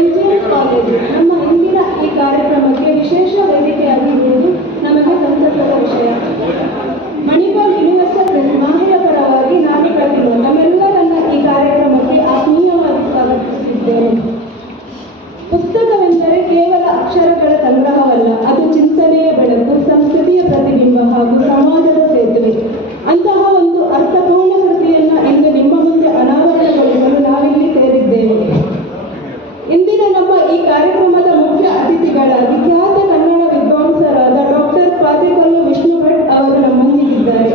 MGM college ನಮ್ಮ ಇಂದಿನ ಈ ಕಾರ್ಯಕ್ರಮಕ್ಕೆ ವಿಶೇಷ ವೇದಿಕೆಯಾಗಿರುವುದು ನಮಗೆ ಸಂತಸದ ವಿಷಯ. ಮಣಿಪಾಲ್ ಯೂನಿವರ್ಸಲ್ ಪ್ರೆಸ್ ಮಾಹಿರ ಪರವಾಗಿ ನಾನು ಪ್ರತಿಮಾ ನಮ್ಮೆಲ್ಲರನ್ನ ಈ ಕಾರ್ಯಕ್ರಮಕ್ಕೆ ಆತ್ಮೀಯವಾಗಿ ಸ್ವಾಗತಿಸಿದ್ದೇನೆ. ಪುಸ್ತಕವೆಂದರೆ ಕೇವಲ ಅಕ್ಷರಗಳ ಸಂಗ್ರಹವಲ್ಲ, ಅದು ಚಿಂತನೆಯ ಬೆಳಕು, ಸಂಸ್ಕೃತಿಯ ಪ್ರತಿಬಿಂಬ ಹಾಗೂ ಸಮಾಜದ ಸೇತುವೆ. ಅಂತಹ ಒಂದು ಅರ್ಥಪೂರ್ಣ ಕೃತಿಯನ್ನ ಇಂದು ನಿಮ್ಮ ಮುಂದೆ ಅನಾವರಣಗೊಳಿಸಲು ನಾವಿಲ್ಲಿ ಸೇರಿದ್ದೇವೆ. ಇಂದಿನ ನಮ್ಮ ಈ ಕಾರ್ಯಕ್ರಮದ ಮುಖ್ಯ ಅತಿಥಿಗಳಾಗಿ ಖ್ಯಾತ ಕನ್ನಡ ವಿದ್ವಾಂಸರಾದ ಡಾಕ್ಟರ್ ಪಾತೆಕಲ್ಲು ವಿಷ್ಣು ಭಟ್ ಅವರು ನಮ್ಮೊಂದಿಗಿದ್ದಾರೆ.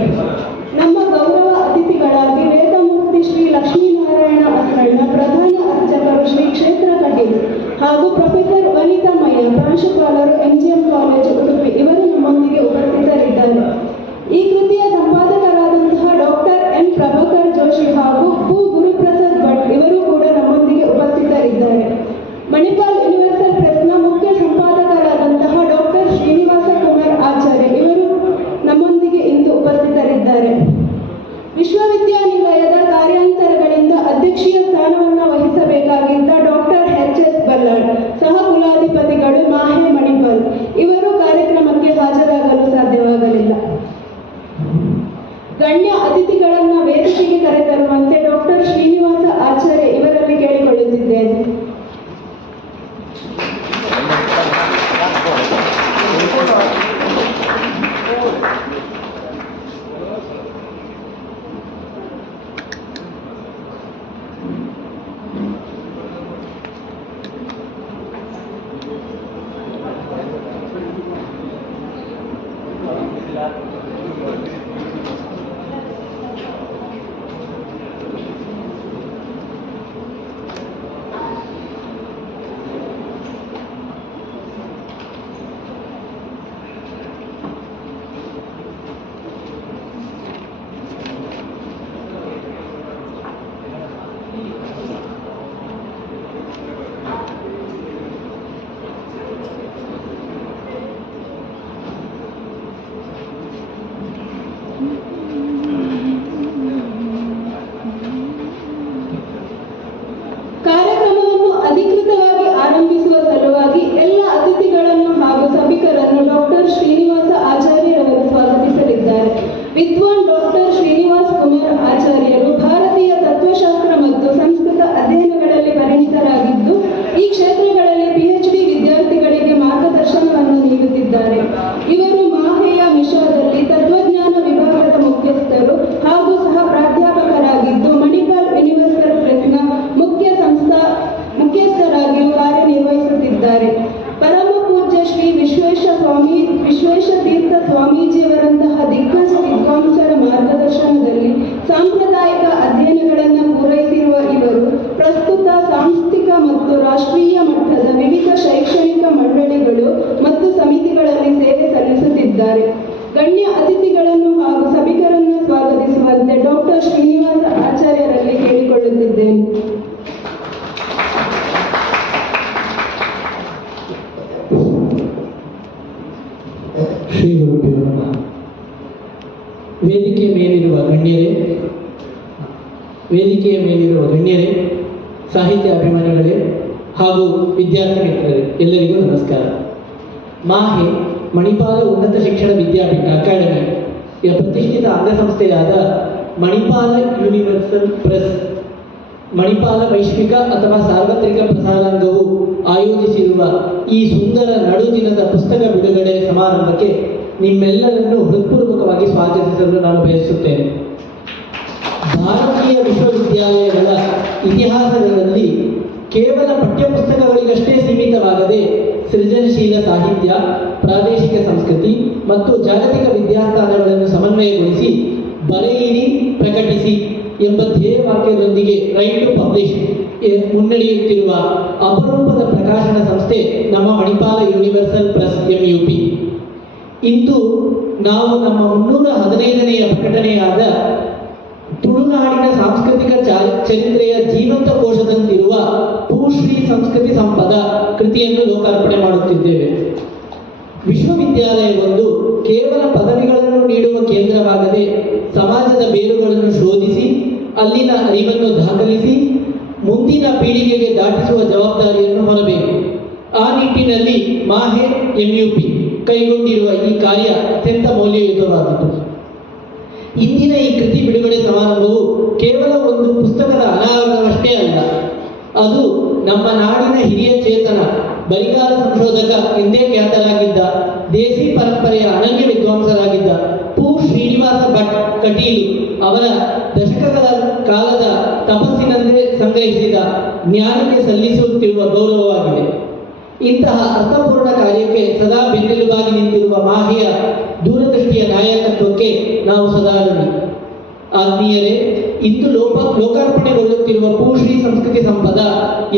ನಮ್ಮ ಗೌರವ ಅತಿಥಿಗಳಾಗಿ ವೇದಮೂರ್ತಿ ಶ್ರೀ ಲಕ್ಷ್ಮೀನಾರಾಯಣ ಅಸರಣ್ಣ, ಪ್ರಧಾನ ಅರ್ಚಕರು ಶ್ರೀ ಕ್ಷೇತ್ರ ಕಟೀಲ್ ಹಾಗೂ ಪ್ರೊಫೆಸರ್ ವನಿತಾ ಮಯ್ಯ, ಪ್ರಾಂಶುಪಾಲರು ಎಂಜಿಎಂ ಕಾಲೇಜು ಉಡುಪಿ ಇವರು ನಮ್ಮೊಂದಿಗೆ ಉಪಸ್ಥಿತರಿದ್ದಾರೆ. ಈ ಕೃತಿಯ ಸಂಪಾದಕರಾದಂತಹ ಡಾಕ್ಟರ್ ಎನ್ ಪ್ರಭಾಕರ್ ಜೋಶಿ ಹಾಗೂ ಪು ಗುರುಪ್ರಸಾದ್ ಭಟ್ ಇವರು ಕೂಡ ನಮ್ಮೊಂದಿಗೆ ಉಪಸ್ಥಿತರಿದ್ದಾರೆ. ಮಣಿಪಾಲ್ ಯೂನಿವರ್ಸಲ್ ಪ್ರೆಸ್ನ ಮುಖ್ಯ ಸಂಪಾದಕರಾದಂತಹ ಡಾಕ್ಟರ್ ಶ್ರೀನಿವಾಸ ಕುಮಾರ್ ಆಚಾರ್ಯ ಇವರು ನಮ್ಮೊಂದಿಗೆ ಇಂದು ಉಪಸ್ಥಿತರಿದ್ದಾರೆ. ವಿಶ್ವವಿದ್ಯಾನಿಲಯದ ಕಾರ್ಯಾಂತರಗಳಿಂದ ಅಧ್ಯಕ್ಷೀಯ ಸ್ಥಾನವನ್ನು ವಹಿಸಬೇಕಾಗಿದ್ದ ಡಾಕ್ಟರ್ ಎಚ್.ಎಸ್. ಬಲ್ಲಾಳ್, ಸಹ ಕುಲಾಧಿಪತಿಗಳು ಮಾಹೆ ಮಣಿಪಾಲ್ ಇವರು ಕಾರ್ಯಕ್ರಮಕ್ಕೆ ಹಾಜರಾಗಲು ಸಾಧ್ಯವಾಗಲಿಲ್ಲ. ಗಣ್ಯ ಅತಿಥಿಗಳನ್ನ ವೇದಿಕೆಗೆ ಕರೆತರುವಂತೆ ಡಾಕ್ಟರ್ ಶ್ರೀನಿವಾಸ ಆಚಾರ್ಯ ಇವರಲ್ಲಿ ಕೇಳಿಕೊಳ್ಳುತ್ತಿದ್ದೇನೆ. ಕಾರ್ಯಕ್ರಮವನ್ನು ಅಧಿಕೃತವಾಗಿ ಆರಂಭಿಸುವ ಸಲುವಾಗಿ ಎಲ್ಲ ಅತಿಥಿಗಳನ್ನು ಹಾಗೂ ಸಭಿಕರನ್ನು ಡಾಕ್ಟರ್ ಶ್ರೀನಿವಾಸ ಆಚಾರ್ಯರವರು ಸ್ವಾಗತಿಸಲಿದ್ದಾರೆ. ವಿದ್ವಾನ್ ಡಾಕ್ಟರ್ ಶ್ರೀನಿವಾಸ್ ಕುಮಾರ್ ಆಚಾರ್ಯರು ಭಾರತೀಯ ತತ್ವಶಾಸ್ತ್ರ ಮತ್ತು ಸಂಸ್ಕೃತ ಅಧ್ಯಯನಗಳಲ್ಲಿ ಪರಿಣಿತರಾಗಿದ್ದು ಈ ಕ್ಷೇತ್ರಗಳಲ್ಲಿ ಪಿಎಚ್ಡಿ ವಿದ್ಯಾರ್ಥಿಗಳಿಗೆ ಮಾರ್ಗದರ್ಶನವನ್ನು ನೀಡುತ್ತಿದ್ದಾರೆ. ಇವರು ಮಾಹೆಯ ಮಿಶಾದಲ್ಲಿ ತತ್ವಜ್ಞಾನ ವಿಭಾಗದ ಮುಖ್ಯಸ್ಥರು ಹಾಗೂ ಸಹ ಪ್ರಾಧ್ಯಾಪಕರಾಗಿದ್ದು ಮಣಿಪಾಲ್ ಯೂನಿವರ್ಸಲ್ ಪ್ರೆಸ್ನ ಮುಖ್ಯಸ್ಥರಾಗಿಯೂ ಕಾರ್ಯನಿರ್ವಹಿಸುತ್ತಿದ್ದಾರೆ. ಪರಮ ಪೂಜ್ಯ ಶ್ರೀ ವಿಶ್ವೇಶತೀರ್ಥ ಸ್ವಾಮೀಜಿಯವರಂತಹ ದಿಗ್ಗಜ ವಿದ್ವಾಂಸರ ಮಾರ್ಗದರ್ಶನದಲ್ಲಿ ಸಾಂಪ್ರದಾಯಿಕ ಅಧ್ಯಯನಗಳನ್ನು ಪೂರೈಸಿರುವ ಇವರು ಪ್ರಸ್ತುತ ಸಾಂಸ್ಥಿಕ ಮತ್ತು ರಾಷ್ಟ್ರೀಯ ಮಟ್ಟದ ವಿವಿಧ ಶೈಕ್ಷಣಿಕ ಮಂಡಳಿಗಳು ಮತ್ತು ಸಮಿತಿಗಳಲ್ಲಿ ಸೇವೆ ಸಲ್ಲಿಸುತ್ತಿದ್ದಾರೆ. ಗಣ್ಯ ಅತಿಥಿಗಳನ್ನು ಹಾಗೂ ಸಭಿಕರನ್ನು ಸ್ವಾಗತಿಸುವಂತೆ ಡಾಕ್ಟರ್ ಶ್ರೀನಿವಾಸ ಆಚಾರ್ಯರಲ್ಲಿ ಕೇಳಿಕೊಳ್ಳುತ್ತಿದ್ದೇನೆ. ಶ್ರೀ ಗುರುಭ್ಯೋ ನಮಃ. ವೇದಿಕೆಯ ಮೇಲಿರುವ ಗಣ್ಯರೇ, ಸಾಹಿತ್ಯ ಅಭಿಮಾನಿಗಳೇ ಹಾಗೂ ವಿದ್ಯಾರ್ಥಿ ಮಿತ್ರರೇ, ಎಲ್ಲರಿಗೂ ನಮಸ್ಕಾರ. ಮಾಹೆ ಮಣಿಪಾಲ ಉನ್ನತ ಶಿಕ್ಷಣ ವಿದ್ಯಾಪೀಠ ಅಕಾಡೆಮಿಯ ಪ್ರತಿಷ್ಠಿತ ಅಂಗಸಂಸ್ಥೆಯಾದ ಮಣಿಪಾಲ ಯೂನಿವರ್ಸಲ್ ಪ್ರೆಸ್ ಮಣಿಪಾಲ ವೈಶ್ವಿಕ ಅಥವಾ ಸಾರ್ವತ್ರಿಕ ಪ್ರಸಾರಾಂಗವು ಆಯೋಜಿಸಿರುವ ಈ ಸುಂದರ ನಡುದಿನದ ಪುಸ್ತಕ ಬಿಡುಗಡೆ ಸಮಾರಂಭಕ್ಕೆ ನಿಮ್ಮೆಲ್ಲರನ್ನು ಹೃತ್ಪೂರ್ವಕವಾಗಿ ಸ್ವಾಗತಿಸಲು ನಾನು ಬಯಸುತ್ತೇನೆ. ಭಾರತೀಯ ವಿಶ್ವವಿದ್ಯಾಲಯಗಳ ಇತಿಹಾಸದಲ್ಲಿ ಕೇವಲ ಪಠ್ಯಪುಸ್ತಕಗಳಿಗಷ್ಟೇ ಸೀಮಿತವಾಗದೆ ಸೃಜನಶೀಲ ಸಾಹಿತ್ಯ, ಪ್ರಾದೇಶಿಕ ಸಂಸ್ಕೃತಿ ಮತ್ತು ಜಾಗತಿಕ ವಿದ್ಯಾಸ್ಥಾನಗಳನ್ನು ಸಮನ್ವಯಗೊಳಿಸಿ ಬರೆಯಿರಿ, ಪ್ರಕಟಿಸಿ ಎಂಬ ಧ್ಯೇಯ ವಾಕ್ಯದೊಂದಿಗೆ ರೈಟ್ ಟು ಪಬ್ಲಿಷ್ ಮುನ್ನಡೆಯುತ್ತಿರುವ ಅಪರೂಪದ ಪ್ರಕಾಶನ ಸಂಸ್ಥೆ ನಮ್ಮ ಮಣಿಪಾಲ ಯೂನಿವರ್ಸಲ್ ಪ್ರೆಸ್ MUP. ಇಂದು ನಾವು ನಮ್ಮ 315ನೆಯ ಪ್ರಕಟಣೆಯಾದ ತುಳುನಾಡಿನ ಸಾಂಸ್ಕೃತಿಕ ಚರಿತ್ರೆಯ ಜೀವಂತ ಕೋಶದಂತಿರುವ ಭೂಶ್ರೀ ಸಂಸ್ಕೃತಿ ಸಂಪದ ಕೃತಿಯನ್ನು ಲೋಕಾರ್ಪಣೆ ಮಾಡುತ್ತಿದ್ದೇವೆ. ವಿಶ್ವವಿದ್ಯಾಲಯವೊಂದು ಕೇವಲ ಪದವಿಗಳನ್ನು ನೀಡುವ ಕೇಂದ್ರವಾಗದೆ ಸಮಾಜದ ಬೇರುಗಳನ್ನು ಶೋಧಿಸಿ ಅಲ್ಲಿನ ಅರಿವನ್ನು ದಾಖಲಿಸಿ ಮುಂದಿನ ಪೀಳಿಗೆಗೆ ದಾಟಿಸುವ ಜವಾಬ್ದಾರಿಯನ್ನು ಹೊರಬೇಕು. ಆ ನಿಟ್ಟಿನಲ್ಲಿ ಮಾಹೆ MUP ಕೈಗೊಂಡಿರುವ ಈ ಕಾರ್ಯ ಅತ್ಯಂತ ಮೌಲ್ಯಯುತವಾದದ್ದು. ಇಂದಿನ ಈ ಕೃತಿ ಬಿಡುಗಡೆ ಸಮಾರಂಭವು ಕೇವಲ ಒಂದು ಪುಸ್ತಕದ ಅನಾವರಣವಷ್ಟೇ ಅಲ್ಲ, ಅದು ನಮ್ಮ ನಾಡಿನ ಹಿರಿಯ ಚೇತನ ಬರಿಗಾಲ ಸಂಶೋಧಕ ಎಂದೇ ಖ್ಯಾತರಾಗಿದ್ದ, ದೇಸಿ ಪರಂಪರೆಯ ಅನನ್ಯ ವಿದ್ವಾಂಸರಾಗಿದ್ದ ಶ್ರೀನಿವಾಸ ಭಟ್ ಕಟೀಲು ಅವರ ದಶಕಗಳ ಕಾಲದ ತಪಸ್ಸಿನಂತೆ ಸಂಗ್ರಹಿಸಿದ ಜ್ಞಾನಕ್ಕೆ ಸಲ್ಲಿಸುತ್ತಿರುವ ಗೌರವವಾಗಿದೆ. ಇಂತಹ ಅರ್ಥಪೂರ್ಣ ಕಾರ್ಯಕ್ಕೆ ಸದಾ ಬೆನ್ನೆಲುಬಾಗಿ ನಿಂತಿರುವ ಮಾಹೆಯ ದೂರದೃಷ್ಟಿಯ ನಾಯಕತ್ವಕ್ಕೆ ನಾವು ಸದಾ ಋಣಿ. ಆತ್ಮೀಯರೇ, ಇಂದು ಲೋಕಾರ್ಪಣೆಗೊಳ್ಳುತ್ತಿರುವ ಶ್ರೀ ಸಂಸ್ಕೃತಿ ಸಂಪದ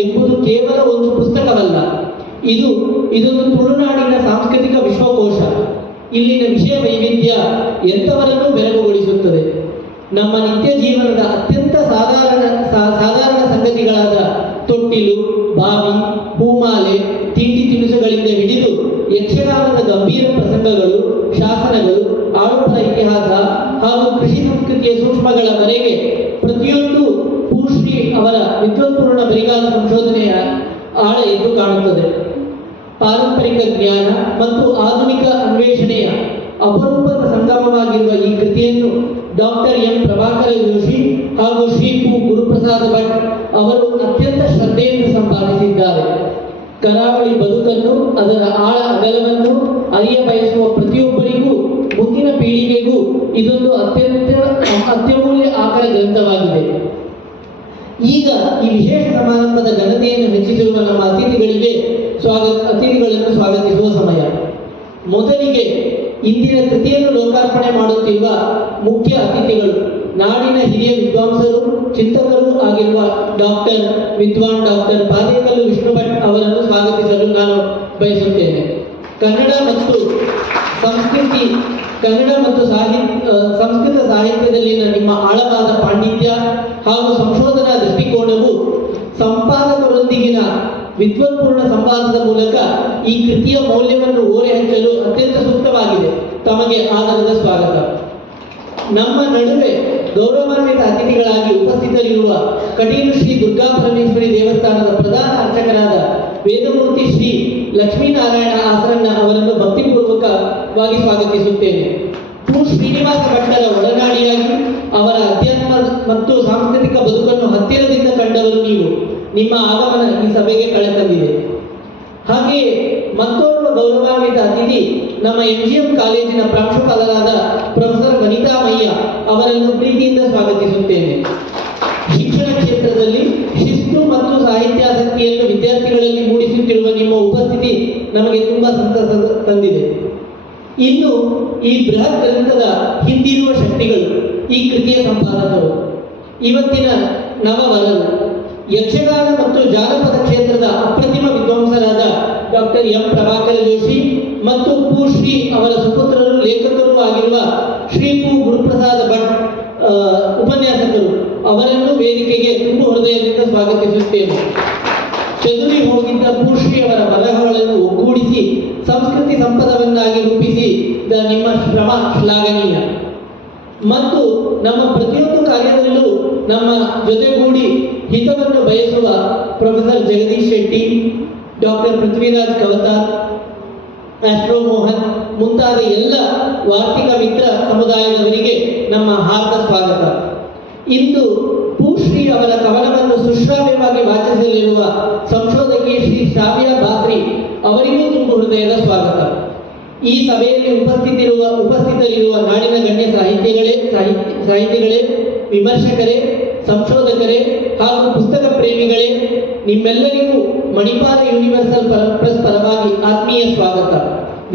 ಎಂಬುದು ಕೇವಲ ಒಂದು ಪುಸ್ತಕವಲ್ಲ, ಇದೊಂದು ತುಳುನಾಡಿನ ಸಾಂಸ್ಕೃತಿಕ ವಿಶ್ವಕೋಶ. ಇಲ್ಲಿನ ವಿಷಯ ವೈವಿಧ್ಯ ಎಂಥವರನ್ನು ಬೆರಗುಗೊಳಿಸುತ್ತದೆ. ನಮ್ಮ ನಿತ್ಯ ಜೀವನದ ಅತ್ಯಂತ ಸಾಧಾರಣ ಸಂಗತಿಗಳಾದ ತೊಟ್ಟಿಲು, ಬಾವಿ, ಹೂಮಾಲೆ, ತಿಂಡಿ ತಿನಿಸುಗಳಿಂದ ಹಿಡಿದು ಯಕ್ಷಗಾನದ ಗಂಭೀರ ಪ್ರಸಂಗಗಳು, ಶಾಸನಗಳು, ಆಳುಪರ ಇತಿಹಾಸ ಹಾಗೂ ಕೃಷಿ ಸಂಸ್ಕೃತಿಯ ಸೂಕ್ಷ್ಮಗಳವರೆಗೆ ಪ್ರತಿಯೊಂದು ಶ್ರೀ ಅವರ ವಿದ್ವತ್ಪೂರ್ಣ ಬರಿಗಾಲ ಸಂಶೋಧನೆಯ ಆಳ ಎದ್ದು ಕಾಣುತ್ತದೆ. ಪಾರಂಪರಿಕ ಜ್ಞಾನ ಮತ್ತು ಆಧುನಿಕ ಅನ್ವೇಷಣೆಯ ಅಪರೂಪದ ಸಂಗಮವಾಗಿರುವ ಈ ಕೃತಿಯನ್ನು ಡಾಕ್ಟರ್ ಎಂ ಪ್ರಭಾಕರ ಜೋಶಿ ಹಾಗೂ ಶ್ರೀ ಗುರುಪ್ರಸಾದ ಭಟ್ ಅವರು ಅತ್ಯಂತ ಶ್ರದ್ಧೆಯಿಂದ ಸಂಪಾದಿಸಿದ್ದಾರೆ. ಕರಾವಳಿ ಬದುಕನ್ನು, ಅದರ ಆಳ ಅಗಲವನ್ನು ಅರಿಯ ಬಯಸುವ ಪ್ರತಿಯೊಬ್ಬರಿಗೂ, ಮುಂದಿನ ಪೀಳಿಗೆಗೂ ಇದೊಂದು ಅತ್ಯಮೂಲ್ಯ ಆಕರ ಗ್ರಂಥವಾಗಿದೆ. ಈಗ ಈ ವಿಶೇಷ ಸಮಾರಂಭದ ಘನತೆಯನ್ನು ಹೆಚ್ಚಿಸಿರುವ ನಮ್ಮ ಅತಿಥಿಗಳನ್ನು ಸ್ವಾಗತಿಸುವ ಸಮಯ. ಮೊದಲಿಗೆ ಇಂದಿನ ಕೃತಿಯನ್ನು ಲೋಕಾರ್ಪಣೆ ಮಾಡುತ್ತಿರುವ ಮುಖ್ಯ ಅತಿಥಿಗಳು ನಾಡಿನ ಹಿರಿಯ ವಿದ್ವಾಂಸರು, ಚಿಂತಕರು ಆಗಿರುವ ವಿದ್ವಾನ್ ಡಾಕ್ಟರ್ ಪಾದೇಕಲ್ಲು ವಿಷ್ಣು ಭಟ್ ಅವರನ್ನು ಸ್ವಾಗತಿಸಲು ನಾನು ಬಯಸುತ್ತೇನೆ. ಕನ್ನಡ ಮತ್ತು ಸಂಸ್ಕೃತ ಸಾಹಿತ್ಯದಲ್ಲಿನ ನಿಮ್ಮ ಆಳವಾದ ಪಾಂಡಿತ್ಯ ಹಾಗೂ ಸಂಶೋಧನಾ ದೃಷ್ಟಿಕೋನವು ಸಂಪಾದಕರೊಂದಿಗಿನ ವಿದ್ವತ್ಪೂರ್ಣ ಸಂವಾದದ ಮೂಲಕ ಈ ಕೃತಿಯ ಮೌಲ್ಯವನ್ನು ಓರೆ ಹಚ್ಚಲು ಅತ್ಯಂತ ಸೂಕ್ತವಾಗಿದೆ. ತಮಗೆ ಆದರದ ಸ್ವಾಗತ. ನಮ್ಮ ನಡುವೆ ಗೌರವಾನ್ವಿತ ಅತಿಥಿಗಳಾಗಿ ಉಪಸ್ಥಿತರಿರುವ ಕಟೀಲು ಶ್ರೀ ದುರ್ಗಾ ಪರಮೇಶ್ವರಿ ದೇವಸ್ಥಾನದ ಪ್ರಧಾನ ಅರ್ಚಕರಾದ ವೇದಮೂರ್ತಿ ಶ್ರೀ ಲಕ್ಷ್ಮೀನಾರಾಯಣ ಆಸರಣ್ಣ ಅವರನ್ನು ಭಕ್ತಿಪೂರ್ವಕವಾಗಿ ಸ್ವಾಗತಿಸುತ್ತೇನೆ. ಶ್ರೀನಿವಾಸ ಭಟ್ಟರ ಒಡನಾಡಿಯಾಗಿ ಅವರ ಅಧ್ಯಾತ್ಮ ಮತ್ತು ಸಾಂಸ್ಕೃತಿಕ ಬದುಕನ್ನು ಹತ್ತಿರದಿಂದ ಕಂಡವರು ನೀವು. ನಿಮ್ಮ ಆಗಮನ ಈ ಸಭೆಗೆ ಕಳೆತಂದಿದೆ. ಹಾಗೆಯೇ ಮತ್ತೋರ್ವ ಗೌರವಾನ್ವಿತ ಅತಿಥಿ ನಮ್ಮ MGM ಕಾಲೇಜಿನ ಪ್ರಾಂಶುಪಾಲರಾದ ಪ್ರೊಫೆಸರ್ ವನಿತಾ ಮಯ್ಯ ಅವರನ್ನು ಪ್ರೀತಿಯಿಂದ ಸ್ವಾಗತಿಸುತ್ತೇನೆ. ಶಿಕ್ಷಣ ಕ್ಷೇತ್ರದಲ್ಲಿ ಶಿಸ್ತು ಮತ್ತು ಸಾಹಿತ್ಯಾಸಕ್ತಿಯನ್ನು ವಿದ್ಯಾರ್ಥಿಗಳಲ್ಲಿ ಮೂಡಿಸುತ್ತಿರುವ ನಿಮ್ಮ ಉಪಸ್ಥಿತಿ ನಮಗೆ ತುಂಬಾ ಸಂತಸ ತಂದಿದೆ. ಇನ್ನು ಈ ಬೃಹತ್ ಗ್ರಂಥದ ಹಿಂದಿರುವ ಶಕ್ತಿಗಳು, ಈ ಕೃತಿಯ ಸಂಪಾದಕರು, ಇವತ್ತಿನ ನವವರರು, ಯಕ್ಷಗಾನ ಮತ್ತು ಜಾನಪದ ಕ್ಷೇತ್ರದ ಅಪ್ರತಿಮ ವಿದ್ವಾಂಸರಾದ ಡಾಕ್ಟರ್ ಎಂ ಪ್ರಭಾಕರ ಜೋಶಿ ಮತ್ತು ಶ್ರೀ ಅವರ ಸುಪುತ್ರರು, ಲೇಖಕರು ಆಗಿರುವ ಶ್ರೀ ಗುರುಪ್ರಸಾದ ಭಟ್ ಉಪನ್ಯಾಸಕರು ಅವರನ್ನು ವೇದಿಕೆಗೆ ತುಂಬು ಹೃದಯದಿಂದ ಸ್ವಾಗತಿಸುತ್ತೇನೆ. ಚದುರಿ ಹೋಗಿದ್ದ ಶ್ರೀ ಅವರ ಬರಹಗಳನ್ನು ಒಗ್ಗೂಡಿಸಿ ಸಂಸ್ಕೃತಿ ಸಂಪದವನ್ನಾಗಿ ರೂಪಿಸಿದ ನಿಮ್ಮ ಶ್ರಮ ಶ್ಲಾಘನೀಯ. ಮತ್ತು ನಮ್ಮ ಪ್ರತಿಯೊಂದು ಕಾರ್ಯದಲ್ಲೂ ನಮ್ಮ ಜೊತೆಗೂಡಿ ಹಿತವನ್ನು ಬಯಸುವ professor Jagadish Shetty, doctor Prithviraj Kavatar, astro Mohan ಮುಂತಾದ ಎಲ್ಲ ವಾರ್ತಿಕ ಮಿತ್ರ ಸಮುದಾಯದವರಿಗೆ ನಮ್ಮ ಹಾರ್ದ ಸ್ವಾಗತ. ಇಂದು ಶ್ರೀ ಅವರ ಕವನವನ್ನು ಸುಶ್ರಾವ್ಯವಾಗಿ ವಾಚಿಸಲಿರುವ ಸಂಶೋಧಕಿ ಶ್ರೀ ಶ್ರಾವ್ಯ ಬಾಸ್ರಿ ಅವರಿಗೂ ತುಂಬು ಹೃದಯದ ಸ್ವಾಗತ. ಈ ಸಭೆಯಲ್ಲಿ ಉಪಸ್ಥಿತರಿರುವ ನಾಡಿನ ಗಣ್ಯ ಸಾಹಿತಿಗಳೇ, ವಿಮರ್ಶಕರೇ, ಸಂಶೋಧಕರೇ ಹಾಗೂ ಪುಸ್ತಕ ಪ್ರೇಮಿಗಳೇ, ನಿಮ್ಮೆಲ್ಲರಿಗೂ ಮಣಿಪಾಲ ಯೂನಿವರ್ಸಲ್ ಪ್ರೆಸ್ ಪರವಾಗಿ ಆತ್ಮೀಯ ಸ್ವಾಗತ.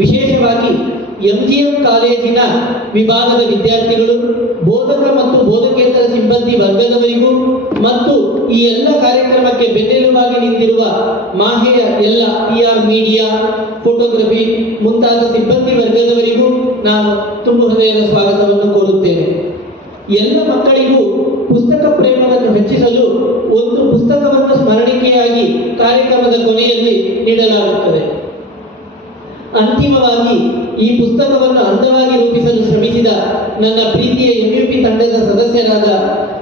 ವಿಶೇಷವಾಗಿ MGM ಕಾಲೇಜಿನ ವಿಭಾಗದ ವಿದ್ಯಾರ್ಥಿಗಳು, ಬೋಧಕ ಮತ್ತು ಬೋಧಕೇತರ ಸಿಬ್ಬಂದಿ ವರ್ಗದವರಿಗೂ ಮತ್ತು ಈ ಎಲ್ಲ ಕಾರ್ಯಕ್ರಮಕ್ಕೆ ಬೆನ್ನೆಲುಬಾಗಿ ನಿಂತಿರುವ ಮಾಹೆಯ ಎಲ್ಲ PR, ಮೀಡಿಯಾ, ಫೋಟೋಗ್ರಫಿ ಮುಂತಾದ ಸಿಬ್ಬಂದಿ ವರ್ಗದವರಿಗೂ ನಾನು ತುಂಬು ಹೃದಯದ ಸ್ವಾಗತವನ್ನು ಕೋರುತ್ತೇನೆ. ಎಲ್ಲ ಮಕ್ಕಳಿಗೂ ಪುಸ್ತಕ ಪ್ರೇಮವನ್ನು ಹೆಚ್ಚಿಸಲು ಒಂದು ಪುಸ್ತಕವನ್ನು ಸ್ಮರಣಿಕೆಯಾಗಿ ಕಾರ್ಯಕ್ರಮದ ಕೊನೆಯಲ್ಲಿ ನೀಡಲಾಗುತ್ತದೆ. ಅಂತಿಮವಾಗಿ ಈ ಪುಸ್ತಕವನ್ನು ಅಂದವಾಗಿ ರೂಪಿಸಲು ಶ್ರಮಿಸಿದ ನನ್ನ ಪ್ರೀತಿಯ MUP ತಂಡದ ಸದಸ್ಯರಾದ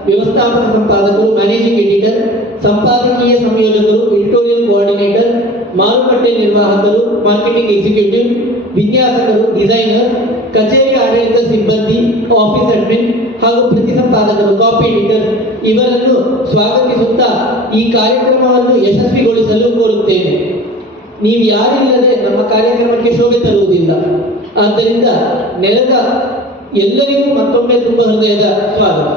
ವ್ಯವಸ್ಥಾಪಕ ಸಂಪಾದಕರು, ಮ್ಯಾನೇಜಿಂಗ್ ಎಡಿಟರ್, ಸಂಪಾದಕೀಯ ಸಂಯೋಜಕರು, ಎಡಿಟೋರಿಯಲ್ ಕೋಆರ್ಡಿನೇಟರ್, ಮಾರುಕಟ್ಟೆ ನಿರ್ವಾಹಕರು, ಮಾರ್ಕೆಟಿಂಗ್ ಎಕ್ಸಿಕ್ಯೂಟಿವ್, ವಿನ್ಯಾಸಕರು, ಡಿಸೈನರ್ಸ್, ಕಚೇರಿ ಆಡಳಿತ ಸಿಬ್ಬಂದಿ, ಆಫೀಸ್ ಅಡ್ಮಿನ್ ಹಾಗೂ ಪ್ರತಿ ಸಂಪಾದಕರು, ಕಾಪಿ ಎಡಿಟರ್ ಇವರನ್ನು ಸ್ವಾಗತಿಸುತ್ತಾ ಈ ಕಾರ್ಯಕ್ರಮವನ್ನು ಯಶಸ್ವಿಗೊಳಿಸಲು ಕೋರುತ್ತೇನೆ. ನೀವು ಯಾರಿಲ್ಲದೆ ನಮ್ಮ ಕಾರ್ಯಕ್ರಮಕ್ಕೆ ಶೋಭೆ ತರುವುದಿಲ್ಲ. ಆದ್ದರಿಂದ ನೆಲದ ಎಲ್ಲರಿಗೂ ಮತ್ತೊಮ್ಮೆ ತುಂಬ ಹೃದಯದ ಸ್ವಾಗತ.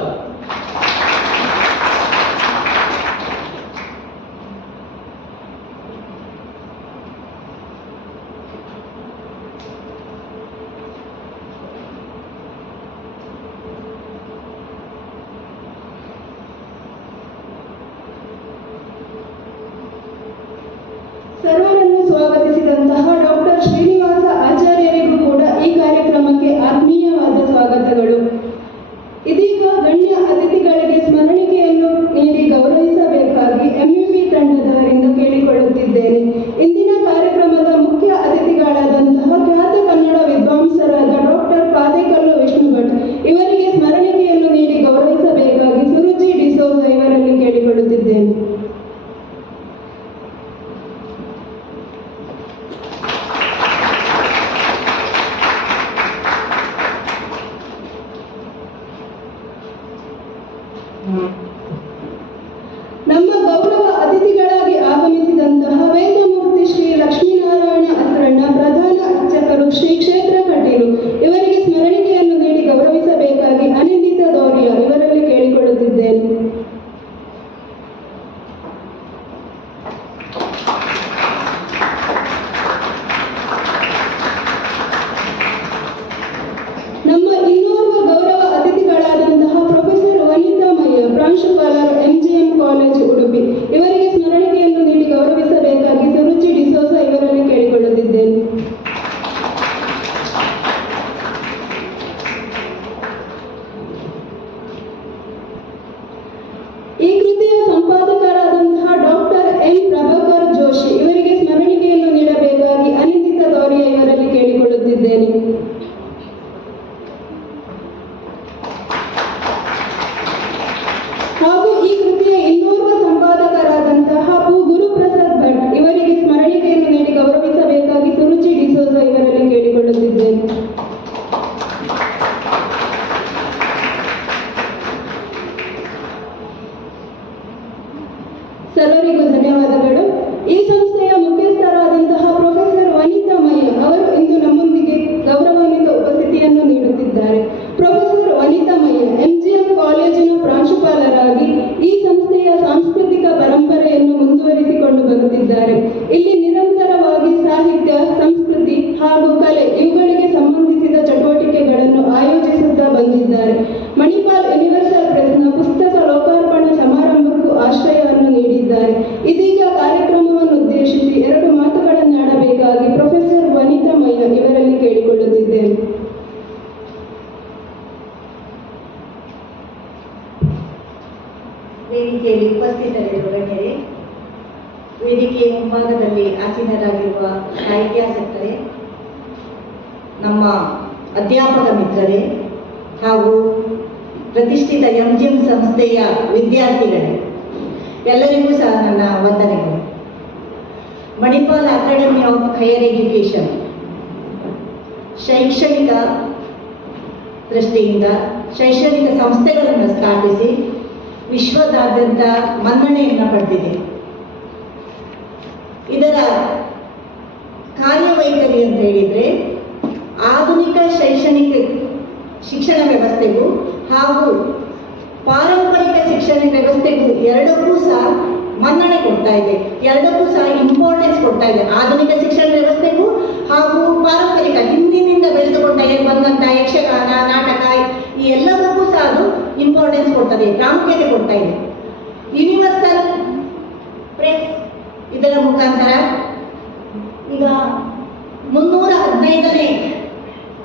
ಸರ್ವರನ್ನು ಸ್ವಾಗತಿಸಿದಂತಹ ಡಾಕ್ಟರ್ ಶ್ರೀನಿವಾಸ ಆಚಾರ್ಯರಿಗೂ ಕೂಡ ಈ ಕಾರ್ಯಕ್ರಮಕ್ಕೆ ಆತ್ಮೀಯವಾದ ಸ್ವಾಗತಗಳು. ಇದೀಗ ಗಣ್ಯ ಅತಿಥಿಗಳಿಗೆ ಸ್ಮರಣಿಕೆಯನ್ನು ನೀಡಿ ಗೌರವಿಸಬೇಕಾಗಿ MUP ತಂಡದವರಿಂದ ಕೇಳಿಕೊಳ್ಳುತ್ತಿದ್ದೇನೆ. ಇಂದಿನ ಕಾರ್ಯಕ್ರಮದ ಮುಖ್ಯ ಅತಿಥಿಗಳಾದಂತಹ ಖ್ಯಾತ ಕನ್ನಡ ವಿದ್ವಾಂಸರಾದ ಡಾಕ್ಟರ್ ಕಾದೇಕಲ್ಲು ವಿಷ್ಣುಭಟ್ ಇವರಿಗೆ ಸ್ಮರಣಿಕೆಯನ್ನು ನೀಡಿ ಗೌರವಿಸಬೇಕಾಗಿ ಸುರುಚಿ ಡಿಸೋಜ ಇವರಲ್ಲಿ ಕೇಳಿಕೊಳ್ಳುತ್ತಿದ್ದೇನೆ. ನಮ್ಮ ಗೌರವ ಅತಿಥಿಗಳಾಗಿ ಆಗಮಿಸಿದಂತಹ ವೇದಮೂರ್ತಿ ಶ್ರೀ ಲಕ್ಷ್ಮೀನಾರಾಯಣ ಅಸರಣ್ಣ ಪ್ರಧಾನ ಅರ್ಚಕರು, ಶ್ರೀ ಕ್ಷೇತ್ರ ಕಟೀಲು ಇವರಿಗೆ ಸ್ಮರಣಿಕೆಯನ್ನು ನೀಡಿ ಗೌರವಿಸಬೇಕಾಗಿ ಅನಿಂದಿತ ದೌರ್ಯ ಇವರಲ್ಲಿ ಕೇಳಿಕೊಳ್ಳುತ್ತಿದ್ದೇನೆ. ನಮ್ಮ ಇನ್ನೋರ್ವ ಗೌರವ ಅತಿಥಿಗಳಾದಂತಹ ಪ್ರೊಫೆಸರ್ ವನಿತಾ ಮಯ್ಯ, ಪ್ರಾಂಶುಪಾಲರು, MGM ಕಾಲೇಜು ಉಡುಪಿ ಇವರಿಗೆ ಸ್ಮರಣಿಕೆಯನ್ನು ನೀಡಿ ಗೌರವಿಸಬೇಕಾಗಿ ಸುರುಚಿ ಡಿಸೋಜ ಇವರಲ್ಲಿ ಕೇಳಿಕೊಳ್ಳುತ್ತಿದ್ದೇನೆ. ಈ ಕೃತಿಯ ಸಂಪಾದಕರಾದಂತಹ ಡಾಕ್ಟರ್ M ಪ್ರಭಾಕರ್ ಜೋಶಿ ಇವರಿಗೆ ಸ್ಮರಣಿಕೆಯನ್ನು ನೀಡಬೇಕಾಗಿ ಅನಿಂದಿತ ದೌರ್ಯ ಇವರಲ್ಲಿ ಕೇಳಿಕೊಳ್ಳುತ್ತಿದ್ದೇನೆ. ಹಾಗೂ ಈ ಕೃತಿಯ ಇನ್ನೋರ್ವ ಸಂಪಾದಕರಾದಂತಹ ಗುರುಪ್ರಸಾದ್ ಭಟ್ ಇವರಿಗೆ ಸ್ಮರಣಿಕೆಯನ್ನು ನೀಡಿ ಗೌರವಿಸಬೇಕಾಗಿ ಸುರುಚಿ ಡಿಸೋಜ ಇವರಲ್ಲಿ ಕೇಳಿಕೊಳ್ಳುತ್ತಿದ್ದೇನೆ. ಸರ್ವರಿಗೂ ಧನ್ಯವಾದಗಳು. ಈ ಸಂಸ್ಥೆಯ ಮುಖ್ಯಸ್ಥರಾದಂತಹ ಪ್ರೊಫೆಸರ್ ವನಿತಾ ಮಯ್ಯ ಅವರು ಇಂದು ನಮ್ಮೊಂದಿಗೆ ಗೌರವಾನ್ವಿತ ಉಪಸ್ಥಿತಿಯನ್ನು ನೀಡುತ್ತಿದ್ದಾರೆ. ಪ್ರೊಫೆಸರ್ ವನಿತಾ ಮಯ್ಯ MGM ಕಾಲೇಜಿನ ಪ್ರಾಂಶುಪಾಲರಾಗಿ ಈ ಸಂಸ್ಥೆಯ ಸಾಂಸ್ಕೃತಿಕ ಪರಂಪರೆಯನ್ನು ಮುಂದುವರಿಸಿಕೊಂಡು ಬರುತ್ತಿದ್ದಾರೆ. ಇಲ್ಲಿ ನಿರಂತರವಾಗಿ ಸಾಹಿತ್ಯ, ಸಂಸ್ಕೃತಿ ಹಾಗೂ ಕಲೆ ಇವುಗಳಿಗೆ ಸಂಬಂಧಿಸಿದ ಚಟುವಟಿಕೆಗಳನ್ನು ಆಯೋಜಿಸುತ್ತಾ ಬಂದಿದ್ದಾರೆ. ಮಣಿಪಾಲ್ ಯೂನಿವರ್ಸಲ್ ಪ್ರೆಸ್ನ ಪುಸ್ತಕ ಲೋಕಾರ್ಪಣಾ ಸಮಾರಂಭಕ್ಕೂ ಆಶ್ರಯವನ್ನು ನೀಡಿದ್ದಾರೆ. ಇದೀಗ ಕಾರ್ಯಕ್ರಮವನ್ನು ಉದ್ದೇಶಿಸಿ 2 ಮಾತುಗಳನ್ನಾಡಬೇಕಾಗಿ ಪ್ರೊಫೆಸರ್ ವನಿತಾ ಮಯ್ಯ ಇವರಲ್ಲಿ ಕೇಳಿಕೊಳ್ಳುತ್ತಿದ್ದೇನೆ. ವೇದಿಕೆಯಲ್ಲಿ ಉಪಸ್ಥಿತರಿರುವ ಗಣ್ಯರೇ, ವೇದಿಕೆಯ ಮುಂಭಾಗದಲ್ಲಿ ಆಸೀನರಾಗಿರುವ ಸಾಹಿತ್ಯಾಸಕ್ತರೇ, ನಮ್ಮ ಅಧ್ಯಾಪಕ ಮಿತ್ರರೇ ಹಾಗೂ ಪ್ರತಿಷ್ಠಿತ MGM ಸಂಸ್ಥೆಯ ವಿದ್ಯಾರ್ಥಿಗಳೇ, ಎಲ್ಲರಿಗೂ ಸಹ ನನ್ನ ವಂದನೆಗಳು. Manipal academy of higher education ಶೈಕ್ಷಣಿಕ ದೃಷ್ಟಿಯಿಂದ ಶೈಕ್ಷಣಿಕ ಸಂಸ್ಥೆಗಳನ್ನು ಸ್ಥಾಪಿಸಿ ವಿಶ್ವದಾದ್ಯಂತ ಮನ್ನಣೆಯನ್ನು ಪಡೆದಿದೆ. ಇದರ ಕಾರ್ಯವೈಖರಿ ಅಂತ ಹೇಳಿದರೆ ಆಧುನಿಕ ಶೈಕ್ಷಣಿಕ ಶಿಕ್ಷಣ ವ್ಯವಸ್ಥೆಗೂ ಹಾಗೂ ಪಾರಂಪರಿಕ ಶಿಕ್ಷಣ ವ್ಯವಸ್ಥೆಗೂ ಎರಡಕ್ಕೂ ಸಹ ಮನ್ನಣೆ ಕೊಡ್ತಾ ಇದೆ, ಎರಡಕ್ಕೂ ಸಹ ಇಂಪಾರ್ಟೆನ್ಸ್ ಕೊಡ್ತಾ ಇದೆ. ಆಧುನಿಕ ಶಿಕ್ಷಣ ವ್ಯವಸ್ಥೆಗೂ ಹಾಗೂ ಪಾರಂಪರಿಕ ಹಿಂದಿನಿಂದ ಬೆಳೆದುಕೊಂಡ ಬಂದಂಥ ಯಕ್ಷಗಾನ, ನಾಟಕ ಈ ಎಲ್ಲದಕ್ಕೂ ಸಹ ಅದು ಇಂಪಾರ್ಟೆನ್ಸ್ ಕೊಡ್ತದೆ, ಪ್ರಾಮುಖ್ಯತೆ ಕೊಡ್ತಾ ಇದೆ. ಯೂನಿವರ್ಸಲ್ ಪ್ರೆಸ್ ಇದರ ಮುಖಾಂತರ ಈಗ 315ನೇ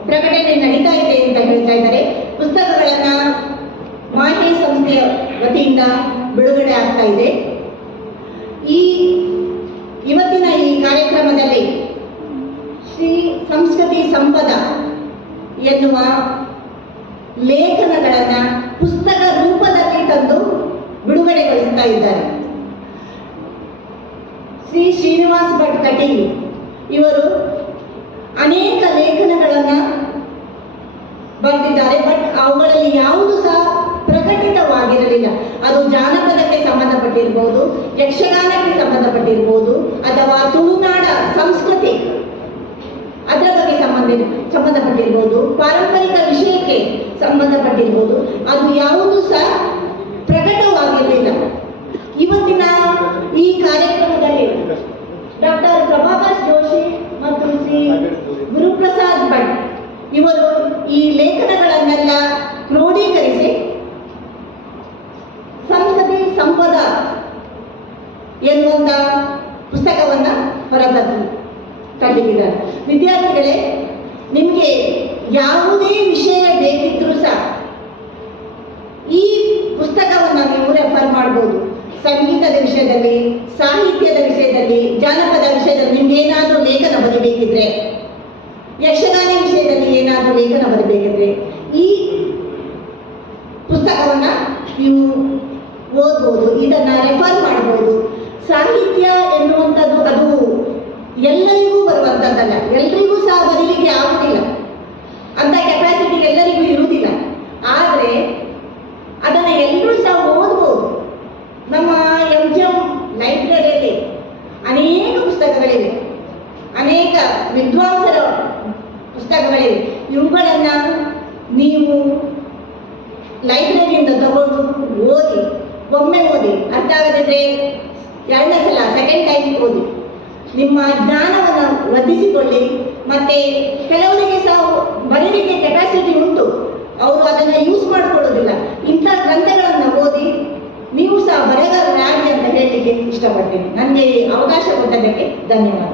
ಪ್ರಕಟಣೆ ನಡೀತಾ ಇದೆ ಅಂತ ಹೇಳ್ತಾ ಇದ್ದಾರೆ. ಪುಸ್ತಕಗಳನ್ನು ಮಾಹೆ ಸಂಸ್ಥೆಯ ವತಿಯಿಂದ ಬಿಡುಗಡೆ ಆಗ್ತಾ ಇದೆ. ಇವತ್ತಿನ ಈ ಕಾರ್ಯಕ್ರಮದಲ್ಲಿ ಶ್ರೀ ಸಂಸ್ಕೃತಿ ಸಂಪದ ಎನ್ನುವ ಲೇಖನಗಳನ್ನು ಪುಸ್ತಕ ರೂಪದಲ್ಲಿ ತಂದು ಬಿಡುಗಡೆಗೊಳಿಸ್ತಾ ಇದ್ದಾರೆ. ಶ್ರೀ ಶ್ರೀನಿವಾಸ್ ಭಟ್ ಕಟೀಲ್ ಇವರು ಅನೇಕ ಲೇಖನಗಳನ್ನು ಬರೆದಿದ್ದಾರೆ. ಬಟ್ ಅವುಗಳಲ್ಲಿ ಯಾವುದು ಸಹ ಪ್ರಕಟಿತವಾಗಿರಲಿಲ್ಲ. ಅದು ಜಾನಪದಕ್ಕೆ ಸಂಬಂಧಪಟ್ಟಿರ್ಬೋದು, ಯಕ್ಷಗಾನಕ್ಕೆ ಸಂಬಂಧಪಟ್ಟಿರ್ಬೋದು, ಅಥವಾ ತುಳುನಾಡ ಸಂಸ್ಕೃತಿ ಅದರ ಬಗ್ಗೆ ಸಂಬಂಧಪಟ್ಟಿರ್ಬೋದು, ಪಾರಂಪರಿಕ ವಿಷಯಕ್ಕೆ ಸಂಬಂಧಪಟ್ಟಿರ್ಬೋದು, ಅದು ಯಾವುದು ಸಹ ಪ್ರಕಟವಾಗಿರಲಿಲ್ಲ. ಇವತ್ತಿನ ಈ ಕಾರ್ಯಕ್ರಮದಲ್ಲಿ ಡಾಕ್ಟರ್ ಪ್ರಭಾಕರ್ ಜೋಶಿ ಮತ್ತು ಶ್ರೀ ಗುರುಪ್ರಸಾದ್ ಭಟ್ ಇವರು ಈ ಲೇಖನಗಳನ್ನೆಲ್ಲ ಕ್ರೋಢೀಕರಿಸಿ ಸಂಸ್ಕೃತಿ ಸಂಪದ ಎನ್ನುವಂಥ ಪುಸ್ತಕವನ್ನು ತಂದಿದ್ದಾರೆ. ವಿದ್ಯಾರ್ಥಿಗಳೇ, ನಿಮಗೆ ಯಾವುದೇ ವಿಷಯ ಬೇಕಿದ್ರೂ ಸಹ ಈ ಪುಸ್ತಕವನ್ನು ನೀವು ರೆಫರ್ ಮಾಡ್ಬೋದು. ಸಂಗೀತದ ವಿಷಯದಲ್ಲಿ, ಸಾಹಿತ್ಯದ ವಿಷಯದಲ್ಲಿ, ಜಾನಪದ ವಿಷಯದಲ್ಲಿ ನಿಮ್ಗೆ ಏನಾದರೂ ಲೇಖನ ಬರಬೇಕಿದ್ರೆ, ಯಕ್ಷಗಾನ ವಿಷಯದಲ್ಲಿ ಏನಾದರೂ ಲೇಖನ ಬರಬೇಕಿದ್ರೆ ಈ ಪುಸ್ತಕವನ್ನು ನೀವು ಓದ್ಬೋದು, ಇದನ್ನು ರೆಫರ್ ಮಾಡ್ಬೋದು. ಸಾಹಿತ್ಯ ಎನ್ನುವಂಥದ್ದು ಅದು ಎಲ್ಲರಿಗೂ ಬರುವಂಥದ್ದಲ್ಲ, ಎಲ್ರಿಗೂ ಸಹ ಬರೀಲಿಕ್ಕೆ ಆಗುವುದಿಲ್ಲ, ಅಂಥ ಕೆಪಾಸಿಟಿ ಎಲ್ಲರಿಗೂ ಇರುವುದಿಲ್ಲ. ಆದರೆ ಅದನ್ನು ಎಲ್ಲರೂ ಸಹ ಓದ್ಬೋದು. ನಮ್ಮ MGM ಲೈಬ್ರರಿಯಲ್ಲಿ ಅನೇಕ ಪುಸ್ತಕಗಳಿವೆ, ಅನೇಕ ವಿದ್ವಾಂಸರ ಪುಸ್ತಕಗಳಿವೆ. ಇವುಗಳನ್ನು ನೀವು ಲೈಬ್ರರಿಯಿಂದ ತಗೊಂಡು ಓದಿ, ಒಮ್ಮೆ ಓದಿ, ಅರ್ಥ ಆಗದಿದ್ದರೆ ಎರಡನೇ ಸಲ ಸೆಕೆಂಡ್ ಟೈಮ್ ಓದಿ, ನಿಮ್ಮ ಜ್ಞಾನವನ್ನು ವರ್ಧಿಸಿಕೊಳ್ಳಿ. ಮತ್ತು ಕೆಲವರಿಗೆ ಸಹ ಬರೀಲಿಕ್ಕೆ ಕೆಪಾಸಿಟಿ ಉಂಟು, ಅವರು ಅದನ್ನು ಯೂಸ್ ಮಾಡಿಕೊಳ್ಳೋದಿಲ್ಲ. ಇಂಥ ಗ್ರಂಥಗಳನ್ನು ಓದಿ ನೀವು ಸಹ ಬರೆಗಾರರಾಗಿ ಅಂತ ಹೇಳಲಿಕ್ಕೆ ಇಷ್ಟಪಡ್ತೀನಿ. ನನಗೆ ಅವಕಾಶ ಕೊಟ್ಟದಕ್ಕೆ ಧನ್ಯವಾದ.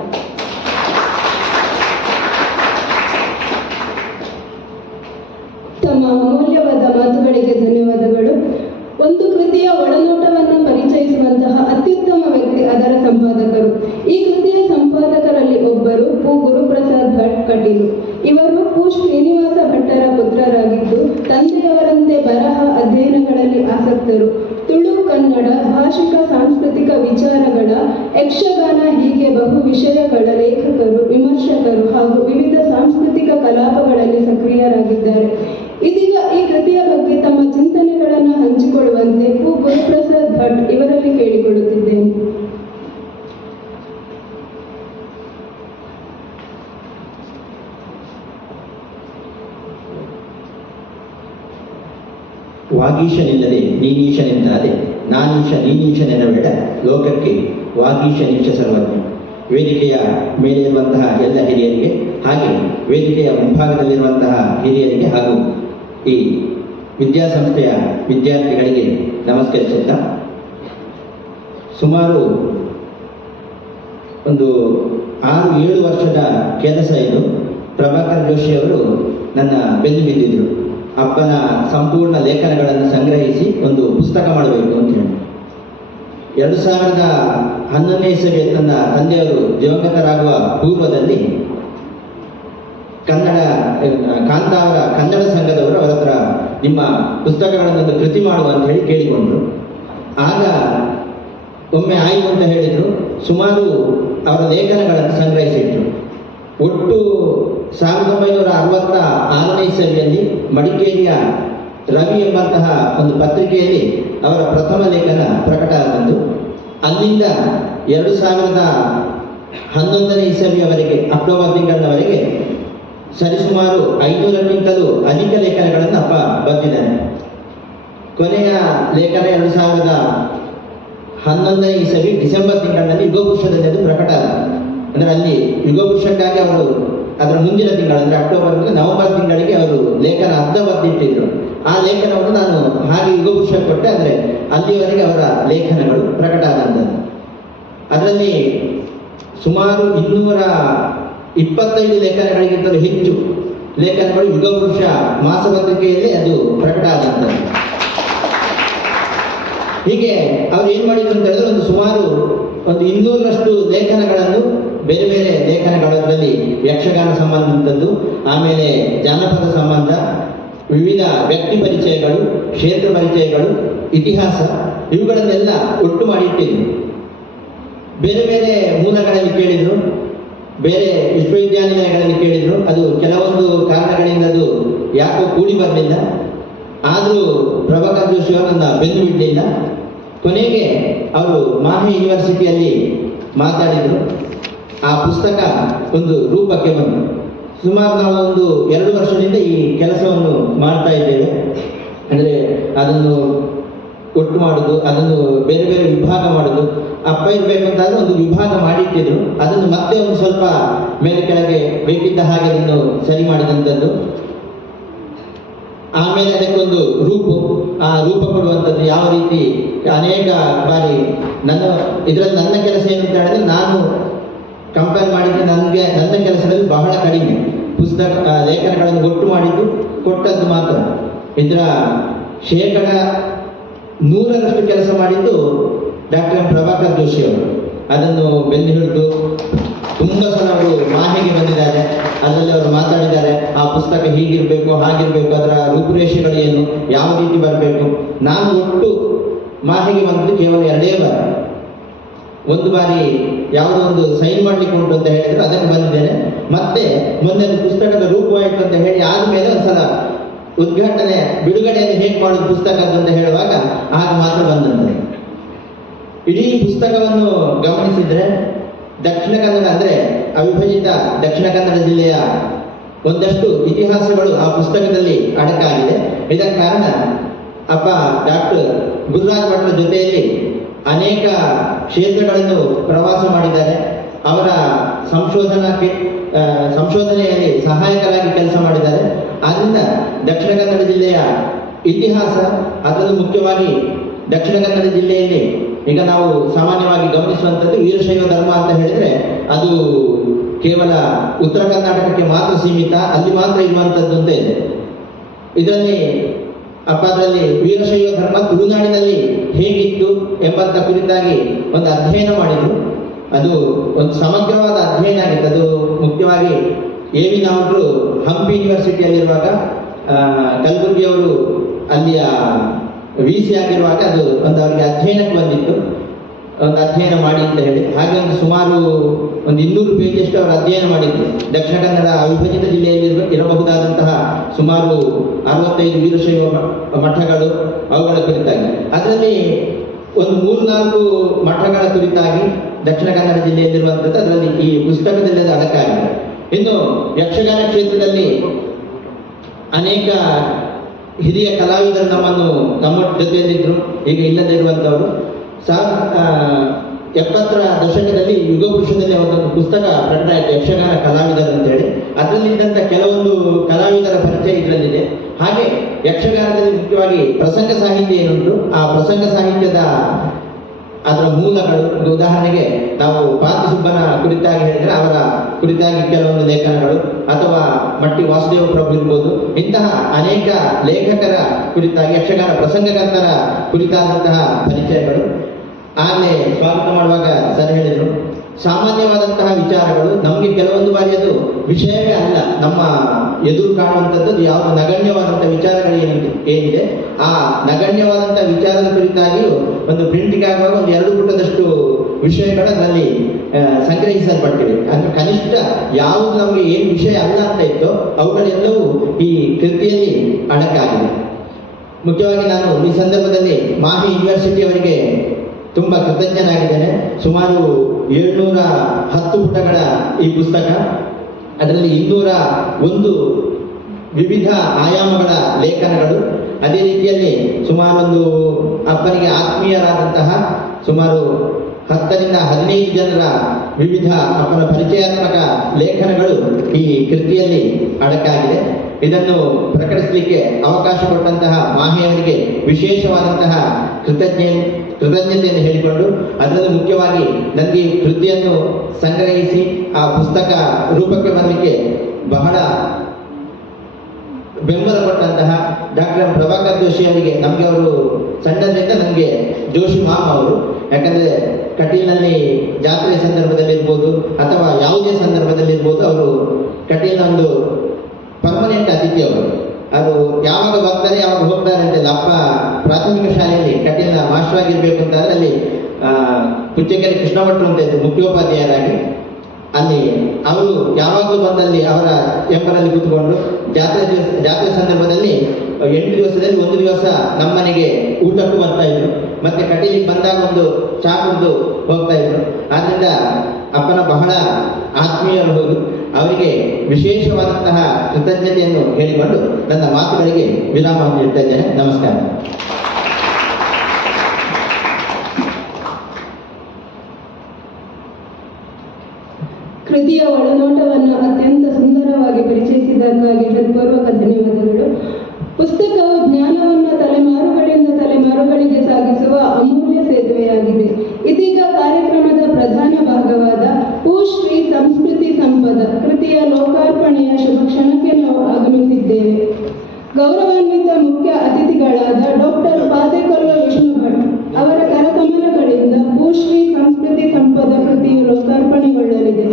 ತಮ್ಮ ಅಮೂಲ್ಯವಾದ ಮಾತುಗಳಿಗೆ ಧನ್ಯವಾದಗಳು. ಒಂದು ಕೃತಿಯ ಒಳನೋಟವನ್ನು ಪರಿಚಯಿಸುವಂತಹ ಅತ್ಯುತ್ತಮ ವ್ಯಕ್ತಿ ಅದರ ಸಂಪಾದಕರು. ಈ ಕೃತಿಯ ಸಂಪಾದಕರಲ್ಲಿ ಒಬ್ಬರು ಪು. ಗುರುಪ್ರಸಾದ್ ಭಟ್ ಕಟೀಲು. ಇವರು ಪು. ಶ್ರೀನಿವಾಸ ಭಟ್ಟರ ಪುತ್ರರಾಗಿದ್ದು ತಂದೆಯವರಂತೆ ಬರಹ ಅಧ್ಯಯನಗಳಲ್ಲಿ ಆಸಕ್ತರು. ತುಳು, ಕನ್ನಡ, ಭಾಷಿಕ, ಸಾಂಸ್ಕೃತಿಕ ವಿಚಾರಗಳ, ಯಕ್ಷಗಾನ ಹೀಗೆ ಬಹು ವಿಷಯಗಳ ಲೇಖಕರು, ವಿಮರ್ಶಕರು ಹಾಗೂ ವಿವಿಧ ಸಾಂಸ್ಕೃತಿಕ ಕಲಾಪಗಳಲ್ಲಿ ಸಕ್ರಿಯರಾಗಿದ್ದಾರೆ. ಇದೀಗ ಈ ಕೃತಿಯ ಬಗ್ಗೆ ತಮ್ಮ ಚಿಂತನೆಗಳನ್ನು ಹಂಚಿಕೊಳ್ಳುವಂತೆ ಪು. ಗುರುಪ್ರಸಾದ್ ಭಟ್ ಇವರಲ್ಲಿ ಕೇಳಿಕೊಳ್ಳುತ್ತಿದ್ದೇನೆ. ವಾಗೀಶನಿಲ್ಲದೆ ನೀನೀಶನೆಂದಾದೆ, ನಾನೀಶ ನೀನೀಶನೆನ್ನಬೇಡ, ಲೋಕಕ್ಕೆ ವಾಗೀಶನೀಶ ಸರ್ವಜ್ಞ. ವೇದಿಕೆಯ ಮೇಲಿರುವಂತಹ ಎಲ್ಲ ಹಿರಿಯರಿಗೆ, ಹಾಗೆ ವೇದಿಕೆಯ ಮುಂಭಾಗದಲ್ಲಿರುವಂತಹ ಹಿರಿಯರಿಗೆ ಹಾಗೂ ಈ ವಿದ್ಯಾಸಂಸ್ಥೆಯ ವಿದ್ಯಾರ್ಥಿಗಳಿಗೆ ನಮಸ್ಕರಿಸುತ್ತಾ, ಸುಮಾರು ಒಂದು 6-7 ವರ್ಷದ ಕೆಲಸ ಇದು. ಪ್ರಭಾಕರ್ ಜೋಶಿ ಅವರು ನನ್ನ ಬೆನ್ನು ಬಿದ್ದಿದ್ರು. ಅಪ್ಪನ ಸಂಪೂರ್ಣ ಲೇಖನಗಳನ್ನು ಸಂಗ್ರಹಿಸಿ ಒಂದು ಪುಸ್ತಕ ಮಾಡಬೇಕು ಅಂತ ಹೇಳಿ 2011ನೇ ಇಸವಿ ನನ್ನ ತಂದೆಯವರು ದಿವಂಗತರಾಗುವ ಪೂರ್ವದಲ್ಲಿ ಕಾಂತಾವರ ಕನ್ನಡ ಸಂಘದವರು ಅವರ ಹತ್ರ ನಿಮ್ಮ ಪುಸ್ತಕಗಳನ್ನೊಂದು ಕೃತಿ ಮಾಡುವ ಅಂತ ಹೇಳಿ ಕೇಳಿಕೊಂಡ್ರು. ಆಗ ಒಮ್ಮೆ ಆಯಿತು ಅಂತ ಹೇಳಿದರು. ಸುಮಾರು ಅವರ ಲೇಖನಗಳನ್ನು ಸಂಗ್ರಹಿಸಿಟ್ರು. ಒಟ್ಟು 1966ನೇ ಇಸವಿಯಲ್ಲಿ ಮಡಿಕೇರಿಯ ರವಿ ಎಂಬಂತಹ ಒಂದು ಪತ್ರಿಕೆಯಲ್ಲಿ ಅವರ ಪ್ರಥಮ ಲೇಖನ ಪ್ರಕಟ ಆದದ್ದು. ಅಲ್ಲಿಂದ 2011ನೇ ಇಸವಿಯವರೆಗೆ, ಅಕ್ಟೋಬರ್ ತಿಂಗಳಿನವರೆಗೆ ಸರಿಸುಮಾರು 500ಕ್ಕಿಂತಲೂ ಅಧಿಕ ಲೇಖನಗಳನ್ನು ಅಪ್ಪ ಬರೆದಿದ್ದಾರೆ. ಕೊನೆಯ ಲೇಖನ 2011ನೇ ಇಸವಿ ಡಿಸೆಂಬರ್ ತಿಂಗಳಿನಲ್ಲಿ ಯುಗಪುರುಷದಲ್ಲಿ ಅದು ಪ್ರಕಟ ಆದ. ಅಂದರೆ ಅಲ್ಲಿ ಯುಗಪುರುಷಕ್ಕಾಗಿ ಅವರು ಅದರ ಮುಂದಿನ ತಿಂಗಳು ಅಂದರೆ ಅಕ್ಟೋಬರ್ನಿಂದ ನವೆಂಬರ್ ತಿಂಗಳಿಗೆ ಅವರು ಲೇಖನ ಅರ್ಧ ಬರೆದಿಟ್ಟಿದ್ರು. ಆ ಲೇಖನವನ್ನು ನಾನು ಹಾಗೆ ಯುಗಪುರುಷ ಕೊಟ್ಟೆ. ಅಂದರೆ ಅಲ್ಲಿಯವರೆಗೆ ಅವರ ಲೇಖನಗಳು ಪ್ರಕಟ ಆದಂಥದ್ದು. ಅದರಲ್ಲಿ ಸುಮಾರು 225 ಲೇಖನಗಳಿಗಿಂತಲೂ ಹೆಚ್ಚು ಲೇಖನಗಳು ಯುಗಪುರುಷ ಮಾಸಪತ್ರಿಕೆಯಲ್ಲಿ ಅದು ಪ್ರಕಟ ಆದಂಥದ್ದು. ಹೀಗೆ ಅವ್ರು ಏನು ಮಾಡಿದ್ರು ಅಂತ ಹೇಳಿದ್ರೆ, ಒಂದು ಸುಮಾರು 200ರಷ್ಟು ಲೇಖನಗಳನ್ನು ಬೇರೆ ಬೇರೆ ಲೇಖನಗಳಲ್ಲಿ ಯಕ್ಷಗಾನ ಸಂಬಂಧದ್ದು, ಆಮೇಲೆ ಜಾನಪದ ಸಂಬಂಧ, ವಿವಿಧ ವ್ಯಕ್ತಿ ಪರಿಚಯಗಳು, ಕ್ಷೇತ್ರ ಪರಿಚಯಗಳು, ಇತಿಹಾಸ ಇವುಗಳನ್ನೆಲ್ಲ ಒಟ್ಟು ಮಾಡಿಟ್ಟಿದ್ರು. ಬೇರೆ ಬೇರೆ ಮೂಲಗಳಲ್ಲಿ ಕೇಳಿದರು, ಬೇರೆ ವಿಶ್ವವಿದ್ಯಾನಿಲಯಗಳಲ್ಲಿ ಕೇಳಿದರು. ಅದು ಕೆಲವೊಂದು ಕಾರಣಗಳಿಂದ ಅದು ಯಾಕೋ ಕೂಡಿ ಬರಲಿಲ್ಲ. ಆದರೂ ಪ್ರಭಾಕರ್ ಜೋಶಿ ಅವರನ್ನ ಬೆಂದು ಬಿಡಲಿಲ್ಲ. ಕೊನೆಗೆ ಅವರು ಮಾಹೆ ಯೂನಿವರ್ಸಿಟಿಯಲ್ಲಿ ಮಾತಾಡಿದರು. ಆ ಪುಸ್ತಕ ಒಂದು ರೂಪಕ್ಕೆ ಬಂತು. ಸುಮಾರು ನಾವು ಒಂದು 2 ವರ್ಷದಿಂದ ಈ ಕೆಲಸವನ್ನು ಮಾಡ್ತಾ ಇದ್ದೇವೆ. ಅಂದರೆ ಅದನ್ನು ಒಟ್ಟು ಮಾಡೋದು, ಅದನ್ನು ಬೇರೆ ಬೇರೆ ವಿಭಾಗ ಮಾಡೋದು. ಅಪ್ಪ ಇರಬೇಕು ಅಂತಾದ್ರೆ ಒಂದು ವಿಭಾಗ ಮಾಡಿಟ್ಟಿದ್ರು. ಅದನ್ನು ಮತ್ತೆ ಒಂದು ಸ್ವಲ್ಪ ಮೇಲೆ ಕೆಳಗೆ ಬೇಕಿದ್ದ ಹಾಗೆ ಅದನ್ನು ಸರಿ ಮಾಡಿದಂಥದ್ದು. ಆಮೇಲೆ ಅದಕ್ಕೊಂದು ಆ ರೂಪ ಕೊಡುವಂಥದ್ದು ಯಾವ ರೀತಿ ಅನೇಕ ಬಾರಿ ಇದರಲ್ಲಿ ನನ್ನ ಕೆಲಸ ಏನು ಅಂತ ಹೇಳಿದ್ರೆ, ನಾನು ಕಂಪೇರ್ ಮಾಡಿದ್ರೆ ನನ್ನ ಕೆಲಸದಲ್ಲಿ ಬಹಳ ಕಡಿಮೆ. ಪುಸ್ತಕ ಲೇಖನಗಳನ್ನು ಒಟ್ಟು ಮಾಡಿದ್ದು ಕೊಟ್ಟದ್ದು ಮಾತ್ರ. ಇದರ 100% ಕೆಲಸ ಮಾಡಿದ್ದು ಡಾಕ್ಟರ್ ಪ್ರಭಾಕರ್ ಜೋಶಿ ಅವರು. ಅದನ್ನು ಬೆನ್ನು ಹಿಡಿದು ತುಂಬ ಸಲ ಅವರು ಮಾಹಿಗೆ ಬಂದಿದ್ದಾರೆ. ಅದರಲ್ಲಿ ಅವರು ಮಾತಾಡಿದ್ದಾರೆ, ಆ ಪುಸ್ತಕ ಹೀಗಿರಬೇಕು, ಹಾಗಿರಬೇಕು, ಅದರ ರೂಪುರೇಷೆಗಳು ಏನು, ಯಾವ ರೀತಿ ಬರಬೇಕು. ನಾನು ಒಟ್ಟು ಮಾಹಿಗೆ ಬಂದು ಕೇವಲ 2 ಬಾರಿ. ಒಂದು ಬಾರಿ ಯಾವುದೋ ಒಂದು ಸೈನ್ ಮಾಡಲಿಕ್ಕೆ ಉಂಟು ಅಂತ ಹೇಳಿದ್ರು, ಅದಕ್ಕೆ ಬಂದಿದ್ದೇನೆ. ಮತ್ತೆ ಮೊನ್ನೆ ಪುಸ್ತಕದ ರೂಪವಾಯಿತು ಅಂತ ಹೇಳಿ ಆದಮೇಲೆ ಒಂದ್ಸಲ ಉದ್ಘಾಟನೆ ಬಿಡುಗಡೆಯನ್ನು ಹೇಗೆ ಮಾಡೋದು ಪುಸ್ತಕದ್ದು ಅಂತ ಹೇಳುವಾಗ ಆಗ ಮಾತ್ರ ಬಂದಂತೆ. ಇಡೀ ಪುಸ್ತಕವನ್ನು ಗಮನಿಸಿದರೆ ದಕ್ಷಿಣ ಕನ್ನಡ ಅಂದರೆ ಅವಿಭಜಿತ ದಕ್ಷಿಣ ಕನ್ನಡ ಜಿಲ್ಲೆಯ ಒಂದಷ್ಟು ಇತಿಹಾಸಗಳು ಆ ಪುಸ್ತಕದಲ್ಲಿ ಅಡಕಾಗಿದೆ. ಇದಕ್ಕೆ ಕಾರಣ ಅಪ್ಪ ಡಾಕ್ಟರ್ ಗುರುರಾಜ್ ಭಟ್ರ ಜೊತೆಯಲ್ಲಿ ಅನೇಕ ಕ್ಷೇತ್ರಗಳನ್ನು ಪ್ರವಾಸ ಮಾಡಿದ್ದಾರೆ. ಅವರ ಸಂಶೋಧನೆಯಲ್ಲಿ ಸಹಾಯಕರಾಗಿ ಕೆಲಸ ಮಾಡಿದ್ದಾರೆ. ಆದ್ದರಿಂದ ದಕ್ಷಿಣ ಕನ್ನಡ ಜಿಲ್ಲೆಯ ಇತಿಹಾಸ, ಅದರಲ್ಲೂ ಮುಖ್ಯವಾಗಿ ದಕ್ಷಿಣ ಕನ್ನಡ ಜಿಲ್ಲೆಯಲ್ಲಿ ಈಗ ನಾವು ಸಾಮಾನ್ಯವಾಗಿ ಗಮನಿಸುವಂಥದ್ದು ವೀರಶೈವ ಧರ್ಮ ಅಂತ ಹೇಳಿದರೆ ಅದು ಕೇವಲ ಉತ್ತರ ಕರ್ನಾಟಕಕ್ಕೆ ಮಾತ್ರ ಸೀಮಿತ, ಅಲ್ಲಿ ಮಾತ್ರ ಇರುವಂಥದ್ದು ಅಂತ ಇದೆ. ಇದರಲ್ಲಿ ಅದರಲ್ಲಿ ವೀರಶೈವ ಧರ್ಮ ತುಳುನಾಡಿನಲ್ಲಿ ಹೇಗಿತ್ತು ಎಂಬಂಥ ಕುರಿತಾಗಿ ಒಂದು ಅಧ್ಯಯನ ಮಾಡಿದ್ರು. ಅದು ಒಂದು ಸಮಗ್ರವಾದ ಅಧ್ಯಯನ ಆಗಿತ್ತು. ಅದು ಮುಖ್ಯವಾಗಿ ಎ.ವಿ. ನಾವ್ರು ಹಂಪಿ ಯೂನಿವರ್ಸಿಟಿಯಲ್ಲಿರುವಾಗ ಕಲಬುರ್ಗಿಯವರು ಅಲ್ಲಿಯ ವಿ.ಸಿ ಆಗಿರುವಾಗ ಅದು ಒಂದು ಅವರಿಗೆ ಅಧ್ಯಯನಕ್ಕೆ ಬಂದಿತ್ತು. ಒಂದು ಅಧ್ಯಯನ ಮಾಡಿ ಅಂತ ಹೇಳಿ ಹಾಗೆ ಒಂದು ಸುಮಾರು ಒಂದು 200 ಪೇಜಷ್ಟು ಅವರು ಅಧ್ಯಯನ ಮಾಡಿದ್ರು. ದಕ್ಷಿಣ ಕನ್ನಡ ಅವಿಭಜಿತ ಜಿಲ್ಲೆಯಲ್ಲಿ ಇರಬಹುದಾದಂತಹ ಸುಮಾರು 65 ವೀರಶೈವ ಮಠಗಳು, ಅವುಗಳ ಕುರಿತಾಗಿ. ಅದರಲ್ಲಿ ಒಂದು 3-4 ಮಠಗಳ ಕುರಿತಾಗಿ ದಕ್ಷಿಣ ಕನ್ನಡ ಜಿಲ್ಲೆಯಲ್ಲಿರುವಂಥದ್ದು ಅದರಲ್ಲಿ ಈ ಪುಸ್ತಕದಲ್ಲಿ ಅದು ಅಡಕಾಗಿದೆ. ಇನ್ನು ಯಕ್ಷಗಾನ ಕ್ಷೇತ್ರದಲ್ಲಿ ಅನೇಕ ಹಿರಿಯ ಕಲಾವಿದರು ನಮ್ಮ ಜೊತೆಯಲ್ಲಿದ್ದರು, ಈಗ ಇಲ್ಲದೇ ಇರುವಂಥವರು. 70ರ ದಶಕದಲ್ಲಿ ಯುಗಪುರುಷದಲ್ಲಿ ಒಂದು ಪುಸ್ತಕ ಪ್ರಕಟ ಆಯಿತು, ಯಕ್ಷಗಾನ ಕಲಾವಿದರು ಅಂತೇಳಿ. ಅದರಲ್ಲಿದ್ದಂಥ ಕೆಲವೊಂದು ಕಲಾವಿದರ ಪರಿಚಯ ಇದರಲ್ಲಿದೆ. ಹಾಗೆ ಯಕ್ಷಗಾನದಲ್ಲಿ ಮುಖ್ಯವಾಗಿ ಪ್ರಸಂಗ ಸಾಹಿತ್ಯ ಏನುಂಟು, ಆ ಪ್ರಸಂಗ ಸಾಹಿತ್ಯದ ಅದರ ಮೂಲಗಳು, ಉದಾಹರಣೆಗೆ ನಾವು ಪಾರ್ಥಸುಬ್ಬನ ಕುರಿತಾಗಿ ಹೇಳಿದರೆ ಅವರ ಕುರಿತಾಗಿ ಕೆಲವೊಂದು ಲೇಖನಗಳು, ಅಥವಾ ಮಟ್ಟಿ ವಾಸುದೇವ ಪ್ರಭು ಇರ್ಬೋದು, ಇಂತಹ ಅನೇಕ ಲೇಖಕರ ಕುರಿತಾಗಿ ಯಕ್ಷಗಾನ ಪ್ರಸಂಗಕರ್ತರ ಕುರಿತಾದಂತಹ ಪರಿಚಯಗಳು. ಆಗಲೇ ಸ್ವಾಗತ ಮಾಡುವಾಗ ಸರ್ ಹೇಳಿದರು, ಸಾಮಾನ್ಯವಾದಂತಹ ವಿಚಾರಗಳು ನಮಗೆ ಕೆಲವೊಂದು ಬಾರಿ ಅದು ವಿಷಯವೇ ಅಲ್ಲ, ನಮ್ಮ ಎದುರು ಕಾಣುವಂಥದ್ದು ಯಾವುದು ನಗಣ್ಯವಾದಂಥ ವಿಚಾರಗಳು ಏನಿದೆ ಆ ನಗಣ್ಯವಾದಂಥ ವಿಚಾರದ ಕುರಿತಾಗಿಯೂ ಒಂದು ಪ್ರಿಂಟಿಂಗ್ ಆಗುವಾಗ ಒಂದು 2 ಪುಟದಷ್ಟು ವಿಷಯಗಳು ಅದರಲ್ಲಿ ಸಂಗ್ರಹಿಸಲ್ಪಟ್ಟಿವೆ. ಅಂದರೆ ಕನಿಷ್ಠ ಯಾವುದು ನಮಗೆ ಏನು ವಿಷಯ ಅಲ್ಲ ಅಂತ ಇತ್ತೋ ಅವುಗಳೆಲ್ಲವೂ ಈ ಕೃತಿಯಲ್ಲಿ ಅಡಕಾಗಿದೆ. ಮುಖ್ಯವಾಗಿ ನಾನು ಈ ಸಂದರ್ಭದಲ್ಲಿ ಮಾಹಿ ಯೂನಿವರ್ಸಿಟಿ ಅವರಿಗೆ ತುಂಬ ಕೃತಜ್ಞನಾಗಿದ್ದೇನೆ. ಸುಮಾರು 710 ಪುಟಗಳ ಈ ಪುಸ್ತಕ, ಅದರಲ್ಲಿ 201 ವಿವಿಧ ಆಯಾಮಗಳ ಲೇಖನಗಳು. ಅದೇ ರೀತಿಯಲ್ಲಿ ಸುಮಾರು ಒಂದು ಅಪ್ಪನಿಗೆ ಆತ್ಮೀಯರಾದಂತಹ ಸುಮಾರು 10ರಿಂದ 15 ಜನರ ವಿವಿಧ ಅಪ್ಪನ ಪರಿಚಯಾತ್ಮಕ ಲೇಖನಗಳು ಈ ಕೃತಿಯಲ್ಲಿ ಅಡಕಾಗಿದೆ. ಇದನ್ನು ಪ್ರಕಟಿಸಲಿಕ್ಕೆ ಅವಕಾಶ ಕೊಟ್ಟಂತಹ ಮಾಹಿಯವರಿಗೆ ವಿಶೇಷವಾದಂತಹ ಕೃತಜ್ಞತೆಯನ್ನು ಹೇಳಿಕೊಂಡು, ಅದರಲ್ಲೂ ಮುಖ್ಯವಾಗಿ ನನಗೆ ಕೃತಿಯನ್ನು ಸಂಗ್ರಹಿಸಿ ಆ ಪುಸ್ತಕ ರೂಪಕ್ಕೆ ಬರಲಿಕ್ಕೆ ಬಹಳ ಬೆಂಬಲ ಕೊಟ್ಟಂತಹ ಡಾಕ್ಟರ್ ಪ್ರಭಾಕರ್ ಜೋಶಿ ಅವರಿಗೆ, ನಮಗೆ ಅವರು ಸಣ್ಣದ್ರಿಂದ ನನಗೆ ಜೋಶಿ ಮಾಮ ಅವರು. ಯಾಕಂದರೆ ಕಟೀಲ್ನಲ್ಲಿ ಜಾತ್ರೆ ಸಂದರ್ಭದಲ್ಲಿರ್ಬೋದು ಅಥವಾ ಯಾವುದೇ ಸಂದರ್ಭದಲ್ಲಿರ್ಬೋದು ಅವರು ಕಟೀಲ್ನ ಒಂದು ಪರ್ಮನೆಂಟ್ ಅತಿಥಿ ಅವರು. ಅದು ಯಾವ ಅಪ್ಪ ಪ್ರಾಥಮಿಕ ಶಾಲೆಯಲ್ಲಿ ಕಠಿಣ ಮಾಸ್ಟರ್ ಆಗಿರ್ಬೇಕು ಅಂತಾದ್ರೆ ಅಲ್ಲಿ ಪುಚ್ಚಕೆರೆ ಕೃಷ್ಣ ಭಟ್ರು ಅಂತ ಇದ್ರು ಮುಖ್ಯೋಪಾಧ್ಯಾಯರಾಗಿ. ಅಲ್ಲಿ ಅವರು ಯಾವಾಗಲೂ ಬಂದಲ್ಲಿ ಅವರ ಟೆಂಪಲಲ್ಲಿ ಕೂತ್ಕೊಂಡು ಜಾತ್ರೆ ಸಂದರ್ಭದಲ್ಲಿ 8 ದಿವಸದಲ್ಲಿ 1 ದಿವಸ ನಮ್ಮನೆಗೆ ಊಟಕ್ಕೂ ಬರ್ತಾ ಇದ್ರು. ಮತ್ತೆ ಕಟೀಲಿಗೆ ಬಂದಾಗ ಒಂದು ಚಾ ಕುಡಿದು ಹೋಗ್ತಾ ಇದ್ರು. ಆದ್ರಿಂದ ಅಪ್ಪನ ಬಹಳ ಆತ್ಮೀಯರು ಹೋಗಿ ಅವರಿಗೆ ವಿಶೇಷವಾದಂತಹ ಕೃತಜ್ಞತೆಯನ್ನು ಹೇಳಿಕೊಂಡು ನನ್ನ ಮಾತುಗಳಿಗೆ ವಿರಾಮ ನೀಡ್ತಾ ಇದ್ದೇನೆ. ನಮಸ್ಕಾರ. ಕೃತಿಯ ಒಳನೋಟವನ್ನು ಅತ್ಯಂತ ಸುಂದರವಾಗಿ ಪರಿಚಯಿಸಿದ್ದಕ್ಕಾಗಿ ಹೃತ್ಪೂರ್ವಕ ಧನ್ಯವಾದಗಳು. ಪುಸ್ತಕವು ಜ್ಞಾನವನ್ನು ತಲೆಮಾರುಗಳಿಂದ ತಲೆಮಾರುಗಳಿಗೆ ಸಾಗಿಸುವ ಅಮೂಲ್ಯ ಸೇತುವೆಯಾಗಿದೆ. ಇದೀಗ ಕಾರ್ಯಕ್ರಮದ ಪ್ರಧಾನ ಭಾಗವಾದ ಶ್ರೀ ಸಂಸ್ಕೃತಿ ಸಂಪದ ಕೃತಿಯ ಲೋಕಾರ್ಪಣೆಯ ಶುಭ ಕ್ಷಣಕ್ಕೆ ನಾವು ಆಗಮಿಸಿದ್ದೇವೆ. ಗೌರವಾನ್ವಿತ ಮುಖ್ಯ ಅತಿಥಿಗಳಾದ ಡಾಕ್ಟರ್ ಪಾದೇಕಲ್ಲು ವಿಷ್ಣು ಭಟ್ ಅವರ ಕರಕಮಲಗಳಿಂದ ಶ್ರೀ ಸಂಸ್ಕೃತಿ ಸಂಪದ ಕೃತಿಯು ಲೋಕಾರ್ಪಣೆಗೊಳ್ಳಲಿದೆ.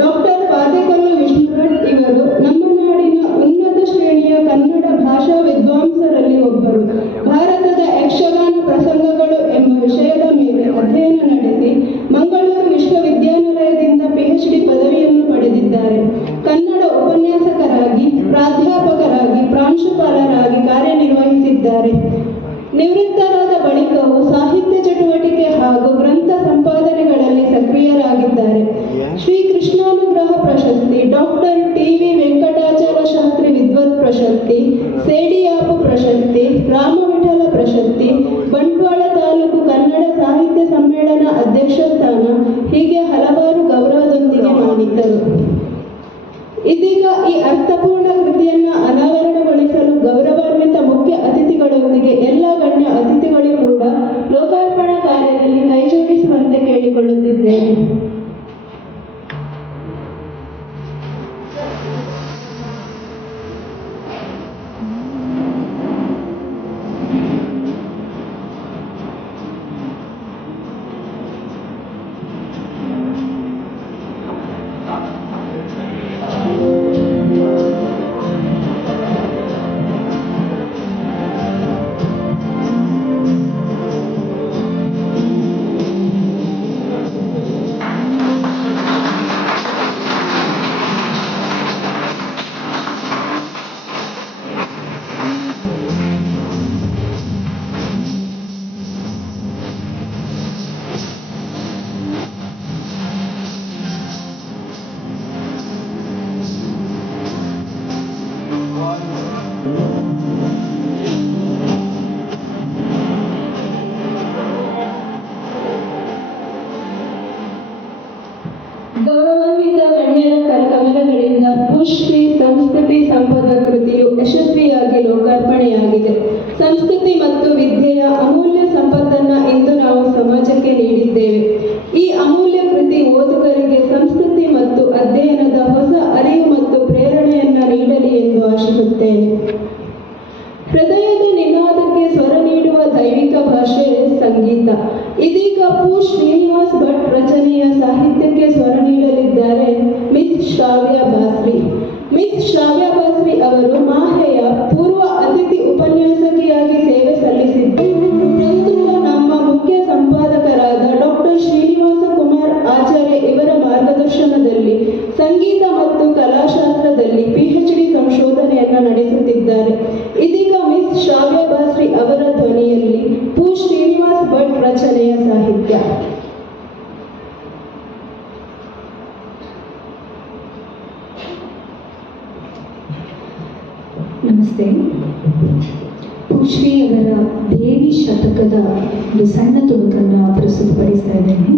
ಡಾಕ್ಟರ್ ಪಾದೇಕಲ್ಲು ವಿಷ್ಣು ಭಟ್ ಇವರು ನಮ್ಮ ನಾಡಿನ ಉನ್ನತ ಶ್ರೇಣಿಯ ಕನ್ನಡ ಭಾಷಾ ವಿದ್ವಾಂಸರಲ್ಲಿ ಒಬ್ಬರು. ಭಾರತದ ಯಕ್ಷಗಾನ ಪ್ರಸಂಗಗಳು ಎಂಬ ವಿಷಯದ ಮೇಲೆ ಅಧ್ಯಯನ ನಡೆಸಿ ಮಂಗಳೂರು ವಿಶ್ವವಿದ್ಯಾನಿಲಯದಿಂದ PhD ಪದವಿಯನ್ನು ಪಡೆದಿದ್ದಾರೆ. ಕನ್ನಡ ಉಪನ್ಯಾಸಕರಾಗಿ, ಪ್ರಾಧ್ಯಾಪಕರಾಗಿ, ಪ್ರಾಂಶುಪಾಲರಾಗಿ ಕಾರ್ಯನಿರ್ವಹಿಸಿದ್ದಾರೆ. ನಿವೃತ್ತರಾದ ಬಳಿಕವೂ ಸಾಹಿತ್ಯ ಚಟುವಟಿಕೆ ಹಾಗೂ ಗ್ರಂಥ ಸಂಪಾದನೆಗಳಲ್ಲಿ ಸಕ್ರಿಯರಾಗಿದ್ದಾರೆ. ಶ್ರೀ ಕೃಷ್ಣಾನುಗ್ರಹ ಪ್ರಶಸ್ತಿ, ಡಾಕ್ಟರ್ TV ವೆಂಕಟಾಚಲ ಶಾಸ್ತ್ರಿ ವಿದ್ವತ್ ಪ್ರಶಸ್ತಿ, ಸೇಡಿಯಾಪು ಪ್ರಶಸ್ತಿ, ರಾಮವಿಠಲ ಪ್ರಶಸ್ತಿ, ಬಂಟ್ವಾಳ ತಾಲೂಕು ಕನ್ನಡ ಸಾಹಿತ್ಯ ಸಮ್ಮೇಳನ ಅಧ್ಯಕ್ಷ ಸ್ಥಾನ ಹೀಗೆ ಹಲವಾರು ಗೌರವದೊಂದಿಗೆ ಮಾನಿತರು. ಇದೀಗ ಈ ಅರ್ಥಪೂರ್ಣ ಕೃತಿಯನ್ನು ಅನಾವರಣಗೊಳಿಸಲು ಗೌರವಾನ್ವಿತ ಮುಖ್ಯ ಅತಿಥಿಗಳೊಂದಿಗೆ ಎಲ್ಲ ಗಣ್ಯ ಅತಿಥಿಗಳಿಗೂ ಕೂಡ ಲೋಕಾರ್ಪಣಾ ಕಾರ್ಯದಲ್ಲಿ ಕೈಜೋಡಿಸುವಂತೆ ಕೇಳಿಕೊಳ್ಳುತ್ತಿದ್ದೇನೆ. ಗೌರವಾನ್ವಿತ ಗಣ್ಯರ ಕರಕಮಲಗಳಿಂದ ಶ್ರೀ ಸಂಸ್ಕೃತಿ ಸಂಪದ ಕೃತಿಯು ಯಶಸ್ವಿಯಾಗಿ ಲೋಕಾರ್ಪಣೆಯಾಗಿದೆ. ಸಂಸ್ಕೃತಿ ಮತ್ತು ವಿದ್ಯೆಯ ಅಮೂಲ್ಯ ಸಂಪತ್ತನ್ನು ಇಂದು ನಾವು ಸಮಾಜಕ್ಕೆ ನೀಡಿದ್ದೇವೆ. ಈ ಅಮೂಲ್ಯ ಕೃತಿ ಓದುಗರಿಗೆ ಸಂಸ್ಕೃತಿ ಮತ್ತು ಅಧ್ಯಯನದ ಹೊಸ ಅರಿವು ಮತ್ತು ಪ್ರೇರಣೆಯನ್ನು ನೀಡಲಿ ಎಂದು ಆಶಿಸುತ್ತೇನೆ. ಹೃದಯದ ನಿನಾದಕ್ಕೆ ಸ್ವರ ನೀಡುವ ದೈವಿಕ ಭಾಷೆ ಸಂಗೀತ. ಇದೀಗ ಶ್ರೀನಿವಾಸ್ ಭಟ್ ರಚನೆಯ ಸಾಹಿತ್ಯಕ್ಕೆ ಸ್ವರ ನೀಡಲಿದ್ದಾರೆ ಮಿಸ್ ಶ್ರಾವ್ಯ ಬಾಸ್ರಿ. ಮಿಸ್ ಶ್ರಾವ್ಯ ಬಾಸ್ರಿ ಅವರು ಮಾಹೆಯ ಪೂರ್ವ ಅತಿಥಿ ಉಪನ್ಯಾಸಕಿಯಾಗಿ ಸೇವೆ ಸಲ್ಲಿಸಿದ್ದು, ಪ್ರಸ್ತುತ ನಮ್ಮ ಮುಖ್ಯ ಸಂಪಾದಕರಾದ ಡಾಕ್ಟರ್ ಶ್ರೀನಿವಾಸ ಕುಮಾರ್ ಆಚಾರ್ಯ ಇವರ ಮಾರ್ಗದರ್ಶನದಲ್ಲಿ ಸಂಗೀತ ಮತ್ತು ಕಲಾಶಾಸ್ತ್ರದಲ್ಲಿ PhD ಸಂಶೋಧನೆಯನ್ನು ನಡೆಸುತ್ತಿದ್ದಾರೆ. ಇದೀಗ ಮಿಸ್ ಶ್ರಾವ್ಯ ಬಾಸ್ರಿ ಅವರ ಧ್ವನಿಯಲ್ಲಿ ಶ್ರೀನಿವಾಸ್ ಭಟ್ ರಚನೆಯ ಸಾಹಿತ್ಯ. ನಮಸ್ತೆ. ಶ್ರೀ ಅವರ ದೇವಿ ಶತಕದ ಒಂದು ಸಣ್ಣ ತುಣುಕನ್ನು ಪ್ರಸ್ತುತಪಡಿಸ್ತಾ ಇದ್ದೇನೆ.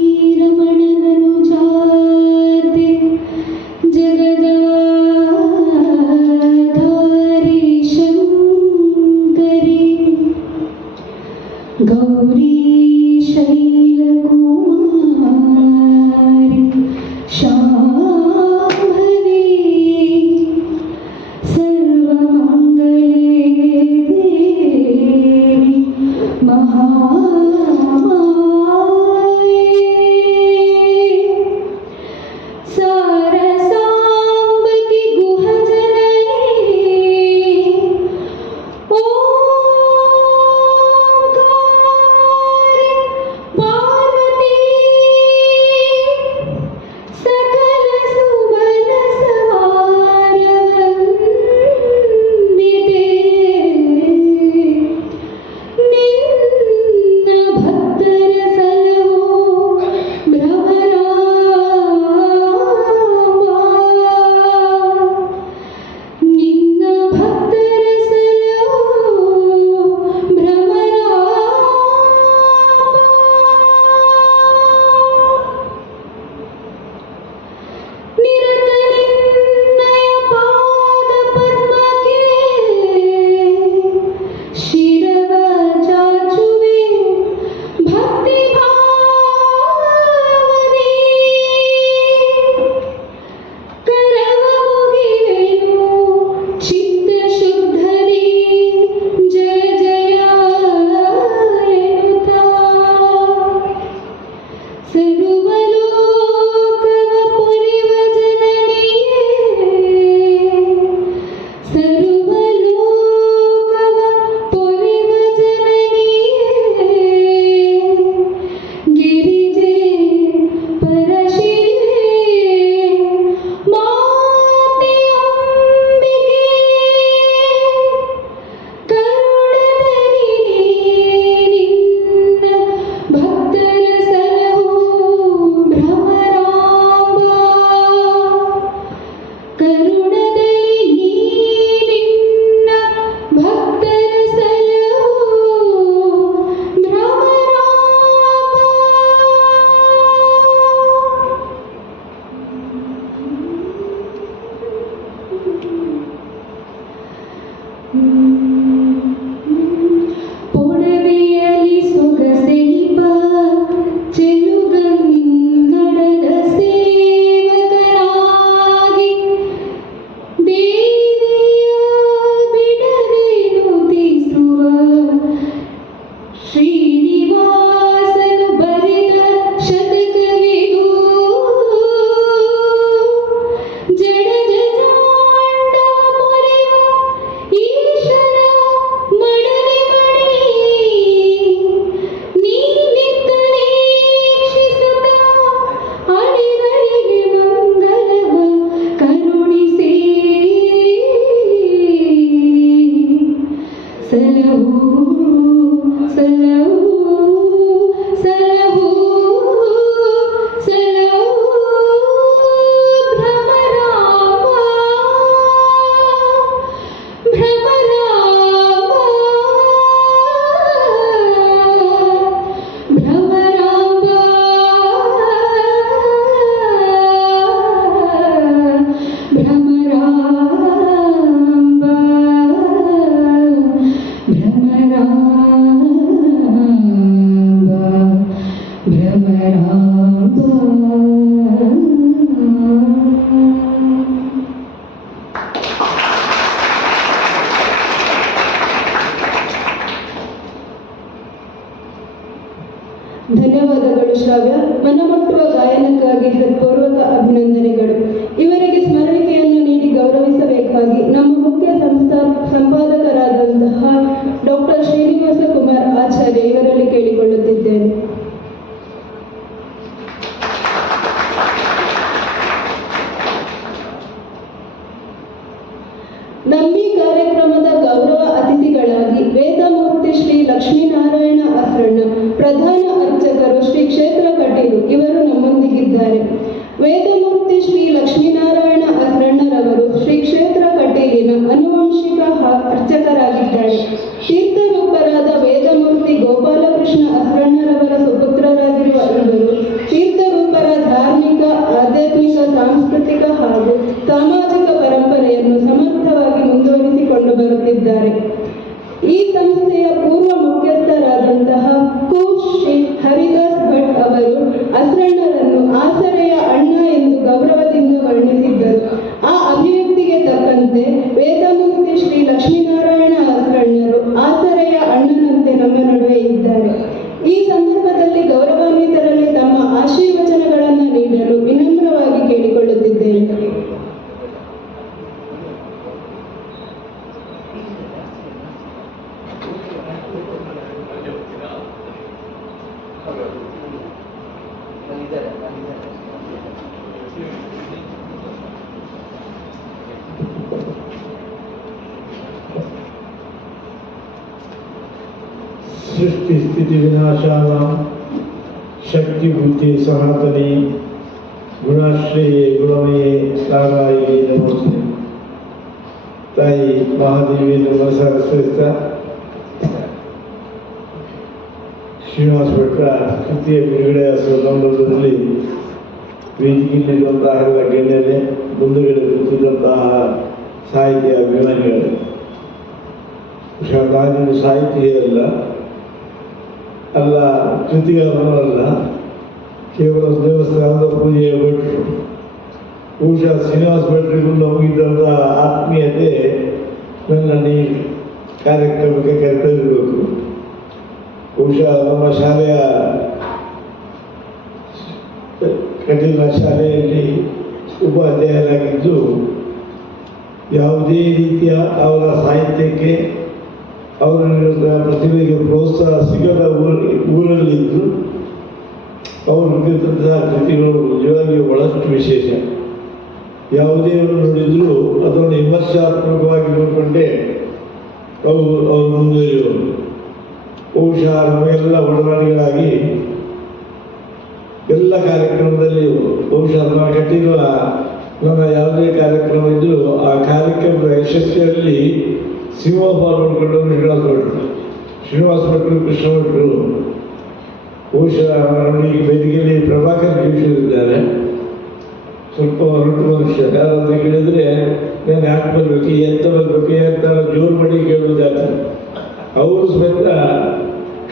ಶ್ರೀರಮಣನನು ಜಾತೆ ಜಗದಾಧಾರಿ ಶಂಕರಿ ಗೌರಿ ಶೈಲಕುಮಾರಿ ಪ್ರಧಾನ ಅರ್ಚಕರು ಶ್ರೀ ಕ್ಷೇತ್ರ ಕಟೀಲು ಇವರು ನಮ್ಮೊಂದಿಗಿದ್ದಾರೆ. ವೇದಮೂರ್ತಿ ಶ್ರೀ ಲಕ್ಷ್ಮೀನಾರಾಯಣ ಅಸ್ರಣ್ಣರವರು ಶ್ರೀ ಕ್ಷೇತ್ರ ಕಟೀಲಿನ ಆನುವಂಶಿಕ ಅರ್ಚಕರಾಗಿದ್ದಾರೆ. ತೀರ್ಥರೂಪರಾದ ವೇದಮೂರ್ತಿ ಗೋಪಾಲಕೃಷ್ಣ ಅಸ್ರಣ್ಣರವರ ಸುಪುತ್ರರಾಗಿರುವ ಇವರು ತೀರ್ಥರೂಪರ ಧಾರ್ಮಿಕ, ಆಧ್ಯಾತ್ಮಿಕ, ಸಾಂಸ್ಕೃತಿಕ ಹಾಗೂ ಸಾಮಾಜಿಕ ಪರಂಪರೆಯನ್ನು ಸಮರ್ಥವಾಗಿ ಮುಂದುವರಿಸಿಕೊಂಡು ಬರುತ್ತಿದ್ದಾರೆ. ಈ ಸಂಸ್ಥೆಯ ಪೂರ್ವ ಮುಖ್ಯಸ್ಥರಾದಂತಹ ಕು. ಶ್ರೀ ಹರಿದಾಸ್ ಭಟ್ ಅವರು ಅಸ್ರಣ್ಣರನ್ನು ಆಸರೆಯ ಅಣ್ಣ ಎಂದು ಗೌರವದಿಂದ ವರ್ಣಿಸಿದ್ದರು. ಆ ಅಭಿವ್ಯಕ್ತಿಗೆ ತಕ್ಕಂತೆ ವೇದಮೂರ್ತಿ ಶ್ರೀ ಲಕ್ಷ್ಮೀನಾರಾಯಣ ಅಸ್ರಣ್ಣರು ಆಸರೆಯ ಅಣ್ಣನಂತೆ ನಮ್ಮ ನಡುವೆ ಇದ್ದಾರೆ. ಈ ಸಂದರ್ಭದಲ್ಲಿ ಗೌರವಾನ್ವಿತರಲ್ಲಿ ತಮ್ಮ ಆಶೀರ್ವಚನಗಳನ್ನು ನೀಡಲು ವಿನಮ್ರವಾಗಿ ಕೇಳಿಕೊಳ್ಳುತ್ತಿದ್ದೇನೆ. सृष्टि स्थिति विनाशानां शक्ति बुद्धि सनातनी गुणाश्रये गुणमये साराये नमोस्तुते. ताई महादेवी नमस्कार श्रेष्ठ ಶ್ರೀನಿವಾಸ ಭಟ್ರ ಕೃತಿಯ ಬಿಡುಗಡೆಯ ಸಂದರ್ಭದಲ್ಲಿ ವೇದಿಕೆಯಲ್ಲಿರುವಂತಹ ಎಲ್ಲ ಗಣ್ಯರೇ, ಮುಂದುಗಡೆ ಕೂತಿರುವಂತಹ ಸಾಹಿತ್ಯ ಅಭಿಮಾನಿಗಳು, ನಾನು ಸಾಹಿತಿಯಲ್ಲ, ಅಲ್ಲ ಕೃತಿಗಳನ್ನು ಅಲ್ಲ, ಕೇವಲ ದೇವಸ್ಥಾನದ ಪೂಜೆಯ ಭಟ್ರು. ಬಹುಶಃ ಶ್ರೀನಿವಾಸ ಭಟ್ರಿಗೂ ನಮಗಿದ್ದಂಥ ಆತ್ಮೀಯತೆ ನನ್ನ ಈ ಕಾರ್ಯಕ್ರಮಕ್ಕೆ ಕರೆತರಬೇಕು. ಬಹುಶಃ ನಮ್ಮ ಶಾಲೆಯ ಕಟೀಲಿನ ಶಾಲೆಯಲ್ಲಿ ಉಪಾಧ್ಯಾಯರಾಗಿದ್ದು ಯಾವುದೇ ರೀತಿಯ ಅವರ ಸಾಹಿತ್ಯಕ್ಕೆ ಅವರ ಪ್ರತಿಭೆಗೆ ಪ್ರೋತ್ಸಾಹ ಸಿಗದ ಊರಲ್ಲಿದ್ದು ಅವರು ಬರೆದಂತಹ ಕೃತಿಗಳು ನಿಜವಾಗಿಯೂ ಬಹಳಷ್ಟು ವಿಶೇಷ. ಯಾವುದೇ ನೋಡಿದರೂ ಅದನ್ನು ವಿಮರ್ಶಾತ್ಮಕವಾಗಿ ನೋಡಿಕೊಂಡೇ ಅವರು ಮುಂದುವರಿಯುವರು. ಬಹುಶಃ ನಮಗೆಲ್ಲ ಒಡನಾಡಿಗಳಾಗಿ ಎಲ್ಲ ಕಾರ್ಯಕ್ರಮದಲ್ಲಿ ಬಹುಶಃ ನಮ್ಮ ಕಟ್ಟಿರುವ ನಮ್ಮ ಯಾವುದೇ ಕಾರ್ಯಕ್ರಮ ಇದ್ದರೂ ಆ ಕಾರ್ಯಕ್ರಮದ ಯಶಸ್ಸಿನಲ್ಲಿ ಸಿಂಹ ಪಾಲ್ಗೊಂಡು ಶ್ರೀನಿವಾಸ ಭಟ್ರು ಕೃಷ್ಣ ಭಟ್ರು ಬಹುಶಃ ಈ ವೇದಿಕೆಯಲ್ಲಿ ಪ್ರಭಾಕರ್ ಜೀವಿಸಿದ್ದಾರೆ. ಸ್ವಲ್ಪ ಹೊರಟು ಮನುಷ್ಯ, ಯಾರಾದ್ರೂ ಕೇಳಿದರೆ ನಾನು ಯಾಕೆ ಬರಬೇಕು, ಎಂತ ಬರಬೇಕು ಅಂತ ಜೋರು ಮಾಡಿ ಕೇಳುವುದಾಗ್ತದೆ. ಅವರು ಸಮೇತ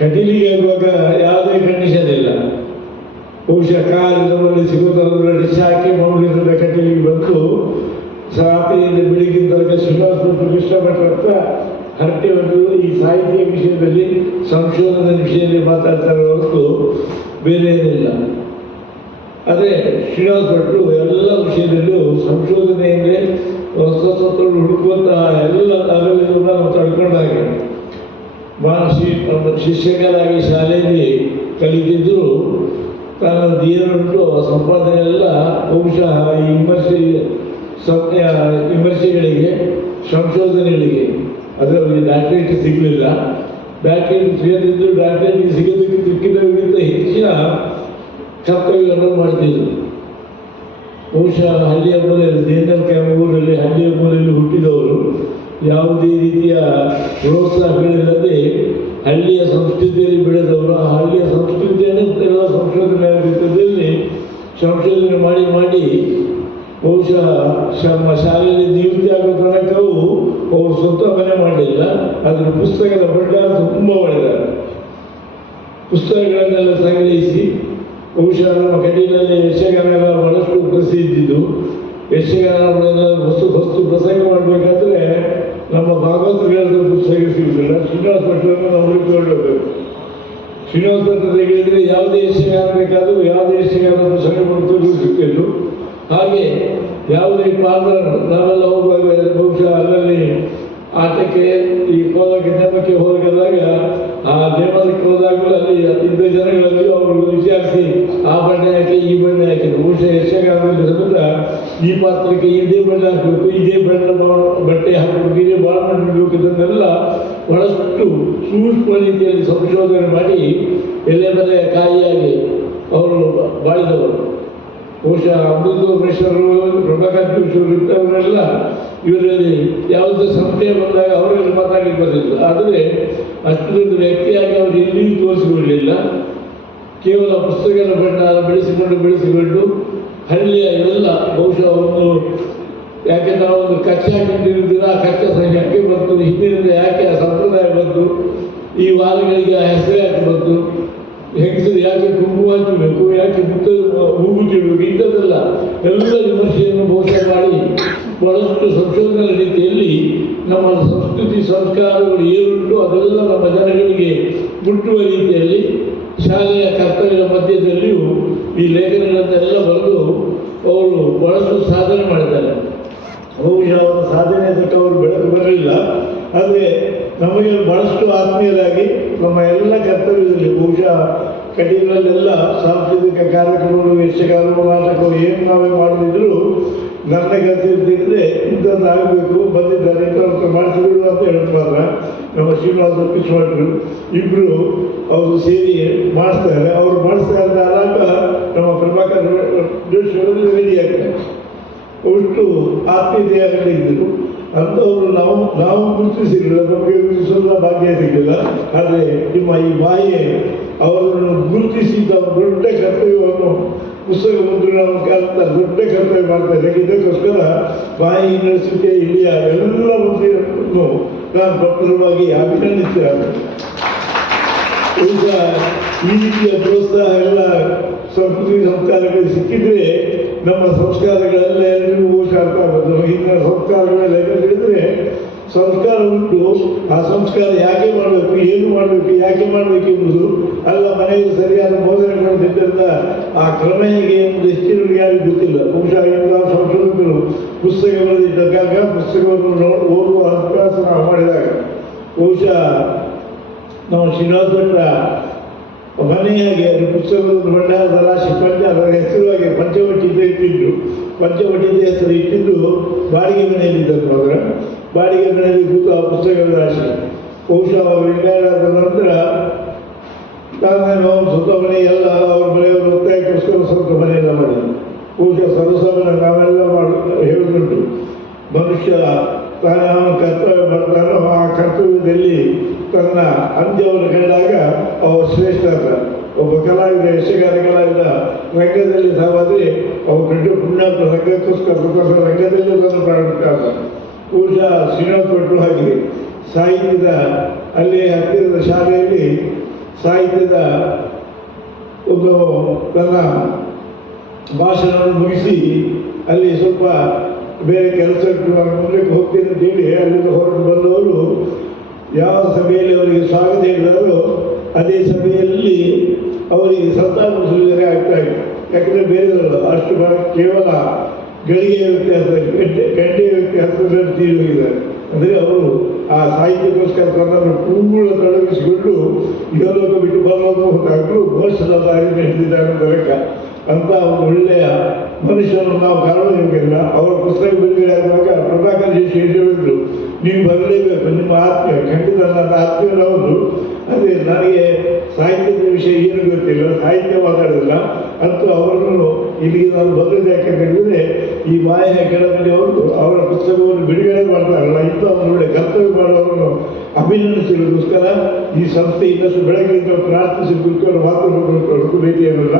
ಕಟೀಲಿಗೆ ಆಗುವಾಗ ಯಾವುದೇ ಕಂಡೀಷನ್ ಇಲ್ಲ. ಬಹುಶಃ ಕಾಲಿನಲ್ಲಿ ಸಿಗೋದರ ಡಿಶ್ ಹಾಕಿ ಮಂಗಳೂರಿನ ಕಟೀಲಿಗೆ ಬಂದು ಸಾಪಿಯಿಂದ ಬೆಳಿಗಿನ ತನಕ ಶ್ರೀನಿವಾಸ ಭಟ್ರು ಕೃಷ್ಣ ಭಟ್ರ ಹತ್ರ ಹರಟೆ ಹೊಡೆದು ಈ ಸಾಹಿತ್ಯ ವಿಷಯದಲ್ಲಿ ಸಂಶೋಧನೆ ವಿಷಯದಲ್ಲಿ ಮಾತಾಡ್ತಾರೆ ಹೊರತು ಬೇರೆ ಏನಿಲ್ಲ. ಆದರೆ ಶ್ರೀನಿವಾಸ ಭಟ್ರು ಎಲ್ಲ ವಿಷಯದಲ್ಲೂ ಸಂಶೋಧನೆಯಿಂದ ಹೊಸತನ್ನು ಹುಡುಕುವಂತಹ ಎಲ್ಲ ಅದರಲ್ಲಿ ನಾವು ತಡ್ಕೊಂಡಾಗೆ ಶಿಕ್ಷಕರಾಗಿ ಶಾಲೆಯಲ್ಲಿ ಕಲಿತಿದ್ದರೂ ತನ್ನದು ಏನುಂಟು ಸಂಪಾದನೆ ಎಲ್ಲ ಬಹುಶಃ ಈ ವಿಮರ್ಶೆಗಳಿಗೆ ಸಂಶೋಧನೆಗಳಿಗೆ ಅದರಲ್ಲಿ ಡಾಕ್ಟರೇಟ್ ಸಿಗಲಿಲ್ಲ. ಡಾಕ್ಟರೇಟ್ ಸಿಗದಿದ್ದು ಡಾಕ್ಟರೇಟ್ ಸಿಗೋದಕ್ಕೆ ಸಿಕ್ಕಿದವರಿಗಿಂತ ಹೆಚ್ಚಿನ ಕರ್ತವ್ಯವನ್ನು ಮಾಡ್ತಿದ್ರು. ಬಹುಶಃ ಹಳ್ಳಿಯ ಮೂಲೆಯಲ್ಲಿ ದೇಂದರ್ ಕ್ಯಾಂಪೂರಲ್ಲಿ ಹಳ್ಳಿಯ ಮೂಲೆಯಲ್ಲಿ ಹುಟ್ಟಿದವರು ಯಾವುದೇ ರೀತಿಯ ಪ್ರೋತ್ಸಾಹಗಳಿಲ್ಲದೆ ಹಳ್ಳಿಯ ಸಂಸ್ಕೃತಿಯಲ್ಲಿ ಬೆಳೆದವರು. ಆ ಹಳ್ಳಿಯ ಸಂಸ್ಕೃತಿಯನ್ನು ಎಲ್ಲ ಸಂಶೋಧನೆ ರೀತಿಯಲ್ಲಿ ಸಂಶೋಧನೆ ಮಾಡಿ ಮಾಡಿ ಬಹುಶಃ ನಮ್ಮ ಶಾಲೆಯಲ್ಲಿ ನಿವೃತ್ತಿ ಆಗೋ ತನಕವೂ ಅವರು ಸ್ವಂತ ಮನೆ ಮಾಡಲಿಲ್ಲ. ಅದರ ಪುಸ್ತಕದ ಭಂಡಾರ ತುಂಬ ಮಾಡಿದ್ದಾರೆ. ಪುಸ್ತಕಗಳನ್ನೆಲ್ಲ ಸಂಗ್ರಹಿಸಿ ಬಹುಶಃ ನಮ್ಮ ಕಟೀಲಲ್ಲಿ ಯಕ್ಷಗಾನ ಎಲ್ಲ ಬಹಳಷ್ಟು ಪ್ರಸಿದ್ಧಿದ್ದು. ಯಕ್ಷಗಾನಗಳೆಲ್ಲ ಹೊಸ್ತು ಪ್ರಸಂಗ ಮಾಡಬೇಕಾದ್ರೆ ನಮ್ಮ ಭಾಗವತಗಳ ಪುಸ್ತಕ ಸಿಗುತ್ತಿಲ್ಲ. ಶ್ರೀನಿವಾಸ ಭಟ್ರನ್ನು ನಾವು ಹುಡುಕಿಕೊಳ್ಳಬೇಕು. ಶ್ರೀನಿವಾಸ ಭಟ್ರ ಹೇಳಿದರೆ ಯಾವುದೇ ಯಕ್ಷಗಾನ ಬೇಕಾದರೂ ಯಾವುದೇ ಯಕ್ಷಗಾನ ಪ್ರಸಂಗ ಮಾಡುತ್ತಲೂ ಸಿಗ್ತಿದ್ದು. ಹಾಗೆ ಯಾವುದೇ ಪಾತ್ರ ನಾವೆಲ್ಲ ಹೋಗುವಾಗ ಬಹುಶಃ ಅಲ್ಲಲ್ಲಿ ಆಟಕ್ಕೆ ಈ ಕೋಲಕ್ಕೆ ನೇಮಕ್ಕೆ ಹೋದಾಗ ಆ ನೇಮಕ್ಕೆ ಹೋದಾಗಲೂ ಅಲ್ಲಿ ಇದ್ದ ಜನಗಳಲ್ಲಿ ಅವರು ವಿಚಾರಿಸಿ ಆ ಬಣ್ಣೆ ಹಾಕಿ ಈ ಬಣ್ಣೆ ಹಾಕಿದ್ರು. ಬಹುಶಃ ಯಕ್ಷಗಾನದಲ್ಲಿ ಸಮೇತ ಈ ಪಾತ್ರಕ್ಕೆ ಇದೇ ಬಣ್ಣ ಹಾಕಬೇಕು, ಇದೇ ಬಣ್ಣ ಬಟ್ಟೆ ಹಾಕಬೇಕು, ಇದೇ ಬಾಳ್ಮಣ್ಣು ಬಿಡಬೇಕು, ಇದನ್ನೆಲ್ಲ ಬಹಳಷ್ಟು ಸೂಕ್ಷ್ಮ ರೀತಿಯಲ್ಲಿ ಸಂಶೋಧನೆ ಮಾಡಿ ಎಲೆ ಮನೆಯ ಕಾಯಿಯಾಗಿ ಅವರು ಬಾಳಿದವರು. ಬಹುಶಃ ಅಮೃತೇಶ್ವರರು, ಪ್ರಭಾಕರ್ ಜೋಶಿಯವರು ಇಂಥವರೆಲ್ಲ ಇವರಲ್ಲಿ ಯಾವುದೇ ಸಂಶಯ ಬಂದಾಗ ಅವರಲ್ಲಿ ಮಾತಾಡಲಿಕ್ಕೆ ಬಂದಿಲ್ಲ. ಆದರೆ ಅಷ್ಟು ದೊಡ್ಡ ವ್ಯಕ್ತಿಯಾಗಿ ಅವರು ಎಲ್ಲಿಯೂ ತೋರಿಸಿಕೊಳ್ಳಲಿಲ್ಲ. ಕೇವಲ ಪುಸ್ತಕದ ಬಣ್ಣ ಬೆಳೆಸಿಕೊಂಡು ಹಳ್ಳಿಯ ಎಲ್ಲ ಬಹುಶಃ ಒಂದು ಯಾಕೆ ನಾವೊಂದು ಕಚ್ಚೆ ಹಾಕಿಟ್ಟಿರುವುದಿಲ್ಲ, ಆ ಕಚ್ಚೆ ಯಾಕೆ ಬಂತು, ಹಿಂದಿನಿಂದ ಯಾಕೆ ಆ ಸಂಪ್ರದಾಯ ಬಂತು, ಈ ವಾರಗಳಿಗೆ ಆ ಹೆಸರು ಯಾಕೆ ಬಂತು, ಹೆಂಗಸರು ಯಾಕೆ ಕುಂಕುಮ ಹಚ್ಚಬೇಕು, ಯಾಕೆ ಹೂಗುತ್ತಿಡಬೇಕು, ಇಂಥದ್ದೆಲ್ಲ ಎಲ್ಲ ವಿಮರ್ಶೆಯನ್ನು ಬಹುಶಃ ಮಾಡಿ ಬಹಳಷ್ಟು ಸಂಶೋಧನಾ ರೀತಿಯಲ್ಲಿ ನಮ್ಮ ಸಂಸ್ಕೃತಿ ಸಂಸ್ಕಾರಗಳು ಏನುಂಟು ಅದೆಲ್ಲ ನಮ್ಮ ಜನಗಳಿಗೆ ಮುಟ್ಟುವ ರೀತಿಯಲ್ಲಿ ಶಾಲೆಯ ಕರ್ತವ್ಯದ ಮಧ್ಯದಲ್ಲಿಯೂ ಈ ಲೇಖನಗಳನ್ನೆಲ್ಲ ಬರೆದು ಅವರು ಬಹಳಷ್ಟು ಸಾಧನೆ ಮಾಡಿದ್ದಾರೆ. ಬಹುಶಃ ಅವರ ಸಾಧನೆ ತಕ್ಕ ಅವರು ಬೆಳಕು ಬರಲಿಲ್ಲ. ಆದರೆ ನಮಗೆ ಬಹಳಷ್ಟು ಆತ್ಮೀಯರಾಗಿ ನಮ್ಮ ಎಲ್ಲ ಕರ್ತವ್ಯದಲ್ಲಿ ಬಹುಶಃ ಕಟೀಲಲ್ಲೆಲ್ಲ ಸಾಂಸ್ಕೃತಿಕ ಕಾರ್ಯಕ್ರಮಗಳು, ಯಕ್ಷಗಾನ, ನಾಟಕಗಳು ಏನು ನಾವೇ ಮಾಡೋದಿದ್ರು ನನ್ನ ಕರ್ತವ್ಯ ತೆಗೆದ್ರೆ ಇಂಥದ್ದು ಆಗಬೇಕು, ಬಂದಿದ್ದಾರೆ ಇಂಥವ್ರ ಮಾಡಿಸಿದ್ರು ಅಂತ ಹೇಳೋದು ಮಾತ್ರ. ನಮ್ಮ ಶ್ರೀನಿವಾಸ ಪಿಸ್ವಾಟ್ರು ಇಬ್ಬರು ಅವರು ಸೇರಿ ಮಾಡಿಸ್ತಾರೆ. ಅವರು ಮಾಡಿಸ್ತಾ ಇದ್ದಾಗ ನಮ್ಮ ಪ್ರಭಾಕರ್ ಜೋಶಿಯವರು ರೆಡಿ ಆಗ್ತಾರೆ. ಅಷ್ಟು ಆತ್ಮೀಯತೆಯಾಗಲಿದ್ದರು. ಅಂಥವರು ನಾವು ಗುರುತಿಸಿರಲಿಲ್ಲ, ನಮಗೆ ಗುರುತಿಸೋದ ಭಾಗ್ಯ ಸಿಗಲಿಲ್ಲ. ಆದರೆ ನಿಮ್ಮ ಈ ಬಾಯಿಯೇ ಅವರನ್ನು ಗುರುತಿಸಿ ದೊಡ್ಡ ಕರ್ತವ್ಯವನ್ನು ಪುಸ್ತಕ ಮುದ್ರಣ ಅಂತ ದೊಡ್ಡ ಕರ್ತವ್ಯ ಮಾಡ್ತಾರೆ. ಇದಕ್ಕೋಸ್ಕರ ಬಾಯಿ ಯೂನಿವರ್ಸಿಟಿಯ ಇಲ್ಲಿಯ ಎಲ್ಲ ಮಂತ್ರಿಗಳನ್ನು ನಾನು ಪ್ರಪ್ರಥಮವಾಗಿ ಅಭಿನಂದಿಸ್ತೇನೆ. ಈಗ ಈ ರೀತಿಯ ಪ್ರೋತ್ಸಾಹ ಎಲ್ಲ ಸಂಸ್ಕೃತಿ ಸಂಸ್ಕಾರಗಳಿಗೆ ಸಿಕ್ಕಿದ್ರೆ ನಮ್ಮ ಸಂಸ್ಕಾರಗಳೆಲ್ಲ ಎಲ್ಲರಿಗೂ ಅರ್ಥ ಆಗುತ್ತೆ. ಹಿಂದಿನ ಸಂಸ್ಕಾರಗಳೆಲ್ಲ ಹೇಳಿದರೆ ಸಂಸ್ಕಾರ ಉಂಟು, ಆ ಸಂಸ್ಕಾರ ಯಾಕೆ ಮಾಡಬೇಕು, ಏನು ಮಾಡಬೇಕು, ಯಾಕೆ ಮಾಡಬೇಕು ಎಂಬುದು ಅಲ್ಲ. ಮನೆಯಲ್ಲಿ ಸರಿಯಾದ ಬೋಧನೆಗಳನ್ನು ಬಿದ್ದರಿಂದ ಆ ಕ್ರಮ ಹೇಗೆ ಎಂಬುದು ಹೆಚ್ಚಿನವರಿಗೆ ಯಾರಿಗೂ ಗೊತ್ತಿಲ್ಲ. ಬಹುಶಃ ಎಲ್ಲ ಸಂಶೋಧಕರು ಪುಸ್ತಕ ಬರೆದಿದ್ದಾಗ ಪುಸ್ತಕವನ್ನು ಓದುವ ಅಭ್ಯಾಸ ನಾವು ಮಾಡಿದಾಗ ಬಹುಶಃ ನಮ್ಮ ಶ್ರೀನಿವಾಸ ಭಟ್ರ ಮನೆಯಾಗಿ ಅದು ಪುಸ್ತಕದ ಭಂಡಾರದ ರಾಶಿ ಅದರ ಹೆಸರುವಾಗಿ ಪಂಚವಟಿಯಿಂದ ಇಟ್ಟಿದ್ದು. ಪಂಚವಟಿಯಿಂದ ಹೆಸರು ಇಟ್ಟಿದ್ದು ಬಾಡಿಗೆ ಮನೆಯಲ್ಲಿದ್ದರು. ಅದರ ಬಾಡಿಗೆ ಮನೆಯಲ್ಲಿ ಕೂತು ಆ ಪುಸ್ತಕದ ರಾಶಿ ಬಹುಶಃ ಅವರು ರಿಟೈರ್ ಆದ ನಂತರ ನಾನು ಸ್ವಂತ ಮನೆ ಎಲ್ಲ ಅವ್ರ ಮನೆಯವರು ಒತ್ತಾಯಕ್ಕೋಸ್ಕರ ಸ್ವಂತ ಮನೆಯೆಲ್ಲ ಮಾಡಿದ್ರು. ಬಹುಶಃ ಸರಸಮನೆ ನಾವೆಲ್ಲ ಹೇಳುದುಂಟು, ಮನುಷ್ಯ ತಾನೇ ಅವನು ಕರ್ತವ್ಯ ಮಾಡ್ತಾನೋ ಆ ಕರ್ತವ್ಯದಲ್ಲಿ ತನ್ನ ಅಂತ್ಯವನ್ನು ಕಂಡಾಗ ಅವರು ಶ್ರೇಷ್ಠ ಅಂತ. ಒಬ್ಬ ಕಲಾವಿದ, ಯಕ್ಷಗಾನ ಕಲಾವಿದ ರಂಗದಲ್ಲಿ ಸಾವಾದರೆ ಅವ್ರು ದೊಡ್ಡ ಪುಣ್ಯಾತ್ಮ. ರಂಗಕ್ಕೋಸ್ಕರ ರಂಗದಲ್ಲಿ ಅದನ್ನು ಪ್ರಾರಂಭಿಸ್ತಾರೆ. ಬಹುಶಃ ಶ್ರೀನಿವಾಸ ಭಟ್ರು ಹಾಗೆ ಸಾಹಿತ್ಯದ ಅಲ್ಲಿ ಹತ್ತಿರದ ಶಾಲೆಯಲ್ಲಿ ಸಾಹಿತ್ಯದ ಒಂದು ತನ್ನ ಭಾಷಣವನ್ನು ಮುಗಿಸಿ ಅಲ್ಲಿ ಸ್ವಲ್ಪ ಬೇರೆ ಕೆಲಸಕ್ಕೆ ಮುಂದಕ್ಕೆ ಹೋಗ್ತೇನೆ ಅಂತೇಳಿ ಅಲ್ಲಿಂದ ಹೊರಟು ಬಂದವರು ಯಾವ ಸಭೆಯಲ್ಲಿ ಅವರಿಗೆ ಸ್ವಾಗತ ಹೇಳಿದಾರೋ ಅದೇ ಸಭೆಯಲ್ಲಿ ಅವರಿಗೆ ಸಂತಾನ ಸುಲಿದರೆ ಆಗ್ತಾ ಇತ್ತು. ಯಾಕಂದರೆ ಬೇರೆದಲ್ಲ, ಅಷ್ಟು ಕೇವಲ ಗಳಿಗೆಯ ವ್ಯತ್ಯಾಸ, ಗಂಟೆಯ ವ್ಯತ್ಯಾಸದಲ್ಲಿ ತೀರಿ ಹೋಗಿದ್ದಾರೆ. ಅಂದರೆ ಅವರು ಆ ಸಾಹಿತ್ಯಕ್ಕೋಸ್ಕರ ತನ್ನನ್ನು ಪೂರ್ಣ ತೊಡಗಿಸಿಕೊಂಡು ಇಹಲೋಕ ಬಿಟ್ಟು ಬರಲೋಕ ಹೋದಾಗಲೂ ಮೋಕ್ಷದ ದಾರಿಯನ್ನು ಹಿಡಿದಿದ್ದಾರೆ ಅಂತ ಲೆಕ್ಕ. ಅಂತ ಒಂದು ಒಳ್ಳೆಯ ಮನುಷ್ಯನನ್ನು ನಾವು ಕಾಣೋದಿಲ್ಲ. ಅವರ ಪುಸ್ತಕ ಬಿಡುಗಡೆ ಆಗುವಾಗ ಪ್ರಭಾಕರ್ ಜೋಶಿ ಹೇಳಿದ್ರು, ನೀವು ಬರಲೇಬೇಕು, ನಿಮ್ಮ ಆತ್ಮೀಯ. ಖಂಡಿತ ನನ್ನ ಆತ್ಮೀಯರು ಹೌದು. ಅದೇ ನನಗೆ ಸಾಹಿತ್ಯದ ವಿಷಯ ಏನು ಗೊತ್ತಿಲ್ಲ, ಸಾಹಿತ್ಯ ಮಾತಾಡೋದಿಲ್ಲ ಅಂತೂ ಅವರನ್ನು ಇಲ್ಲಿಗೆ ನಾನು ಬಂದದ್ದು ಯಾಕಂತ ಹೇಳಿದರೆ ಈ ಬಾಯಿಯ ಕೆಳಗಡೆ ಅವರು ಅವರ ಪುಸ್ತಕವನ್ನು ಬಿಡುಗಡೆ ಮಾಡ್ತಾರಲ್ಲ, ಇಂಥ ಒಂದು ಒಳ್ಳೆ ಕರ್ತವ್ಯ ಮಾಡೋರನ್ನು ಅಭಿನಂದಿಸೋದಕ್ಕೋಸ್ಕರ ಈ ಸಂಸ್ಥೆ ಇನ್ನಷ್ಟು ಬೆಳಗಿನಿಂದ ಪ್ರಾರ್ಥಿಸಿ ಕುರಿತು ಮಾತು ಭೇಟಿಯಲ್ಲ.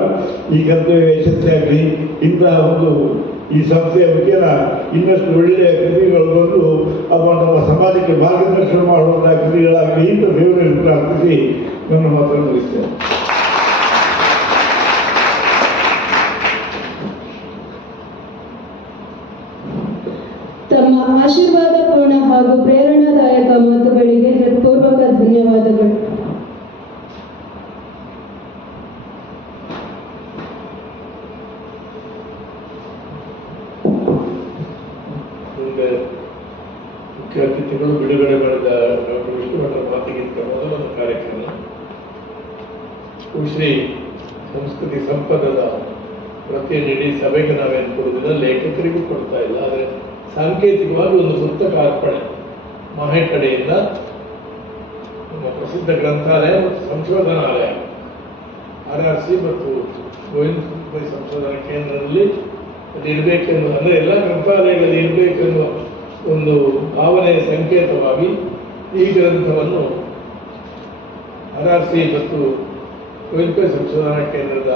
ಈ ಕರ್ತವ್ಯ ಯಶಸ್ವಿಯಾಗಲಿ, ಇಂತಹ ಒಂದು ಈ ಸಂಸ್ಥೆಯ ಮುಖ್ಯನ ಇನ್ನಷ್ಟು ಒಳ್ಳೆಯ ಕೃತಿಗಳು ಬಂದು ಅವ ನಮ್ಮ ಸಮಾಜಕ್ಕೆ ಮಾರ್ಗದರ್ಶನ ಮಾಡುವಂತಹ ಕೃತಿಗಳಾಗಲಿ ಇಂಥ ದೇವರಲ್ಲಿ ಪ್ರಾರ್ಥಿಸಿ ನನ್ನ ಮಾತನ್ನು ಮುಗಿಸ್ತೇನೆ. ತಮ್ಮ ಆಶೀರ್ವಾದಪೂರ್ಣ ಹಾಗೂ ಪ್ರೇರಣಾದಾಯಕ ಮಾತುಗಳಿಗೆ ಹೃತ್ಪೂರ್ವಕ ಧನ್ಯವಾದಗಳು. ಮುಖ್ಯ ಅತಿಥಿಗಳು ಬಿಡುಗಡೆ ಮಾಡಿದ ಡಾಕ್ಟರ್ ವಿಷ್ಣುವರ್ಧನ್ ಮಾತಿಗಿಂತ ಮೊದಲ ಕಾರ್ಯಕ್ರಮ ಶ್ರೀ ಸಂಸ್ಕೃತಿ ಸಂಪದದ ಪ್ರತಿನಿಧಿ ಸಭೆಗೆ ನಾವೇನು ಕೊಡುವುದಿಲ್ಲ, ಲೇಖಕರಿಗೂ ಕೊಡ್ತಾ ಇಲ್ಲ. ಆದರೆ ಸಾಂಕೇತಿಕವಾಗಿ ಒಂದು ಪುಸ್ತಕ ಅರ್ಪಣೆ ಮಾಹೆ ಕಡೆಯಿಂದ ನಮ್ಮ ಪ್ರಸಿದ್ಧ ಗ್ರಂಥಾಲಯ ಮತ್ತು ಸಂಶೋಧನಾಲಯ RRC ಮತ್ತು ಗೋವಿಂದ ಪೈ ಸಂಶೋಧನಾ ಕೇಂದ್ರದಲ್ಲಿ ಇರಬೇಕೆನ್ನುವ, ಅಂದರೆ ಎಲ್ಲ ಗ್ರಂಥಾಲಯಗಳಲ್ಲಿ ಇರಬೇಕೆನ್ನುವ ಒಂದು ಭಾವನೆಯ ಸಂಕೇತವಾಗಿ ಈ ಗ್ರಂಥವನ್ನು RRC ಮತ್ತು ಗೋವಿಂದ ಪೈ ಸಂಶೋಧನಾ ಕೇಂದ್ರದ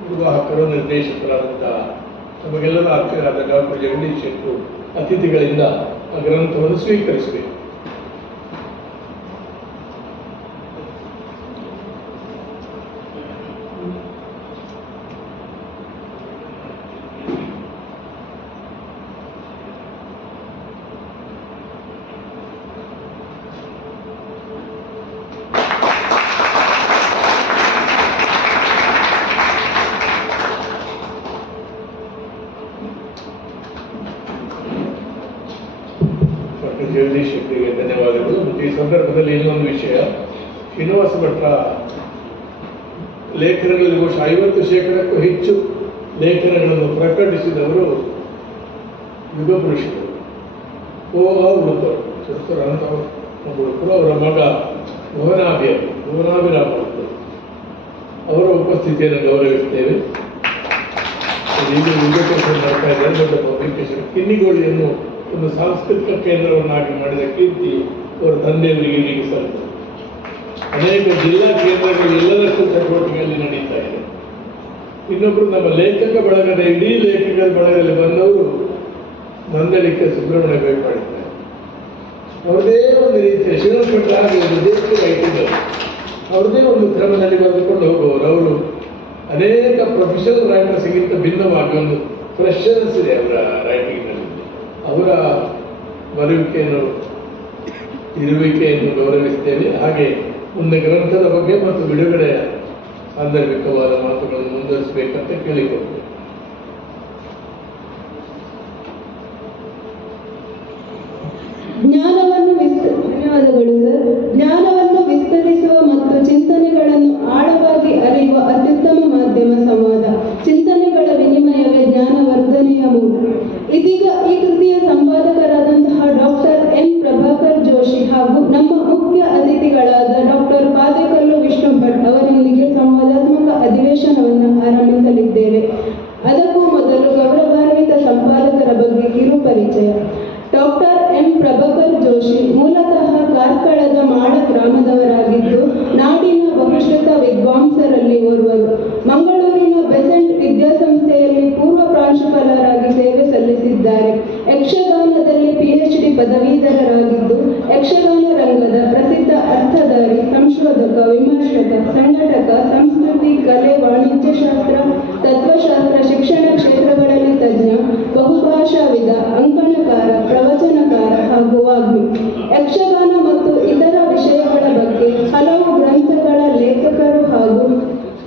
ನಿರ್ವಾಹಕರು ನಿರ್ದೇಶಕರಾದಂಥ ನಮಗೆಲ್ಲರ ಆತ್ಮೀಯರಾದ ಡಾಕ್ಟರ್ ಜಗದೀಶ್ ಶೆಟ್ಟರು ಅತಿಥಿಗಳಿಂದ ಆ ಗ್ರಂಥವನ್ನು ಸ್ವೀಕರಿಸಬೇಕು. ಡಾಕ್ಟರ್ ಜಗದೀಶ್ ಶೆಟ್ಟರಿಗೆ ಧನ್ಯವಾದಗಳು. ಮತ್ತು ಈ ಸಂದರ್ಭದಲ್ಲಿ ಇನ್ನೊಂದು ವಿಷಯ, ಶ್ರೀನಿವಾಸ ಭಟ್ರ ಲೇಖನಗಳಲ್ಲಿ ಬಹುಶಃ 50% ಹೆಚ್ಚು ಲೇಖನಗಳನ್ನು ಪ್ರಕಟಿಸಿದವರು ಯುಗ ಪುರುಷರು ಉಡುಪರು ಅನಂತ ಉಡುಪರು, ಅವರ ಮಗ ಭುವನಾಭಿರಾಮ ಉಡುಪರು, ಅವರ ಉಪಸ್ಥಿತಿಯನ್ನು ಗೌರವಿಸ್ತೇವೆ. ಈಗ ಯುಗಕೇಶನ್ ಮಾಡ್ತಾ ಇದ್ದಾರೆ ದೊಡ್ಡ ಪಬ್ಲಿಕೇಶನ್. ಕಿನ್ನಿಗೋಳಿಯನ್ನು ಒಂದು ಸಾಂಸ್ಕೃತಿಕ ಕೇಂದ್ರವನ್ನಾಗಿ ಮಾಡಿದ ಕೀರ್ತಿ ಅವರ ತಂದೆಯವರಿಗೆ ಇಲ್ಲಿಗೆ ಸಲ್ಲಿತು. ಅನೇಕ ಜಿಲ್ಲಾ ಕೇಂದ್ರಗಳು ಎಲ್ಲದಕ್ಕೂ ಚಟುವಟಿಕೆಯಲ್ಲಿ ನಡೀತಾ ಇದೆ. ಇನ್ನೊಬ್ಬರು ನಮ್ಮ ಲೇಖಕ ಬಳಗದ ಇಡೀ ಲೇಖಕರ ಬಳಗದಲ್ಲಿ ಬಂದವರು ಮಂದಳಿಕೆ ಸುಬ್ರಹ್ಮಣ್ಯ ಬೇಕಾಡಿದ್ದಾರೆ. ಅವ್ರದೇ ಒಂದು ರೀತಿಯ ಶ್ರೀನಿವಾಸ ಹಾಗೆ ಒಂದು ದೇಶಕ್ಕೆ ರೈತಿದ್ದರು. ಅವ್ರದೇ ಒಂದು ಕ್ರಮದಲ್ಲಿ ಬರೆದುಕೊಂಡು ಹೋಗುವವರು. ಅವರು ಅನೇಕ ಪ್ರೊಫೆಷನಲ್ ರೈಟರ್ಸ್ಗಿಂತ ಭಿನ್ನವಾಗಿ ಒಂದು ಫ್ರೆಶ್ನೆಸ್ ಇದೆ ಅವರ ರೈಟಿಂಗ್ನಲ್ಲಿ. ಅವರ ಇರುವಿಕೆಯನ್ನು ಗೌರವಿಸ್ತೇವೆ. ಹಾಗೆ ಒಂದು ಗ್ರಂಥದ ಬಗ್ಗೆ ಮತ್ತು ಬಿಡುಗಡೆಯ ಸಾಂದರ್ಭಿಕವಾದ ಮಾತುಗಳನ್ನು ಮುಂದುವರಿಸಬೇಕಂತ ಕೇಳಿಕೊಳ್ತೇವೆ. ಧನ್ಯವಾದಗಳು ಸರ್. ಜ್ಞಾನವನ್ನು ವಿಸ್ತರಿಸುವ ಮತ್ತು ಚಿಂತನೆಗಳನ್ನು ಆಳವಾಗಿ ಅರಿಯುವ ಅತ್ಯುತ್ತಮ ಮಾಧ್ಯಮ ಸಂವಾದ. ಚಿಂತನೆಗಳ ವಿನಿಮಯವೇ ಜ್ಞಾನವರ್ಧನೆಯ ಮೂಲ. ಇದೀಗ ಈ ಕೃತಿಯ ಸಂಪಾದಕರಾದಂತಹ ಡಾಕ್ಟರ್ ಎಂ ಪ್ರಭಾಕರ್ ಜೋಶಿ ಹಾಗೂ ನಮ್ಮ ಮುಖ್ಯ ಅತಿಥಿಗಳಾದ ಡಾಕ್ಟರ್ ಪಾದೇಕಲ್ಲು ವಿಷ್ಣು ಭಟ್ ಅವರೊಂದಿಗೆ ಸಂವಾದಾತ್ಮಕ ಅಧಿವೇಶನವನ್ನು ಆರಂಭಿಸಲಿದ್ದೇವೆ. ಅದಕ್ಕೂ ಮೊದಲು ಗೌರವಾನ್ವಿತ ಸಂಪಾದಕರ ಬಗ್ಗೆ ಕಿರು ಪರಿಚಯ. ಡಾಕ್ಟರ್ ಎಂ ಪ್ರಭಾಕರ್ ಜೋಶಿ ಮೂಲತಃ ಕಾರ್ಕಳದ ಮಾಳ ಗ್ರಾಮದವರಾಗಿದ್ದು ನಾಡಿನ ಬಹುಶ್ರುತ ವಿದ್ವಾಂಸರಲ್ಲಿ ಓರ್ವರು. ಮಂಗಳೂರಿನ ಬೆಸೆಂಟ್ ವಿದ್ಯಾಸಂಸ್ಥೆಯಲ್ಲಿ ಪೂರ್ವ ಪ್ರಾಂಶುಪಾಲರಾಗಿ ಸೇವೆ ಸಲ್ಲಿಸಿದ್ದಾರೆ. ಯಕ್ಷಗಾನದಲ್ಲಿ PhD ಪದವೀಧರರಾಗಿದ್ದು ಯಕ್ಷಗಾನ ರಂಗದ ಪ್ರಸಿದ್ಧ ಅರ್ಥಧಾರಿ, ಸಂಶೋಧಕ, ವಿಮರ್ಶಕ, ಸಂಘಟಕ, ಸಂಸ್ಕೃತಿ, ಕಲೆ, ವಾಣಿಜ್ಯಶಾಸ್ತ್ರ, ತತ್ವಶಾಸ್ತ್ರ, ಶಿಕ್ಷಣ ಕ್ಷೇತ್ರಗಳಲ್ಲಿ ತಜ್ಞ, ಬಹುಭಾಷಾವಿದ, ಅಂಕಣಕಾರ, ಪ್ರವಚನಕಾರ ಹಾಗೂ ವಾಗ್ಮಿ. ಯಕ್ಷಗಾನ ಮತ್ತು ಇತರ ವಿಷಯಗಳ ಬಗ್ಗೆ ಹಲವು ಗ್ರಂಥಗಳ ಲೇಖಕರು ಹಾಗೂ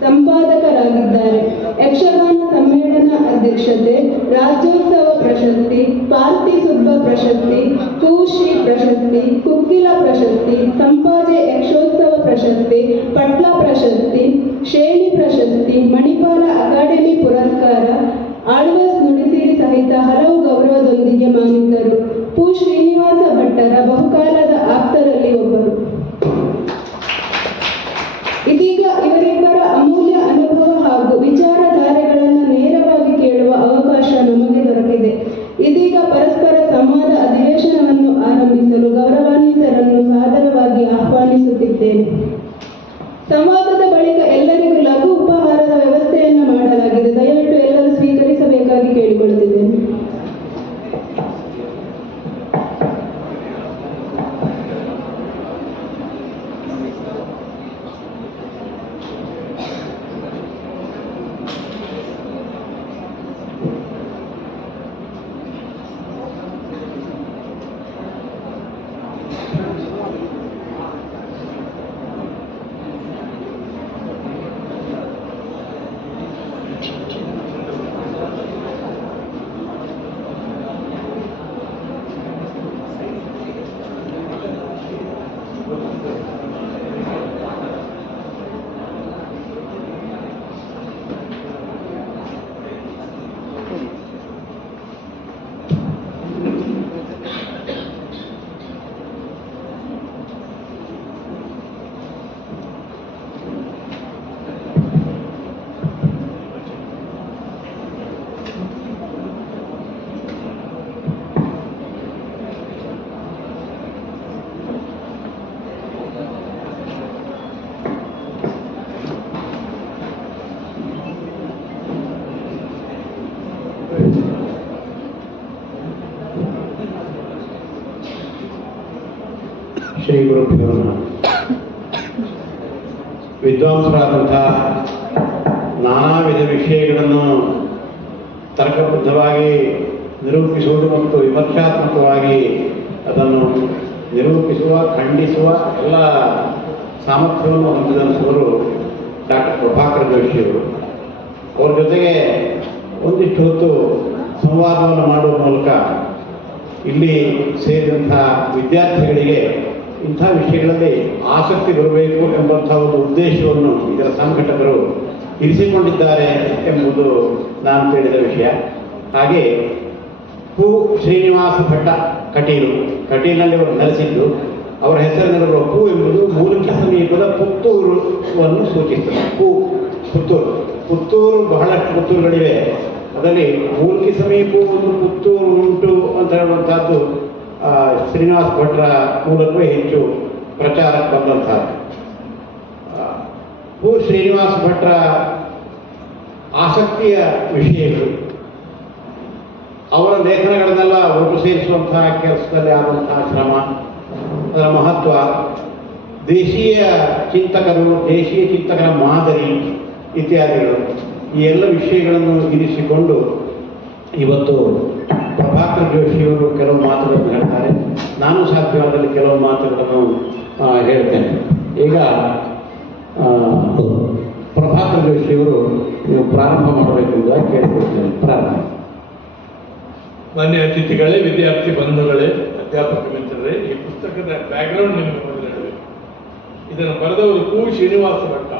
ಸಂಪಾದಕರಾಗಿದ್ದಾರೆ. ಯಕ್ಷಗಾನ ಸಮ್ಮೇಳನ ಅಧ್ಯಕ್ಷತೆ, ರಾಜ್ಯೋತ್ಸವ ಪ್ರಶಸ್ತಿ, ಪಾರ್ತಿ ಸುಬ್ಬ ಪ್ರಶಸ್ತಿ, ಕೂಶಿ ಪ್ರಶಸ್ತಿ, ಕುಕ್ಕಿಲ ಪ್ರಶಸ್ತಿ, ಸಂಪಾಜೆ ಯಕ್ಷೋತ್ಸವ ಪ್ರಶಸ್ತಿ, ಪಟ್ಲ ಪ್ರಶಸ್ತಿ, ಶೇಣಿ ಪ್ರಶಸ್ತಿ, ಮಣಿಪಾಲ ಅಕಾಡೆಮಿ ಪುರಸ್ಕಾರ, ಆಳ್ವಾಸ್ ನುಡಿಸಿರಿ ಸಹಿತ ಹಲವು ಗೌರವದೊಂದಿಗೆ ಮಾನಿತರು. ಪು. ಶ್ರೀನಿವಾಸ ಭಟ್ಟರ ಬಹುಕಾಲದ ಆಪ್ತರಲ್ಲಿ ಒಬ್ಬರು. ಇದೀಗ ಇವರಿಬ್ಬರ ಅಮೂಲ್ಯ ಅನುಭವ ಹಾಗೂ ವಿಚಾರಧಾರೆಗಳನ್ನು ನೇರವಾಗಿ ಕೇಳುವ ಅವಕಾಶ ನಮಗೆ ದೊರಕಿದೆ. ಇದೀಗ ಪರಸ್ಪರ ಸಂವಾದ ಅಧಿವೇಶನವನ್ನು ಆರಂಭಿಸಲು ಗೌರವಾನ್ವಿತರನ್ನು ಸಾದರವಾಗಿ ಆಹ್ವಾನಿಸುತ್ತಿದ್ದೇನೆ. ಸಂವಾದದ ಬಳಿಕ ಎಲ್ಲರಿಗೂ ಲಘು ಉಪಹಾರದ ವ್ಯವಸ್ಥೆಯನ್ನು ಮಾಡಲಾಗಿದೆ. ದಯವಿಟ್ಟು ಎಲ್ಲರೂ ಸ್ವೀಕರಿಸಬೇಕಾಗಿ ಶ್ರೀ ಗುರುಭ್ಯೋ ನಮಃ. ವಿದ್ವಾಂಸರಾದಂಥ ನಾನಾ ವಿಧ ವಿಷಯಗಳನ್ನು ತರ್ಕಬದ್ಧವಾಗಿ ನಿರೂಪಿಸುವುದು ಮತ್ತು ವಿಮರ್ಶಾತ್ಮಕವಾಗಿ ಅದನ್ನು ನಿರೂಪಿಸುವ, ಖಂಡಿಸುವ ಎಲ್ಲ ಸಾಮರ್ಥ್ಯವನ್ನು ಹೊಂದಿದಂಥವರು ಡಾಕ್ಟರ್ ಪ್ರಭಾಕರ ಜೋಶಿಯವರು. ಅವ್ರ ಜೊತೆಗೆ ಒಂದಿಷ್ಟು ಹೊತ್ತು ಸಂವಾದವನ್ನು ಮಾಡುವ ಮೂಲಕ ಇಲ್ಲಿ ಸೇರಿದಂಥ ವಿದ್ಯಾರ್ಥಿಗಳಿಗೆ ಇಂಥ ವಿಷಯಗಳಲ್ಲಿ ಆಸಕ್ತಿ ಬರಬೇಕು ಎಂಬಂಥ ಒಂದು ಉದ್ದೇಶವನ್ನು ಇದರ ಸಂಘಟಕರು ಇರಿಸಿಕೊಂಡಿದ್ದಾರೆ ಎಂಬುದು ನಾನು ತಿಳಿದ ವಿಷಯ. ಹಾಗೆ ಪು ಶ್ರೀನಿವಾಸ ಭಟ್ಟ ಕಟೀಲಿನಲ್ಲಿ ಅವರು ನೆಲೆಸಿದ್ದು, ಅವರ ಹೆಸರಿನಲ್ಲಿರುವ ಪು ಎಂಬುದು ಮೂಲಿಕೆ ಸಮೀಪದ ಪುತ್ತೂರುವನ್ನು ಸೂಚಿಸುತ್ತದೆ. ಪುತ್ತೂರು ಬಹಳಷ್ಟು ಪುತ್ತೂರುಗಳಿವೆ. ಅದರಲ್ಲಿ ಮೂಲಿಕೆ ಸಮೀಪ ಒಂದು ಪುತ್ತೂರು ಉಂಟು ಅಂತ ಹೇಳುವಂಥದ್ದು ಶ್ರೀನಿವಾಸ ಭಟ್ರ ಮೂಲಕವೇ ಹೆಚ್ಚು ಪ್ರಚಾರಕ್ಕೆ ಬಂದಂಥದ್ದು. ಪು ಶ್ರೀನಿವಾಸ ಭಟ್ರ ಆಸಕ್ತಿಯ ವಿಷಯಗಳು, ಅವರ ಲೇಖನಗಳನ್ನೆಲ್ಲ ಒಟ್ಟು ಸೇರಿಸುವಂತಹ ಕೆಲಸದಲ್ಲಿ ಆದಂತಹ ಶ್ರಮ, ಅದರ ಮಹತ್ವ, ದೇಶೀಯ ಚಿಂತಕರ ಮಾದರಿ ಇತ್ಯಾದಿಗಳು, ಈ ಎಲ್ಲ ವಿಷಯಗಳನ್ನು ಇರಿಸಿಕೊಂಡು ಇವತ್ತು ಪ್ರಭಾಕರ ಜೋಶಿಯವರು ಕೆಲವು ಮಾತುಗಳನ್ನು ಹೇಳ್ತಾರೆ. ನಾನು ಸಾಧ್ಯವಾದಲ್ಲಿ ಕೆಲವು ಮಾತುಗಳನ್ನು ಹೇಳ್ತೇನೆ. ಈಗ ಪ್ರಭಾಕರ ಜೋಶಿಯವರು ನೀವು ಪ್ರಾರಂಭ ಮಾಡಬೇಕೆಂದು ಕೇಳಿಕೊಳ್ತೇನೆ. ಪ್ರಾರಂಭ. ಮಾನ್ಯ ಅತಿಥಿಗಳೇ, ವಿದ್ಯಾರ್ಥಿ ಬಂಧುಗಳೇ, ಅಧ್ಯಾಪಕ ಮಿತ್ರರೇ, ಈ ಪುಸ್ತಕದ ಬ್ಯಾಕ್ಗ್ರೌಂಡ್ ನಿಮಗೆ ಮೊದಲು ಹೇಳಬೇಕು. ಇದನ್ನು ಬರೆದವರು ಪು ಶ್ರೀನಿವಾಸ ಭಟ್ಟ.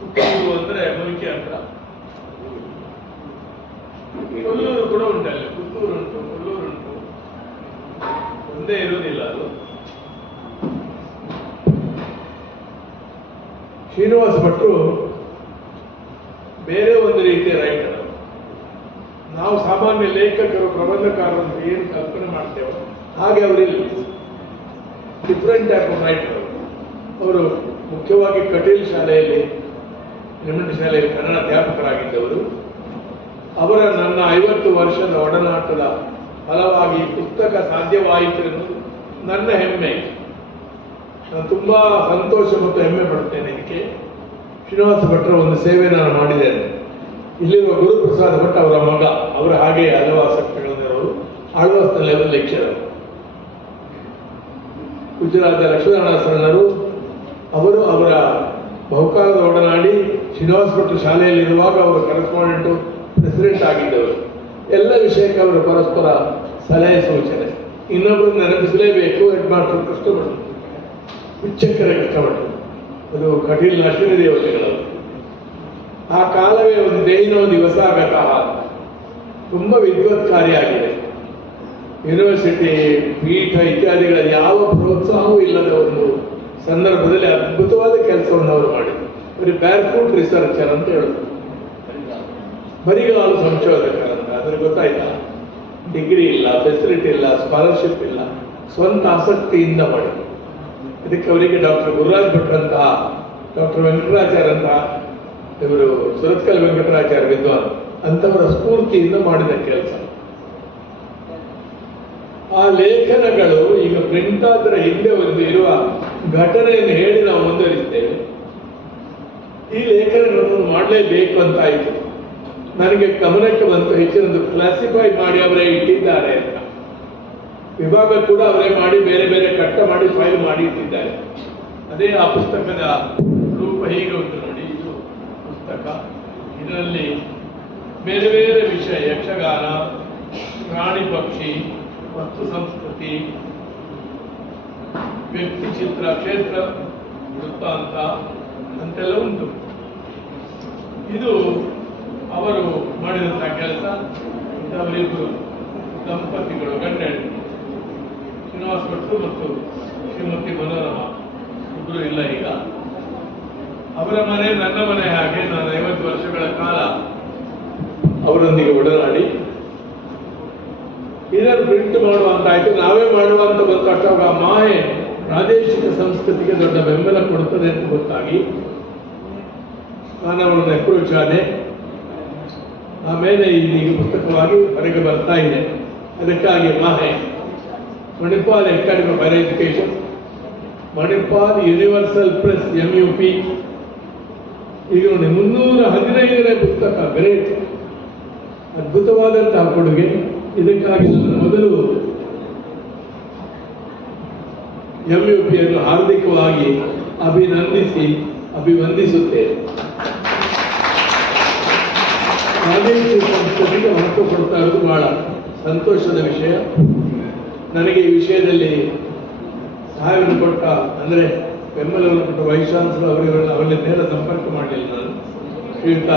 ಪುತ್ತೂರು ಅಂದರೆ ಮೂಲಿಕೆ ಅಂತ. ಕೊಲ್ಲೂರು ಕೂಡ ಉಂಟಲ್ಲ, ಪುತ್ತೂರು ಉಂಟು, ಕೊಲ್ಲೂರು ಉಂಟು, ಒಂದೇ ಇರುವುದಿಲ್ಲ ಅದು. ಶ್ರೀನಿವಾಸ ಭಟ್ರು ಬೇರೆ ಒಂದು ರೀತಿಯ ರೈಟರ್. ನಾವು ಸಾಮಾನ್ಯ ಲೇಖಕರು, ಪ್ರಬಂಧಕಾರರು ಅಂತ ಏನು ಕಲ್ಪನೆ ಮಾಡ್ತೇವೆ ಹಾಗೆ ಅವರಿಲ್ಲ. Different type of writer. ಅವರು ಮುಖ್ಯವಾಗಿ ಕಟೀಲ್ ಶಾಲೆಯಲ್ಲಿ, ಎಲಿಮೆಂಟರಿ ಶಾಲೆಯಲ್ಲಿ ಕನ್ನಡ ಅಧ್ಯಾಪಕರಾಗಿದ್ದವರು. ಅವರ ನನ್ನ 50 ವರ್ಷದ ಒಡನಾಟದ ಫಲವಾಗಿ ಪುಸ್ತಕ ಸಾಧ್ಯವಾಯಿತು ಎನ್ನುವುದು ನನ್ನ ಹೆಮ್ಮೆ. ನಾನು ತುಂಬ ಸಂತೋಷ ಮತ್ತು ಹೆಮ್ಮೆ ಪಡ್ತೇನೆ. ಇದಕ್ಕೆ ಶ್ರೀನಿವಾಸ ಭಟ್ರ ಒಂದು ಸೇವೆ ನಾನು ಮಾಡಿದ್ದೇನೆ. ಇಲ್ಲಿರುವ ಗುರುಪ್ರಸಾದ ಭಟ್ ಅವರ ಮಗ, ಅವರ ಹಾಗೆ ಹಲವು ಆಸಕ್ತಿಗಳಿರೋರು. ಆಳ್ವಾಸ್ನಲ್ಲಿ ಅವರು ಲೆಕ್ಚರರ್. ಗುಜರಾತ್ ಲಕ್ಷ್ಮೀನಾರಾಯಣ ಶರಣರು ಅವರು ಅವರ ಬಹುಕಾಲದ ಒಡನಾಡಿ. ಶ್ರೀನಿವಾಸ ಭಟ್ರ ಶಾಲೆಯಲ್ಲಿರುವಾಗ ಅವರು ಕರೆಸ್ಪಾಂಡೆಂಟು, ಪ್ರೆಸಿಡೆಂಟ್ ಆಗಿದ್ದವರು. ಎಲ್ಲ ವಿಷಯಕ್ಕೆ ಅವರು ಪರಸ್ಪರ ಸಲಹೆ ಸೂಚನೆ. ಇನ್ನೊಬ್ಬರು ನೆನಪಿಸಲೇಬೇಕು, ಹೆಡ್ ಮಾಸ್ಟರ್ ಕಷ್ಟಪಟ್ಟು, ಉಚ್ಚಕ್ಕರ ಕಷ್ಟಪಟ್ಟು. ಅದು ಕಟೀಲ್ ಅಶ್ವಿನಿ ದೇವತೆಗಳವರು. ಆ ಕಾಲವೇ ಒಂದು ದೈನೋ ದಿವಸ ಆಗತಃ ತುಂಬ ವಿದ್ವತ್ಕಾರಿಯಾಗಿದೆ. ಯೂನಿವರ್ಸಿಟಿ, ಪೀಠ ಇತ್ಯಾದಿಗಳ ಯಾವ ಪ್ರೋತ್ಸಾಹವೂ ಇಲ್ಲದ ಒಂದು ಸಂದರ್ಭದಲ್ಲಿ ಅದ್ಭುತವಾದ ಕೆಲಸವನ್ನು ಅವರು ಮಾಡಿದರು. ಬರೀ ಬ್ಯಾರ್ಫುಟ್ ರಿಸರ್ಚರ್ ಅಂತ ಹೇಳೋದು, ಬರಿಗಾಲು ಸಂಶೋಧಕರಂತ. ಅದ್ರಿಗೆ ಗೊತ್ತಾಯ್ತಾ, ಡಿಗ್ರಿ ಇಲ್ಲ, ಫೆಸಿಲಿಟಿ ಇಲ್ಲ, ಸ್ಕಾಲರ್ಶಿಪ್ ಇಲ್ಲ, ಸ್ವಂತ ಆಸಕ್ತಿಯಿಂದ ಮಾಡಿ. ಅದಕ್ಕೆ ಅವರಿಗೆ ಡಾಕ್ಟರ್ ಗುರುರಾಜ್ ಭಟ್ರಂತಹ, ಡಾಕ್ಟರ್ ವೆಂಕಟರಾಚಾರ್ಯ ಅಂತಹ, ಇವರು ಸುರತ್ಕಲ್ ವೆಂಕಟರಾಚಾರ್ಯ ವಿದ್ವಾನ್ ಅಂತವರ ಸ್ಫೂರ್ತಿಯಿಂದ ಮಾಡಿದ ಕೆಲಸ. ಆ ಲೇಖನಗಳು ಈಗ ಪ್ರಿಂಟ್ ಆದರ ಹಿಂದೆ ಒಂದು ಇರುವ ಘಟನೆಯನ್ನು ಹೇಳಿ ನಾವು ಮುಂದುವರಿಸ್ತೇವೆ. ಈ ಲೇಖನಗಳನ್ನು ಮಾಡಲೇಬೇಕು ಅಂತ ಆಯಿತು. ನನಗೆ ಗಮನಕ್ಕೆ ಬಂತು, ಹೆಚ್ಚಿನದು ಕ್ಲಾಸಿಫೈ ಮಾಡಿ ಅವರೇ ಇಟ್ಟಿದ್ದಾರೆ ಅಂತ. ವಿಭಾಗ ಕೂಡ ಅವರೇ ಮಾಡಿ ಬೇರೆ ಬೇರೆ ಕಟ್ಟ ಮಾಡಿ ಫೈಲ್ ಮಾಡಿ ಇಟ್ಟಿದ್ದಾರೆ. ಅದೇ ಆ ಪುಸ್ತಕದ ರೂಪ ಹೀಗೆ ಉಂಟು ನೋಡಿ. ಇದು ಪುಸ್ತಕ. ಇದರಲ್ಲಿ ಬೇರೆ ಬೇರೆ ವಿಷಯ, ಯಕ್ಷಗಾನ, ಪ್ರಾಣಿ ಪಕ್ಷಿ, ವಸ್ತು ಸಂಸ್ಕೃತಿ, ವ್ಯಕ್ತಿ ಚಿತ್ರ, ಕ್ಷೇತ್ರ ವೃತ್ತಾಂತ ಅಂತೆಲ್ಲ ಉಂಟು. ಇದು ಅವರು ಮಾಡಿದಂತಹ ಕೆಲಸ. ಅವರಿಬ್ಬರು ದಂಪತಿಗಳು, ಗಂಡ ಹೆಂಡತಿ, ಶ್ರೀನಿವಾಸ ಭಟ್ರು ಮತ್ತು ಶ್ರೀಮತಿ ಮನೋರಮ, ಇಬ್ಬರು ಇಲ್ಲ ಈಗ. ಅವರ ಮನೆ ನನ್ನ ಮನೆ ಹಾಗೆ. ನಾನು 50 ವರ್ಷಗಳ ಕಾಲ ಅವರೊಂದಿಗೆ ಒಡನಾಡಿ ಇದನ್ನು ಪ್ರಿಂಟ್ ಮಾಡುವಂತಾಯ್ತು. ನಾವೇ ಮಾಡುವಂತ ಬಂದಾಗ ಮಾಯೆ ಪ್ರಾದೇಶಿಕ ಸಂಸ್ಕೃತಿಗೆ ದೊಡ್ಡ ಬೆಂಬಲ ಕೊಡುತ್ತದೆ ಅಂತ ಗೊತ್ತಾಗಿ ನಾನು ಅವರನ್ನು ಅಪ್ರೋಚ್ ಆದೆ. ಆಮೇಲೆ ಇದೀಗ ಪುಸ್ತಕವಾಗಿ ಹೊರಗೆ ಬರ್ತಾ ಇದೆ. ಅದಕ್ಕಾಗಿ MAHE Manipal academy of higher education, Manipal universal press MUP, ಈಗ ನೋಡಿ 315ನೇ ಪುಸ್ತಕ, ಗ್ರೇಟ್, ಅದ್ಭುತವಾದಂತಹ ಕೊಡುಗೆ. ಇದಕ್ಕಾಗಿ ನಾನು ಮೊದಲು MUPಯನ್ನು ಹಾರ್ದಿಕವಾಗಿ ಅಭಿವಂದಿಸುತ್ತೇನೆ. ಪ್ರಾದೇಶಿಕ ಸಂಸ್ಕೃತಿಗೆ ಮಹತ್ವ ಕೊಡ್ತಾ ಇರೋದು ಬಹಳ ಸಂತೋಷದ ವಿಷಯ. ನನಗೆ ಈ ವಿಷಯದಲ್ಲಿ ಸಹಾಯವನ್ನು ಕೊಟ್ಟ, ಅಂದರೆ ಬೆಂಬಲವನ್ನು ಕೊಟ್ಟ ವೈಸ್ ಚಾನ್ಸಲರ್ ಅವರಲ್ಲಿ ನೇರ ಸಂಪರ್ಕ ಮಾಡಲಿಲ್ಲ ನಾನು. ಶ್ರೀಯುತ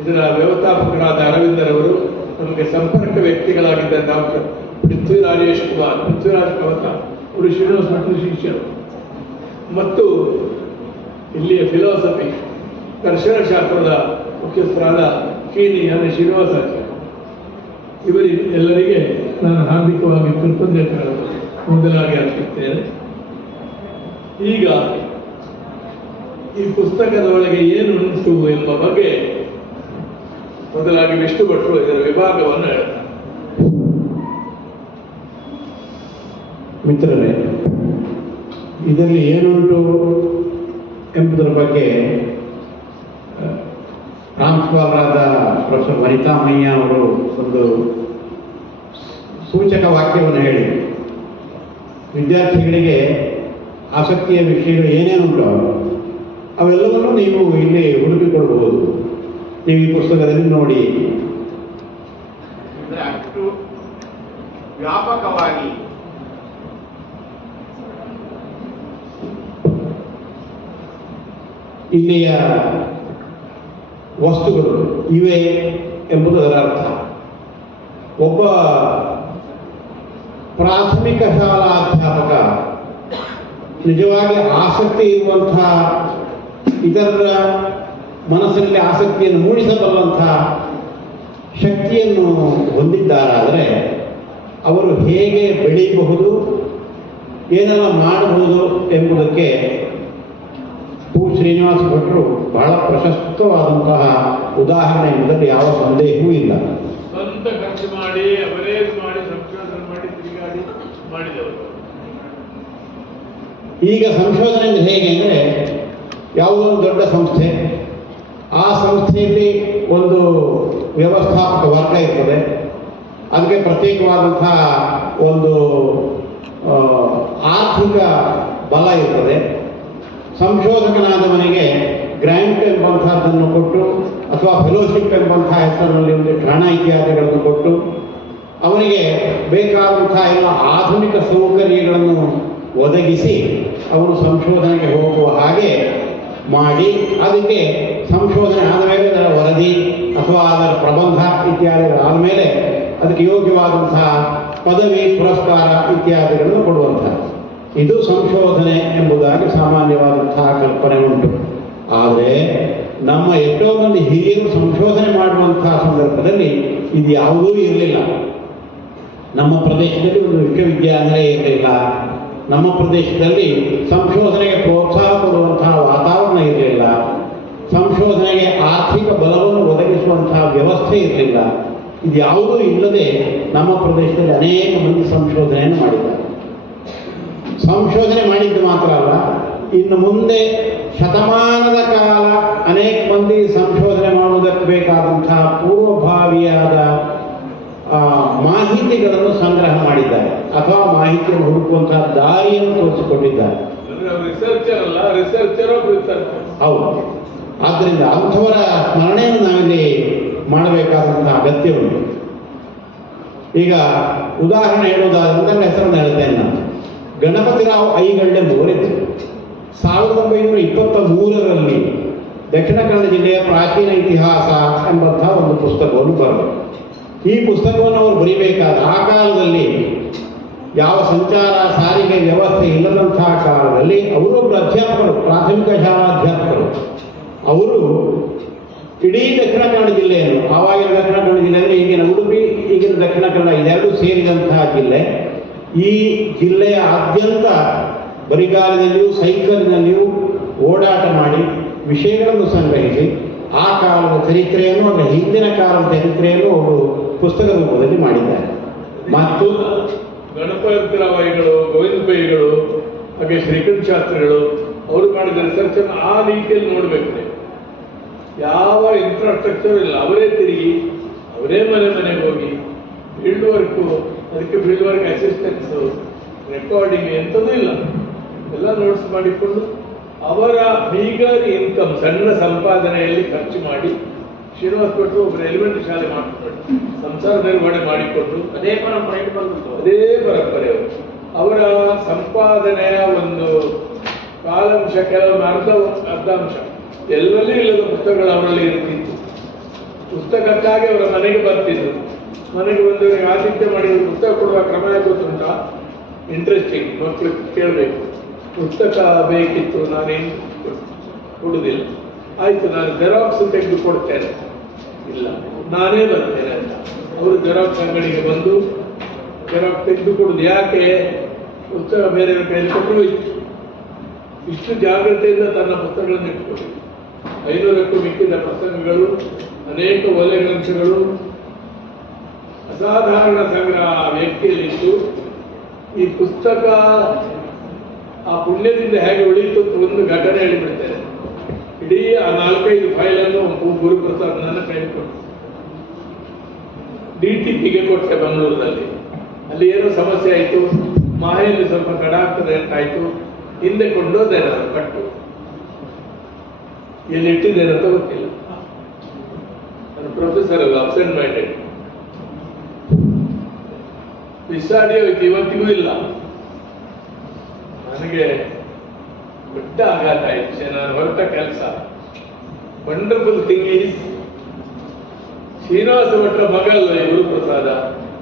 ಇದರ ವ್ಯವಸ್ಥಾಪಕರಾದ ಅರವಿಂದರವರು ನಮಗೆ ಸಂಪರ್ಕ ವ್ಯಕ್ತಿಗಳಾಗಿದ್ದ ಡಾಕ್ಟರ್ ಪೃಥ್ವಿರಾಜ್ ಕವತ ಅವರು ಶ್ರೀನಿವಾಸ ಭಟ್ರು ಶಿಷ್ಯರು, ಮತ್ತು ಇಲ್ಲಿಯ ಫಿಲಾಸಫಿ ದರ್ಶನಶಾಸ್ತ್ರದ ಮುಖ್ಯಸ್ಥರಾದ ಶ್ರೀನಿವಾಸಾಚಾರ್ಯ, ಇವರೆಲ್ಲರಿಗೆ ನಾನು ಹಾರ್ದಿಕವಾಗಿ ಕೃತಜ್ಞತೆಗಳನ್ನು ಮೊದಲಾಗಿ ಅರ್ಪಿಸುತ್ತೇನೆ. ಈಗ ಈ ಪುಸ್ತಕದ ಒಳಗೆ ಏನು ಉಂಟು ಎಂಬ ಬಗ್ಗೆ ಮೊದಲಾಗಿ ವಿಷ್ಣು ಭಟ್ರು ಇದರ ವಿಭಾಗವನ್ನು ಹೇಳ್ತಾರೆ. ಮಿತ್ರರೇ, ಇದರಲ್ಲಿ ಏನುಂಟು ಎಂಬುದರ ಬಗ್ಗೆ ಪ್ರಾಂಶುಪಾಲರಾದ ಪ್ರೊಫೆಸರ್ ವನಿತಾಮಯ್ಯ ಅವರು ಒಂದು ಸೂಚಕ ವಾಕ್ಯವನ್ನು ಹೇಳಿ, ವಿದ್ಯಾರ್ಥಿಗಳಿಗೆ ಆಸಕ್ತಿಯ ವಿಷಯಗಳು ಏನೇನುಂಟು ಅವೆಲ್ಲವನ್ನು ನೀವು ಇಲ್ಲಿ ಹುಡುಕಿಕೊಳ್ಬಹುದು, ನೀವು ಈ ಪುಸ್ತಕದಲ್ಲಿ ನೋಡಿ. ಅಷ್ಟು ವ್ಯಾಪಕವಾಗಿ ಇಲ್ಲಿಯ ವಸ್ತುಗಳು ಇವೆ ಎಂಬುದು ಅದರ ಅರ್ಥ. ಒಬ್ಬ ಪ್ರಾಥಮಿಕ ಶಾಲಾಧ್ಯಾಪಕ ನಿಜವಾಗಿ ಆಸಕ್ತಿ ಇರುವಂಥ, ಇತರರ ಮನಸ್ಸಲ್ಲಿ ಆಸಕ್ತಿಯನ್ನು ಮೂಡಿಸಬಲ್ಲಂಥ ಶಕ್ತಿಯನ್ನು ಹೊಂದಿದ್ದಾರಾದರೆ ಅವರು ಹೇಗೆ ಬೆಳೆಯಬಹುದು, ಏನೆಲ್ಲ ಮಾಡಬಹುದು ಎಂಬುದಕ್ಕೆ ಶ್ರೀನಿವಾಸ ಭಟ್ರು ಬಹಳ ಪ್ರಶಸ್ತವಾದಂತಹ ಉದಾಹರಣೆ ಎಂಬುದರಲ್ಲಿ ಯಾವ ಸಂದೇಹವೂ ಇಲ್ಲ. ಸ್ವಂತ ಖರ್ಚು ಮಾಡಿ, ಅವರೇ ಮಾಡಿ, ಸಂಶೋಧನೆ ಮಾಡಿ, ತಿರುಗಾಡಿ ಮಾಡಿದವರು. ಈಗ ಸಂಶೋಧನೆ ಅಂದರೆ ಹೇಗೆ ಅಂದರೆ, ಯಾವುದೋ ಒಂದು ದೊಡ್ಡ ಸಂಸ್ಥೆ, ಆ ಸಂಸ್ಥೆಯಲ್ಲಿ ಒಂದು ವ್ಯವಸ್ಥಾಪಕ ವರ್ಗ ಇರ್ತದೆ, ಅದಕ್ಕೆ ಪ್ರತ್ಯೇಕವಾದಂತಹ ಒಂದು ಆರ್ಥಿಕ ಬಲ ಇರ್ತದೆ. ಸಂಶೋಧಕನಾದವನಿಗೆ ಗ್ರ್ಯಾಂಟ್ ಎಂಬಂತಹದ್ದನ್ನು ಕೊಟ್ಟು, ಅಥವಾ ಫೆಲೋಶಿಪ್ ಎಂಬಂಥ ಹೆಸರಿನಲ್ಲಿ ಒಂದು ಹಣ ಇತ್ಯಾದಿಗಳನ್ನು ಕೊಟ್ಟು, ಅವನಿಗೆ ಬೇಕಾದಂತಹ ಎಲ್ಲ ಆಧುನಿಕ ಸೌಕರ್ಯಗಳನ್ನು ಒದಗಿಸಿ ಅವನು ಸಂಶೋಧನೆಗೆ ಹೋಗುವ ಹಾಗೆ ಮಾಡಿ, ಅದಕ್ಕೆ ಸಂಶೋಧನೆ ಆದಮೇಲೆ ಅದರ ವರದಿ ಅಥವಾ ಅದರ ಪ್ರಬಂಧ ಇತ್ಯಾದಿಗಳು ಆದಮೇಲೆ ಅದಕ್ಕೆ ಯೋಗ್ಯವಾದಂತಹ ಪದವಿ, ಪುರಸ್ಕಾರ ಇತ್ಯಾದಿಗಳನ್ನು ಕೊಡುವಂತಹ ಇದು ಸಂಶೋಧನೆ ಎಂಬುದಾಗಿ ಸಾಮಾನ್ಯವಾದಂತಹ ಕಲ್ಪನೆ ಉಂಟು. ಆದರೆ ನಮ್ಮ ಎಷ್ಟೋ ಮಂದಿ ಹಿರಿಯರು ಸಂಶೋಧನೆ ಮಾಡುವಂತಹ ಸಂದರ್ಭದಲ್ಲಿ ಇದು ಯಾವುದೂ ಇರಲಿಲ್ಲ. ನಮ್ಮ ಪ್ರದೇಶದಲ್ಲಿ ಒಂದು ವಿಶ್ವವಿದ್ಯಾನಿಲಯ ಇರಲಿಲ್ಲ. ನಮ್ಮ ಪ್ರದೇಶದಲ್ಲಿ ಸಂಶೋಧನೆಗೆ ಪ್ರೋತ್ಸಾಹ ಕೊಡುವಂತಹ ವಾತಾವರಣ ಇರಲಿಲ್ಲ. ಸಂಶೋಧನೆಗೆ ಆರ್ಥಿಕ ಬಲವನ್ನು ಒದಗಿಸುವಂತಹ ವ್ಯವಸ್ಥೆ ಇರಲಿಲ್ಲ. ಇದು ಯಾವುದೂ ಇಲ್ಲದೆ ನಮ್ಮ ಪ್ರದೇಶದಲ್ಲಿ ಅನೇಕ ಮಂದಿ ಸಂಶೋಧನೆಯನ್ನು ಮಾಡಿದ್ದಾರೆ. ಸಂಶೋಧನೆ ಮಾಡಿದ್ದು ಮಾತ್ರ ಅಲ್ಲ, ಇನ್ನು ಮುಂದೆ ಶತಮಾನದ ಕಾಲ ಅನೇಕ ಮಂದಿ ಸಂಶೋಧನೆ ಮಾಡುವುದಕ್ಕೆ ಬೇಕಾದಂತಹ ಪೂರ್ವಭಾವಿಯಾದ ಮಾಹಿತಿಗಳನ್ನು ಸಂಗ್ರಹ ಮಾಡಿದ್ದಾರೆ, ಅಥವಾ ಮಾಹಿತಿಯನ್ನು ಹುಡುಕುವಂತಹ ದಾರಿಯನ್ನು ತೋರಿಸಿಕೊಂಡಿದ್ದಾರೆ. ಹೌದು. ಆದ್ದರಿಂದ ಅಂಥವರ ಸ್ಮರಣೆಯನ್ನು ನಾವಿಲ್ಲಿ ಮಾಡಬೇಕಾದಂತಹ ಅಗತ್ಯ ಉಂಟು. ಈಗ ಉದಾಹರಣೆ ಹೇಳುವುದಾದ್ರೆ ನನ್ನ ಹೆಸರನ್ನು ಹೇಳ್ತೇನೆ ನಾನು. ಗಣಪತಿರಾವ್ ಐಗಳ್ಳೆ ಎಂಬುವರಿದ್ದರು. 1923ರಲ್ಲಿ ದಕ್ಷಿಣ ಕನ್ನಡ ಜಿಲ್ಲೆಯ ಪ್ರಾಚೀನ ಇತಿಹಾಸ ಎಂಬಂತಹ ಒಂದು ಪುಸ್ತಕವನ್ನು ಬರೆದರು. ಈ ಪುಸ್ತಕವನ್ನು ಅವರು ಬರೀಬೇಕಾದ ಆ ಕಾಲದಲ್ಲಿ ಯಾವ ಸಂಚಾರ ಸಾರಿಗೆ ವ್ಯವಸ್ಥೆ ಇಲ್ಲದಂತಹ ಕಾಲದಲ್ಲಿ ಅವರೊಬ್ಬರು ಅಧ್ಯಾಪಕರು, ಪ್ರಾಥಮಿಕ ಶಾಲಾಧ್ಯಾಪಕರು. ಅವರು ಇಡೀ ದಕ್ಷಿಣ ಕನ್ನಡ ಜಿಲ್ಲೆಯನ್ನು, ಆವಾಗಿನ ದಕ್ಷಿಣ ಕನ್ನಡ ಜಿಲ್ಲೆ ಅಂದರೆ ಈಗಿನ ಉಡುಪಿ, ಈಗಿನ ದಕ್ಷಿಣ ಕನ್ನಡ ಇದೆರಡೂ ಸೇರಿದಂತಹ ಜಿಲ್ಲೆ. ಈ ಜಿಲ್ಲೆಯ ಆದ್ಯಂತ ಬರಿಗಾಲಿನಲ್ಲಿಯೂ ಸೈಕಲಿನಲ್ಲಿಯೂ ಓಡಾಟ ಮಾಡಿ ವಿಷಯಗಳನ್ನು ಸಂಗ್ರಹಿಸಿ ಆ ಕಾಲದ ಚರಿತ್ರೆಯನ್ನು ಅಂದರೆ ಹಿಂದಿನ ಕಾಲದ ಚರಿತ್ರೆಯನ್ನು ಅವರು ಪುಸ್ತಕ ರೂಪದಲ್ಲಿ ಮಾಡಿದ್ದಾರೆ. ಮತ್ತು ಗಣಪತಿರಾವಾಯಿಗಳು, ಗೋವಿಂದ ಪೈಗಳು, ಹಾಗೆ ಶ್ರೀಕಂಠ ಶಾಸ್ತ್ರಿಗಳು ಅವರು ಮಾಡಿದ ರಿಸರ್ಚ್ ಅನ್ನು ಆ ರೀತಿಯಲ್ಲಿ ನೋಡಬೇಕು. ಯಾವ ಇನ್ಫ್ರಾಸ್ಟ್ರಕ್ಚರ್ ಇಲ್ಲ, ಅವರೇ ತಿರುಗಿ ಅವರೇ ಮನೆಗೆ ಹೋಗಿ ಫೀಲ್ಡ್ ವರ್ಕು, ಅದಕ್ಕೆ ಫೀಲ್ಡ್ ವರ್ಕ್ ಅಸಿಸ್ಟೆನ್ಸು, ರೆಕಾರ್ಡಿಂಗ್ ಎಂಥದೂ ಇಲ್ಲ, ಎಲ್ಲ ನೋಟ್ಸ್ ಮಾಡಿಕೊಂಡು ಅವರ ಬೀಗರ್ ಇನ್ಕಮ್ ಸಣ್ಣ ಸಂಪಾದನೆಯಲ್ಲಿ ಖರ್ಚು ಮಾಡಿ ಶ್ರೀನಿವಾಸ ಭಟ್ರು ಒಬ್ಬರು ಎಲಿಮೆಂಟರಿ ಶಾಲೆ ಮಾಡಿಕೊಂಡು ಸಂಸಾರ ನಿರ್ವಹಣೆ ಮಾಡಿಕೊಂಡು ಅದೇ ಪರಂಪರೆ ಅವರ ಸಂಪಾದನೆಯ ಒಂದು ಕಾಲಾಂಶ, ಕೆಲವೊಮ್ಮೆ ಅರ್ಧಾಂಶ ಎಲ್ಲೆಲ್ಲೂ ಇಲ್ಲದ ಪುಸ್ತಕಗಳು ಅವರಲ್ಲಿ ಇರ್ತಿತ್ತು. ಪುಸ್ತಕಕ್ಕಾಗಿ ಅವರ ಮನೆಗೆ ಬರ್ತಿದ್ರು. ಮನೆಗೆ ಬಂದವರಿಗೆ ಆತಿಥ್ಯ ಮಾಡಿದ್ರು. ಪುಸ್ತಕ ಕೊಡುವ ಕ್ರಮ ಗೊತ್ತುಂಟ, ಇಂಟ್ರೆಸ್ಟಿಂಗ್, ಮಕ್ಕಳು ಕೇಳಬೇಕು. ಪುಸ್ತಕ ಬೇಕಿತ್ತು, ನಾನೇನು ಕೊಡುವುದಿಲ್ಲ. ಆಯಿತು, ನಾನು ಜೆರಾಕ್ಸ್ ತೆಗೆದು ಕೊಡ್ತೇನೆ. ಇಲ್ಲ, ನಾನೇ ಬರ್ತೇನೆ ಅಂತ ಅವರು ಜೆರಾಕ್ಸ್ ಅಂಗಡಿಗೆ ಬಂದು ಜೆರಾಕ್ಸ್ ತೆಗೆದು ಕೊಡುದು. ಯಾಕೆ? ಪುಸ್ತಕ ಬೇರೆಯವ್ರ ಕೈಯಲ್ಲಿ ಕೊಟ್ಟರು ಇಷ್ಟು ಜಾಗ್ರತೆಯಿಂದ ತನ್ನ ಪುಸ್ತಕಗಳನ್ನು ಇಟ್ಟುಕೊಂಡು 500ಕ್ಕೂ ಮಿಕ್ಕಿದ ಪ್ರಸಂಗಗಳು, ಅನೇಕ ಒಲೆ ಗ್ರಂಥಗಳು, ಅಸಾಧಾರಣ ಸಂಗ್ರಹ ವ್ಯಕ್ತಿಯಲ್ಲಿತ್ತು. ಈ ಪುಸ್ತಕ ಆ ಪುಣ್ಯದಿಂದ ಹೇಗೆ ಉಳಿಯಿತು ಅಂತ ಒಂದು ಘಟನೆ ಹೇಳಿಬಿಡ್ತೇನೆ. ಇಡೀ ಆ 4-5 ಫೈಲನ್ನು ಗುರುಪ್ರಸಾದ್ ನನ್ನ ಕೈಲಿ ಕೊಟ್ಟು DTPಗೆ ಕೊಟ್ಟೆ ಬೆಂಗಳೂರಿನಲ್ಲಿ. ಅಲ್ಲಿ ಏನೋ ಸಮಸ್ಯೆ ಆಯಿತು, ಮಾಹೆಯಲ್ಲಿ ಸ್ವಲ್ಪ ತಡ ಆಗ್ತದೆ ಅಂತಾಯ್ತು. ಹಿಂದೆ ಕೊಂಡೋದೆ, ನಾನು ಕಟ್ಟು ಎಲ್ಲಿ ಇಟ್ಟಿದ್ದೇನಂತ ಗೊತ್ತಿಲ್ಲ. ನಾನು ಪ್ರೊಫೆಸರ್ ಅಲ್ಲ, ಅಬ್ಸೆಂಟ್ ಮೈಂಡೆಡ್. ಬಿಸಾಡಿ ಹೋಯ್ತು, ಇವತ್ತಿಗೂ ಇಲ್ಲ. ನನಗೆ ದೊಡ್ಡ ಆಘಾತ ಆಯ್ತು. ನಾನು ಹೊರಟ ಕೆಲಸ. ವಂಡರ್ಫುಲ್ ಥಿಂಗ್ ಈಸ್, ಶ್ರೀನಿವಾಸ ಭಟ್ರ ಮಗ ಅಲ್ವ ಈ ಗುರುಪ್ರಸಾದ,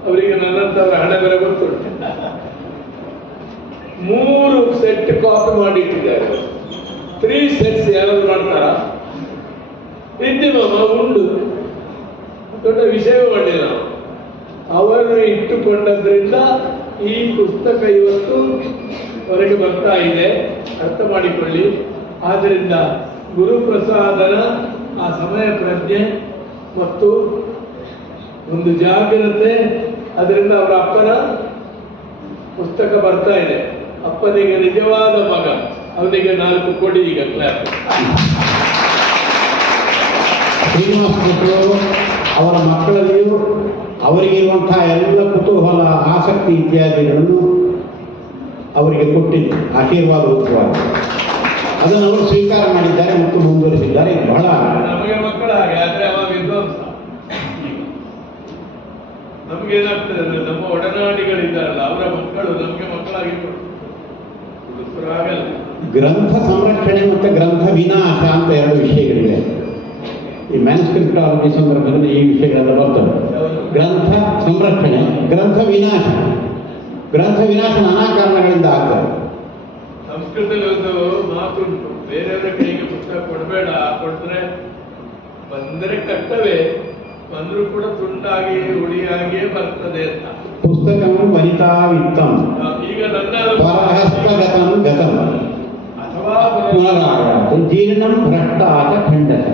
ಅವರಿಗೆ ನನ್ನಂತವರ ಹಣ ಬೇರೆ ಗೊತ್ತುಂಟು. 3 ಸೆಟ್ ಕಾಪಿ ಮಾಡಿಟ್ಟಿದ್ದಾರೆ. 3 ಸೆಟ್ಸ್ ಯಾರಾದ್ರು ಮಾಡ್ತಾರ? ಮಾಮ ಉಂಡು, ದೊಡ್ಡ ವಿಷಯವೇ ಮಾಡಲಿಲ್ಲ ನಾವು. ಅವರನ್ನು ಇಟ್ಟುಕೊಂಡದ್ರಿಂದ ಈ ಪುಸ್ತಕ ಇವತ್ತು ಹೊರಗೆ ಬರ್ತಾ ಇದೆ, ಅರ್ಥ ಮಾಡಿಕೊಳ್ಳಿ. ಆದ್ದರಿಂದ ಗುರುಪ್ರಸಾದನ ಆ ಸಮಯ ಪ್ರಜ್ಞೆ ಮತ್ತು ಒಂದು ಜಾಗ್ರತೆ, ಅದರಿಂದ ಅವರ ಅಪ್ಪನ ಪುಸ್ತಕ ಬರ್ತಾ ಇದೆ. ಅಪ್ಪನಿಗೆ ನಿಜವಾದ ಮಗ, ಅವನಿಗೆ 4 ಕೊಡಿ ಈಗ ಕ್ಲಾಸ್. ಶ್ರೀನಿವಾಸ ಭಟ್ರು ಅವರ ಮಕ್ಕಳಲ್ಲಿಯೂ ಅವರಿಗಿರುವಂತಹ ಎಲ್ಲ ಕುತೂಹಲ, ಆಸಕ್ತಿ ಇತ್ಯಾದಿಗಳನ್ನು ಅವರಿಗೆ ಕೊಟ್ಟಿದ್ದು ಆಶೀರ್ವಾದ ರೂಪವಾಗಿ ಅದನ್ನು ಅವರು ಸ್ವೀಕಾರ ಮಾಡಿದ್ದಾರೆ ಮತ್ತು ಮುಂದುವರಿಸಿದ್ದಾರೆ. ಇದು ಬಹಳ ನಮಗೆ ಮಕ್ಕಳ ಹಾಗೆ, ಆದ್ರೆ ಅವ ವಿದ್ವಾಂಸ. ನಮ್ಗೇನಾಗ್ತದೆ ಅಂದ್ರೆ ನಮ್ಮ ಒಡನಾಡಿಗಳಿದ್ದಾರಲ್ಲ, ಅವರ ಮಕ್ಕಳು ನಮ್ಗೆ ಮಕ್ಕಳಾಗಿ ಆಗಲ್ಲ. ಗ್ರಂಥ ಸಂರಕ್ಷಣೆ ಮತ್ತು ಗ್ರಂಥ ವಿನಾಶ ಅಂತ 2 ವಿಷಯಗಳಿವೆ. ಈ ಮ್ಯಾನ್ಸ್ಕ್ರಿಪ್ಟಾಲಜಿ ಸಂದರ್ಭದಲ್ಲಿ ಈ ವಿಷಯಗಳೆಲ್ಲ ಬರ್ತವೆ. ಗ್ರಂಥ ಸಂರಕ್ಷಣೆ, ಗ್ರಂಥ ವಿನಾಶ. ಗ್ರಂಥ ವಿನಾಶ ನಾನಾ ಕಾರಣಗಳಿಂದ ಆಗ್ತದೆ. ಸಂಸ್ಕೃತದಲ್ಲಿ ಒಂದು ಮಾತುಂಟು, ಬೇರೆಯವರ ಕೈಗೆ ಪುಸ್ತಕ ಕೊಡಬೇಡ, ಕೊಟ್ರೆ ಬಂದರೆ ಕಟ್ಟವೇ, ಬಂದರೂ ಕೂಡ ತುಂಡಾಗಿ ಉಳಿಯಾಗಿಯೇ ಬರ್ತದೆ ಅಂತ. ಪುಸ್ತಕಂ ವನಿತಾ ವಿತ್ತಂ ಈಗ ನನ್ನ ಪರಹಸ್ತಗತಂ ಗತಂ ಅಥವಾ ಪುನರಾಗತ ಜೀರ್ಣಂ ಭ್ರಷ್ಟಾತ ಖಂಡತ.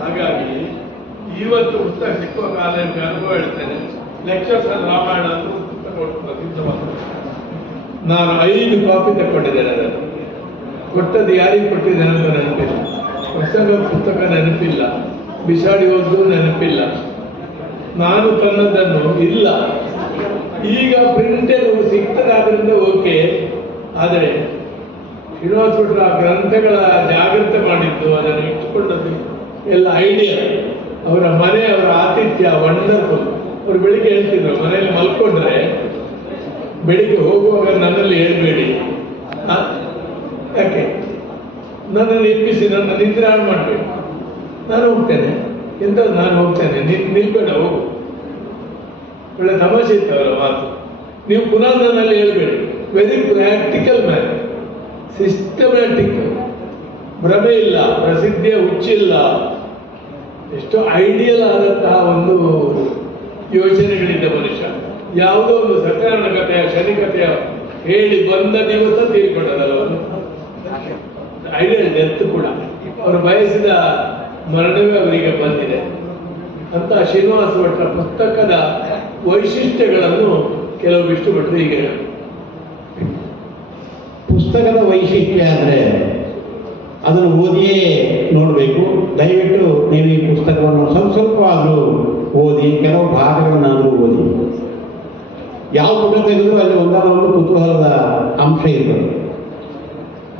ಹಾಗಾಗಿ ಇವತ್ತು ಪುಸ್ತಕ ಸಿಕ್ಕುವ ಕಾಲ ಅನುಭವ ಹೇಳ್ತೇನೆ. ಲೆಕ್ಚರ್ಸ್ ರಾಮಾಯಣ ಅಂತ ಪುಸ್ತಕ ಪ್ರಸಿದ್ಧವಾದ, ನಾನು 5 ಕಾಪಿ ತಗೊಂಡಿದ್ದೇನೆ. ಅದನ್ನು ಕೊಟ್ಟದ್ದು ಯಾರಿಗೆ ಕೊಟ್ಟಿದ್ದೇನೆ ಅಂತ ನೆನಪಿಲ್ಲ, ಪುಸ್ತಕ ನೆನಪಿಲ್ಲ, ಬಿಸಾಡಿ ಹೋದ್ದು ನೆನಪಿಲ್ಲ. ನಾನು ತನ್ನದನ್ನು ಇಲ್ಲ. ಈಗ ಪ್ರಿಂಟೆಡ್ ಸಿಗ್ತದಾದ್ರಿಂದ ಓಕೆ. ಆದರೆ ಶ್ರೀನಿವಾಸ ಭಟ್ರು ಆ ಗ್ರಂಥಗಳ ಜಾಗೃತಿ ಮಾಡಿದ್ದು, ಅದನ್ನು ಇಟ್ಟುಕೊಂಡದ್ದು ಎಲ್ಲ ಐಡಿಯಾ. ಅವರ ಮನೆ, ಅವರ ಆತಿಥ್ಯ ವಂಡರ್ಫುಲ್. ಅವರು ಬೆಳಿಗ್ಗೆ ಹೇಳ್ತಿದ್ರು, ಮನೆಯಲ್ಲಿ ಮಲ್ಕೊಂಡ್ರೆ ಬೆಳಿಗ್ಗೆ ಹೋಗುವಾಗ ನನ್ನಲ್ಲಿ ಹೇಳ್ಬೇಡಿ, ಯಾಕೆ ನನ್ನನ್ನು ಎಬ್ಬಿಸಿ ನನ್ನ ನಿದ್ರೆ ಹಾಳು ಮಾಡಬೇಡಿ, ನಾನು ಹೋಗ್ತೇನೆ. ಎಂತ ನಾನು ಹೋಗ್ತೇನೆ, ನಿಲ್ಬೇಡ, ಹೋಗು. ಒಳ್ಳೆ ತಮಾಷೆ ಇತ್ತು ಅವರ ಮಾತು. ನೀವು ಪುನಃ ನನ್ನಲ್ಲಿ ಹೇಳ್ಬೇಡಿ. ವೆರಿ ಪ್ರಾಕ್ಟಿಕಲ್ ಮ್ಯಾನ್, ಸಿಸ್ಟಮ್ಯಾಟಿಕ್, ಭ್ರಮೆ ಇಲ್ಲ, ಪ್ರಸಿದ್ಧಿಯ ಹುಚ್ಚಿಲ್ಲ. ಎಷ್ಟೋ ಐಡಿಯಲ್ ಆದಂತಹ ಒಂದು ಯೋಚನೆಗಳಿದ್ದ ಮನುಷ್ಯ. ಯಾವುದೋ ಒಂದು ಸತ್ಯನಾರಾಯಣ ಕಥೆಯ, ಶನಿ ಕಥೆಯ ಹೇಳಿ ಬಂದ ದಿವಸ ತೀರಿಕೊಂಡದಲ್ಲ, ಒಂದು ಐಡಿಯಲ್ ಡೆತ್ ಕೂಡ. ಅವರು ಬಯಸಿದ ಮರಣವೇ ಅವರಿಗೆ ಬಂದಿದೆ ಅಂತ ಶ್ರೀನಿವಾಸ ಭಟ್ರ ಪುಸ್ತಕದ ವೈಶಿಷ್ಟ್ಯಗಳನ್ನು ಕೆಲವು ವಿಷ್ಣು ಭಟ್ರು ಹೀಗೆ ಹೇಳಿದರು. ಪುಸ್ತಕದ ವೈಶಿಷ್ಟ್ಯ ಅಂದರೆ ಅದನ್ನು ಓದಿಯೇ ನೋಡಬೇಕು. ದಯವಿಟ್ಟು ನೀವು ಈ ಪುಸ್ತಕವನ್ನು ಸ್ವಲ್ಪ ಆದರೂ ಓದಿ, ಕೆಲವು ಭಾಗಗಳನ್ನಾದರೂ ಓದಿ. ಯಾವ ಪುಟ ತೆಗೆದರೂ ಅಲ್ಲಿ ಒಂದಾದ ಕುತೂಹಲದ ಅಂಶ ಇರ್ತದೆ.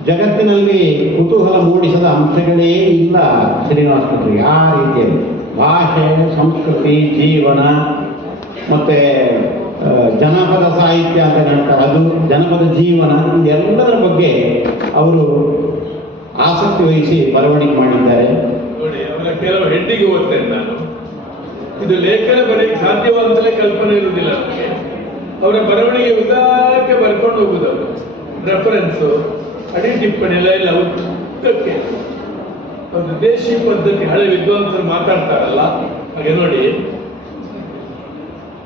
ಜಗತ್ತಿನಲ್ಲಿ ಕುತೂಹಲ ಮೂಡಿಸದ ಅಂಶಗಳೇ ಇಲ್ಲ ಶ್ರೀನಿವಾಸ ಭಟ್ರಿಗೆ. ಆ ರೀತಿಯಲ್ಲಿ ಭಾಷೆ, ಸಂಸ್ಕೃತಿ, ಜೀವನ ಮತ್ತು ಜನಪದ ಸಾಹಿತ್ಯ ಅಂತ ಹೇಳ್ತಾರೆ, ಅದು ಜನಪದ ಜೀವನ, ಇದೆಲ್ಲದರ ಬಗ್ಗೆ ಅವರು ಆಸಕ್ತಿ ವಹಿಸಿ ಬರವಣಿಗೆ ಮಾಡಿದ್ದಾರೆ. ನೋಡಿ, ಅವರ ಕೆಲವು ಹೆಡ್ಡಿಗೆ ಓದ್ತೇನೆ ನಾನು. ಇದು ಲೇಖನ ಬರೆಯಕ್ಕೆ ಸಾಧ್ಯವಾಗಲೇ ಕಲ್ಪನೆ ಇರುವುದಿಲ್ಲ ನಮಗೆ. ಅವರ ಬರವಣಿಗೆ ಉದ್ದಕ್ಕೆ ಬರ್ಕೊಂಡು ಹೋಗುದು. ಅವರು ರೆಫರೆನ್ಸು, ಅಡಿ ಟಿಪ್ಪಣಿ ಎಲ್ಲ ಉದ್ದಕ್ಕೆ ಒಂದು ದೇಶಿ ಪದ್ಧತಿ, ಹಳೆ ವಿದ್ವಾಂಸರು ಮಾತಾಡ್ತಾರಲ್ಲ ಹಾಗೆ. ನೋಡಿ,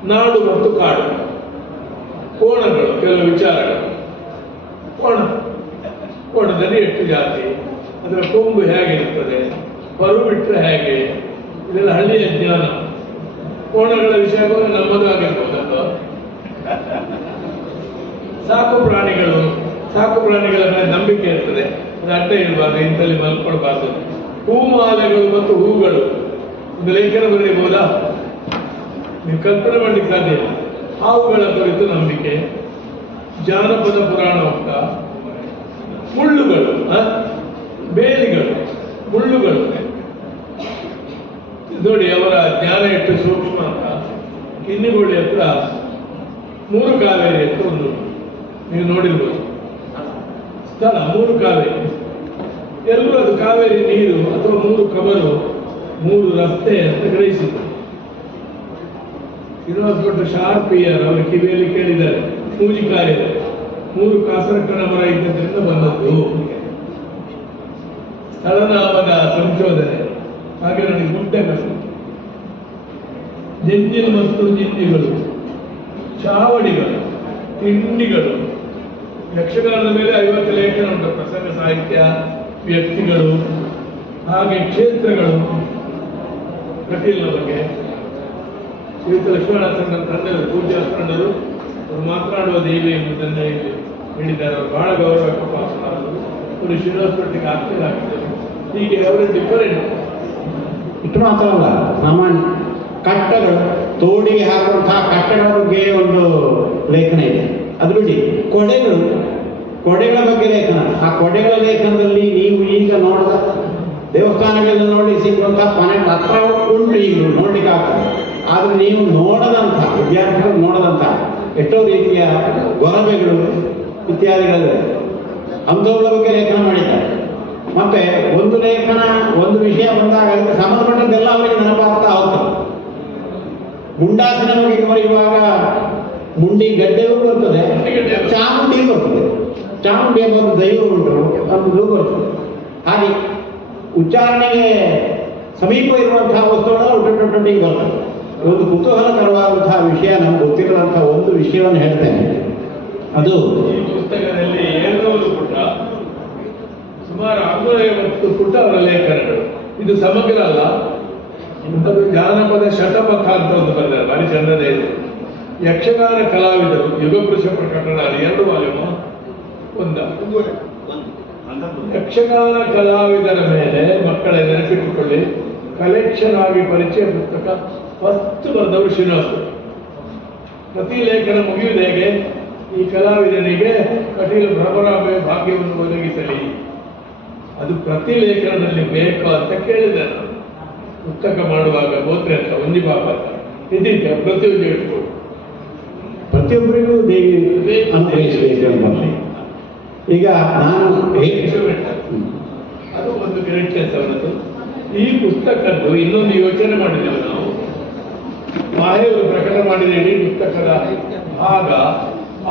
ನಾಡು ಮತ್ತು ಕಾಡು, ಕೋಣಗಳು, ಕೆಲವು ವಿಚಾರಗಳು. ಕೋಣದಲ್ಲಿ ಎಷ್ಟು ಜಾತಿ, ಅದರ ಕೊಂಬು ಹೇಗಿರ್ತದೆ, ಬರು ಬಿಟ್ಟರೆ ಹೇಗೆ, ಇದೆಲ್ಲ ಹಳ್ಳಿಯ ಜ್ಞಾನ. ಕೋಣಗಳ ವಿಷಯ ನಮ್ಮದು ಆಗಿರ್ಬೋದಲ್ವ. ಸಾಕು ಪ್ರಾಣಿಗಳ ಮೇಲೆ ನಂಬಿಕೆ ಇರ್ತದೆ, ಅದು ಅಡ್ಡ ಇರಬಾರ್ದು, ಇಂಥಲ್ಲಿ ಮಲ್ಕೊಳ್ಬಾರ್ದು. ಹೂಮಾಲೆಗಳು ಮತ್ತು ಹೂಗಳು, ಒಂದು ಲೇಖನ ಬರೀಬಹುದಾ? ನೀವು ಕಲ್ಪನೆ ಮಾಡಲಿಕ್ಕೆ ಸಾಧ್ಯ ಇಲ್ಲ. ಹಾವುಗಳ ಕುರಿತು ನಂಬಿಕೆ, ಜಾನಪದ ಪುರಾಣ ಉಂಟ. ಮುಳ್ಳುಗಳು, ಬೇಲಿಗಳು, ಮುಳ್ಳುಗಳು. ನೋಡಿ ಅವರ ಜ್ಞಾನ ಎಷ್ಟು ಸೂಕ್ಷ್ಮ ಅಂತ. ಕಿನ್ನಿಗೋಳಿ ಹತ್ರ 3 ಕಾವೇರಿ ಅಂತ ಒಂದು ನೀವು ನೋಡಿರ್ಬೋದು ಸ್ಥಳ. 3 ಕಾವೇರಿ, ಎಲ್ಲರೂ ಅದು ಕಾವೇರಿ ನೀರು ಅಥವಾ 3 ಕಬರು 3 ರಸ್ತೆ ಅಂತ ಗ್ರಹಿಸಿದ್ರು. ಶ್ರೀನಿವಾಸ ಭಟ್ರು ಶಾರ್ಪ್ ಇಯರ್, ಅವರ ಕಿವಿಯಲ್ಲಿ ಕೇಳಿದ್ದಾರೆ. ಮೂಜಿಕಾಯ 3 ಕಾಸರಕ್ಕಣ ಮರ ಇದ್ದದ್ರಿಂದ ಬಂದದ್ದು. ಸ್ಥಳನಾಮದ ಸಂಶೋಧನೆ. ಹಾಗೆ ನನಗೆ ಗುಡ್ಡಗಳು, ಜಂಜಿಲ್ ಮತ್ತು ಜಿಂಜಿಗಳು, ಚಾವಡಿಗಳು, ತಿಂಡಿಗಳು. ಯಕ್ಷಗಾನದ ಮೇಲೆ 50 ಲೇಖನ ಉಂಟು. ಪ್ರಸಂಗ ಸಾಹಿತ್ಯ, ವ್ಯಕ್ತಿಗಳು, ಹಾಗೆ ಕ್ಷೇತ್ರಗಳು, ಕಟೀಲ್ನ ಬಗ್ಗೆ. ಶ್ರೀಯುತ ಲಕ್ಷ್ಮಣಾಸನ ತಂದೆಯವರು, ಪೂಜ್ಯ ಅಸ್ಕಂಡರು, ಅವರು ಮಾತನಾಡುವ ದೇವಿ ಎಂಬುದನ್ನು ಇಲ್ಲಿ ಹೇಳಿದ್ದಾರೆ. ಅವರು ಬಹಳ ಗೌರವಕ್ಕೆ ಪಾತ್ರರಾದರು. ಅವರು ಶ್ರೀನಿವಾಸ ಭಟ್ರಿಗೆ ಆಪ್ತರಾಗಿದ್ದರು. ಹೀಗೆ ಅವರು ಡಿಫರೆಂಟ್. ಇಷ್ಟು ಮಾತ್ರ ಅಲ್ಲ, ಸಾಮಾನ್ಯ ಕಟ್ಟಗಳು, ತೋಡಿಗೆ ಹಾಕುವಂತಹ ಕಟ್ಟಗಳ ಬಗ್ಗೆ ಒಂದು ಲೇಖನ ಇದೆ. ಅದು ಬಿಡಿ, ಕೊಡೆಗಳ ಬಗ್ಗೆ ಲೇಖನ. ಆ ಕೊಡೆಗಳ ಲೇಖನದಲ್ಲಿ ನೀವು ಈಗ ನೋಡಿದ ದೇವಸ್ಥಾನಗಳಲ್ಲಿ ನೋಡಿ ಸಿಗುವಂತಹ ಮನೆ ಹತ್ರ ಉಂಟು, ಈಗ ನೋಡ್ಲಿಕ್ಕೆ ಆಗ್ತದೆ. ಆದರೆ ನೀವು ನೋಡದಂಥ, ವಿದ್ಯಾರ್ಥಿಗಳು ನೋಡದಂಥ ಎಷ್ಟೋ ರೀತಿಯ ಗೊರಬೆಗಳು ಇತ್ಯಾದಿಗಳು ಅಂಥವುಗಳ ಬಗ್ಗೆ ಲೇಖನ ಮಾಡಿದ್ದಾರೆ. ಮತ್ತೆ ಒಂದು ಲೇಖನ, ಒಂದು ವಿಷಯ ಬಂದಾಗ ಅದಕ್ಕೆ ಸಂಬಂಧಪಟ್ಟದ್ದೆಲ್ಲ ಅವರಿಗೆ ನೆನಪಾಗ್ತಾ ಹೋಗ್ತದೆ. ಮುಂಡಾಸಿನ ಬಗ್ಗೆ ಬರೆಯುವಾಗ ಮುಂಡಿ ಗಡ್ಡೆಯೂ ಬರ್ತದೆ, ಚಾಮುಂಡಿ ಬರ್ತದೆ. ಚಾಮುಂಡಿ ಎಂಬ ಒಂದು ದೈವ ಉಂಟು, ಅದು ಬರ್ತದೆ. ಹಾಗೆ ಉಚ್ಚಾರಣೆಗೆ ಸಮೀಪ ಇರುವಂತಹ ವಸ್ತುಗಳೆಲ್ಲ ಒಟ್ಟೊಟ್ಟಿಗೆ ಬರ್ತದೆ. ಒಂದು ಕುತೂಹಲಕರವಾದಂತಹ ವಿಷಯ, ನಮ್ಗೆ ಗೊತ್ತಿರದಂತಹ ಒಂದು ವಿಷಯವನ್ನು ಹೇಳ್ತೇನೆ. ಅದು ಈ ಪುಸ್ತಕದಲ್ಲಿ 700 ಪುಟ, ಸುಮಾರು 650 ಪುಟ ಅವರ ಲೇಖನಗಳು. ಇದು ಸಮಗ್ರ ಅಲ್ಲ. ಇಂಥದ್ದು ಜಾನಪದ ಶತಪಥ ಅಂತ ಒಂದು ಬರೆದಾರೆ, ಭಾರಿ ಚಂದದ ಇದೆ. ಯಕ್ಷಗಾನ ಕಲಾವಿದರು, ಯುಗಪುರುಷ ಪ್ರಕಟಣ, 2 ವಾಲ್ಯೂಮು. ಯಕ್ಷಗಾನ ಕಲಾವಿದರ ಮೇಲೆ ಮಕ್ಕಳ ನೆನಪಿಟ್ಟುಕೊಳ್ಳಿ, ಕಲೆಕ್ಷನ್ ಆಗಿ ಪರಿಚಯ ಪುಸ್ತಕ ಫಸ್ಟ್ ಬರೆದವರು ಶ್ರೀನಿವಾಸ. ಪ್ರತಿ ಲೇಖನ ಮುಗಿಯುವುದು ಹೇಗೆ? ಈ ಕಲಾವಿದನಿಗೆ ಕಟೀಲು ಭ್ರಮರಾಂಬೆ ಭಾಗ್ಯವನ್ನು ಒದಗಿಸಲಿ. ಅದು ಪ್ರತಿ ಲೇಖನದಲ್ಲಿ ಬೇಕು ಅಂತ ಕೇಳಿದೆ ನಾನು. ಪುಸ್ತಕ ಮಾಡುವಾಗ ಗೋತ್ರ ಅಂತ ಒಂದಿ ಪಾಪ ಇದೀಗ ಪ್ರತಿಯೊಂದು ಇಟ್ಕೊಂಡು ಪ್ರತಿಯೊಬ್ಬರಿಗೂ ದೇವಿ ಅನುಗ್ರಹಿಸಬೇಕು. ಈಗ ನಾನು ಅದು ಒಂದು ಗ್ರೇಟ್ನೆಸ್ ಅವರದ್ದು. ಈ ಪುಸ್ತಕದ್ದು ಇನ್ನೊಂದು ಯೋಚನೆ ಮಾಡಿದ್ದೇವೆ ನಾವು. ಮಾಹೆಯವರು ಪ್ರಕಟ ಮಾಡಿದ ಇಡೀ ಪುಸ್ತಕದ ಭಾಗ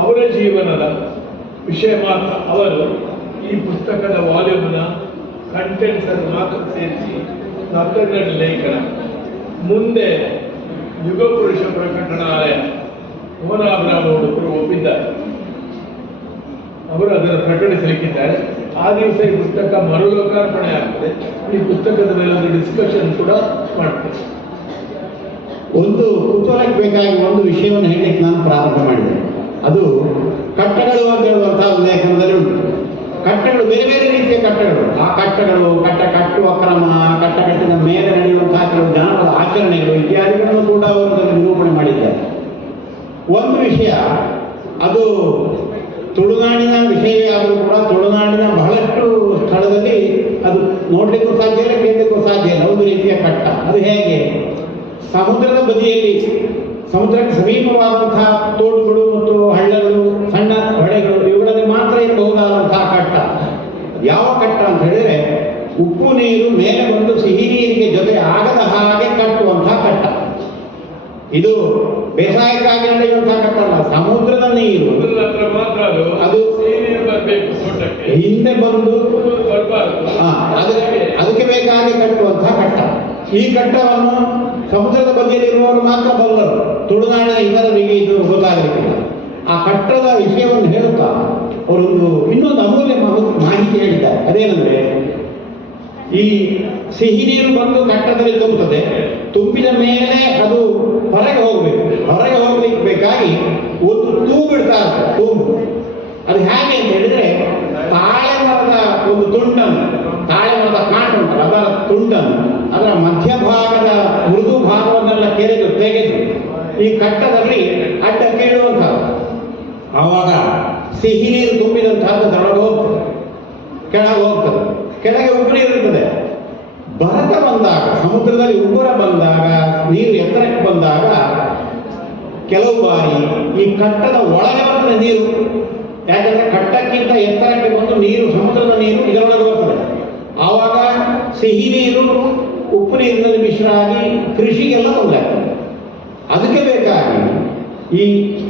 ಅವರ ಜೀವನದ ವಿಷಯ ಮಾತ್ರ. ಅವರು ಈ ಪುಸ್ತಕದ ವಾಲ್ಯೂಮ್ನ ಕಂಟೆಂಟ್ಸ್ ಅನ್ನು ಮಾತ್ರ ಸೇರಿಸಿ 12 ಲೇಖನ. ಮುಂದೆ ಯುಗಪುರುಷ ಪ್ರಕಟಣಾಲಯ ಮೋಹನಾಭಿರಾಮ ಹುಡುಗರು ಒಪ್ಪಿದ್ದಾರೆ. ಅವರು ಅದನ್ನು ಪ್ರಕಟಿಸಲಿಕ್ಕಿದ್ದಾರೆ. ಆ ದಿವಸ ಈ ಪುಸ್ತಕ ಮರುಲೋಕಾರ್ಪಣೆ ಆಗ್ತದೆ. ಈ ಪುಸ್ತಕದ ಮೇಲೆ ಒಂದು ಡಿಸ್ಕಷನ್ ಕೂಡ ಮಾಡ್ತೇವೆ. ಒಂದು ಕುತೂಹಲಕ್ಕೆ ಬೇಕಾಗಿ ಒಂದು ವಿಷಯವನ್ನು ಹೇಳಲಿಕ್ಕೆ ನಾನು ಪ್ರಾರಂಭ ಮಾಡಿದೆ. ಅದು ಕಟ್ಟಡಗಳು ಅಂತ ಹೇಳುವಂತಹ ಲೇಖನದಲ್ಲಿ ಉಂಟು. ಕಟ್ಟಡಗಳು, ಬೇರೆ ಬೇರೆ ರೀತಿಯ ಕಟ್ಟಡಗಳು. ಆ ಕಟ್ಟಡಗಳು, ಕಟ್ಟುವ ಕ್ರಮ, ಕಟ್ಟಿದ ಮೇಲೆ ನಡೆಯುವಂತಹ ಕೆಲವು ಜನಪದ ಆಚರಣೆಗಳು ಇತ್ಯಾದಿಗಳನ್ನು ಕೂಡ ಅವರು ಅದನ್ನು ನಿರೂಪಣೆ ಮಾಡಿದ್ದಾರೆ. ಒಂದು ವಿಷಯ, ಅದು ತುಳುನಾಡಿನ ವಿಷಯವೇ ಆದರೂ ಕೂಡ ತುಳುನಾಡಿನ ಬಹಳಷ್ಟು ಸ್ಥಳದಲ್ಲಿ ಅದು ನೋಡಲಿಕ್ಕೂ ಸಾಧ್ಯ ಇಲ್ಲ, ಕೇಳಲಿಕ್ಕೂ ಸಾಧ್ಯ ಇಲ್ಲ. ಒಂದು ರೀತಿಯ ಕಟ್ಟ. ಅದು ಹೇಗೆ? ಸಮುದ್ರದ ಬದಿಯಲ್ಲಿ, ಸಮುದ್ರಕ್ಕೆ ಸಮೀಪವಾದಂತಹ ತೋಡುಗಳು ಮತ್ತು ಹಳ್ಳಗಳು, ಸಣ್ಣ ಹೊಳೆಗಳು, ಇವುಗಳಲ್ಲಿ ಮಾತ್ರ ಇರಬಹುದಾದಂತಹ ಕಟ್ಟ. ಯಾವ ಕಟ್ಟ ಅಂತ ಹೇಳಿದರೆ, ಉಪ್ಪು ನೀರು ಮೇಲೆ ಬಂದು ಸಿಹಿ ನೀರಿಗೆ ಜೊತೆ ಆಗದ ಹಾಗೆ ಕಟ್ಟುವಂತಹ ಕಟ್ಟ. ಇದು ಬೇಸಾಯಕ್ಕಾಗಿ ನಡೆಯುವಂತಹ ಕಟ್ಟ ಅಲ್ಲ. ಸಮುದ್ರದ ನೀರು ಅದು ಹಿಂದೆ ಬಂದು ಅದಕ್ಕೆ ಬೇಕಾಗಿ ಕಟ್ಟುವಂತಹ ಕಟ್ಟ. ಈ ಕಟ್ಟವನ್ನು ಸಮುದ್ರದ ಬದಿಯಲ್ಲಿರುವವರು ಮಾತ್ರ ಬಲ್ಲರು. ತುಳುನಾಡಿನ ಇತರರಿಗೆ ಇದು ಗೊತ್ತಾಗಲಿಕ್ಕಿಲ್ಲ. ಆ ಕಟ್ಟದ ವಿಷಯವನ್ನು ಹೇಳುತ್ತಾ ಅವರೊಂದು ಇನ್ನೊಂದು ಅಮೂಲ್ಯ ಮಾಹಿತಿ ಹೇಳಿದ್ದಾರೆ. ಅದೇನೆಂದರೆ, ಈ ಸಿಹಿ ನೀರು ಬಂದು ಕಟ್ಟದಲ್ಲಿ ತುಂಬುತ್ತದೆ. ತುಂಬಿದ ಮೇಲೆ ಅದು ಹೊರಗೆ ಹೋಗಬೇಕು. ಹೊರಗೆ ಹೋಗ್ಲಿಕ್ಕೆ ಬೇಕಾಗಿ ಒಂದು ತೂಬು ಇಡ್ತಾರೆ. ತೂಬು ಅದು ಹೇಗೆ ಅಂತ ಹೇಳಿದ್ರೆ, ತಾಳೆ ಮರದ ಒಂದು ತುಂಡನ್ನು, ತಾಳೆ ಮರದ ಕಾಂಡ ಉಂಟು, ಅದರ ತುಂಡನ್ನು ಅದರ ಮಧ್ಯಭಾಗದ ಮೃದು ಭಾಗವನ್ನೆಲ್ಲ ತೆಗೆದು ಈ ಕಟ್ಟದಲ್ಲಿ ಅಡ್ಡಕ್ಕೆ ಇಡುವಂಥದ್ದು. ಆವಾಗ ಸಿಹಿ ನೀರು ತುಂಬಿದಂತಹದ್ದು ದೊರಗೆ ಹೋಗ್ತದೆ, ಕೆಳಗೆ ಹೋಗ್ತದೆ. ಕೆಳಗೆ ಉಪ್ಪು ನೀರು ಇರ್ತದೆ. ಬರತ ಬಂದಾಗ, ಸಮುದ್ರದಲ್ಲಿ ಉಬ್ಬರ ಬಂದಾಗ, ನೀರು ಎತ್ತರಕ್ಕೆ ಬಂದಾಗ ಕೆಲವು ಬಾರಿ ಈ ಕಟ್ಟದ ಒಳಗೆ ಬರ್ತದೆ ನೀರು. ಯಾಕಂದ್ರೆ ಕಟ್ಟಕ್ಕಿಂತ ಎತ್ತರಕ್ಕೆ ಬಂದು ನೀರು, ಸಮುದ್ರದ ನೀರು ಇದರೊಳಗೆ ಬರ್ತದೆ. ಆವಾಗ ಸಿಹಿ ನೀರು ಉಪ್ಪು ನೀರಿನಲ್ಲಿ ಮಿಶ್ರ ಆಗಿ ಕೃಷಿಗೆಲ್ಲ ತೊಂದರೆ ಆಗ್ತದೆ. ಅದಕ್ಕೆ ಬೇಕಾಗಿ ಈ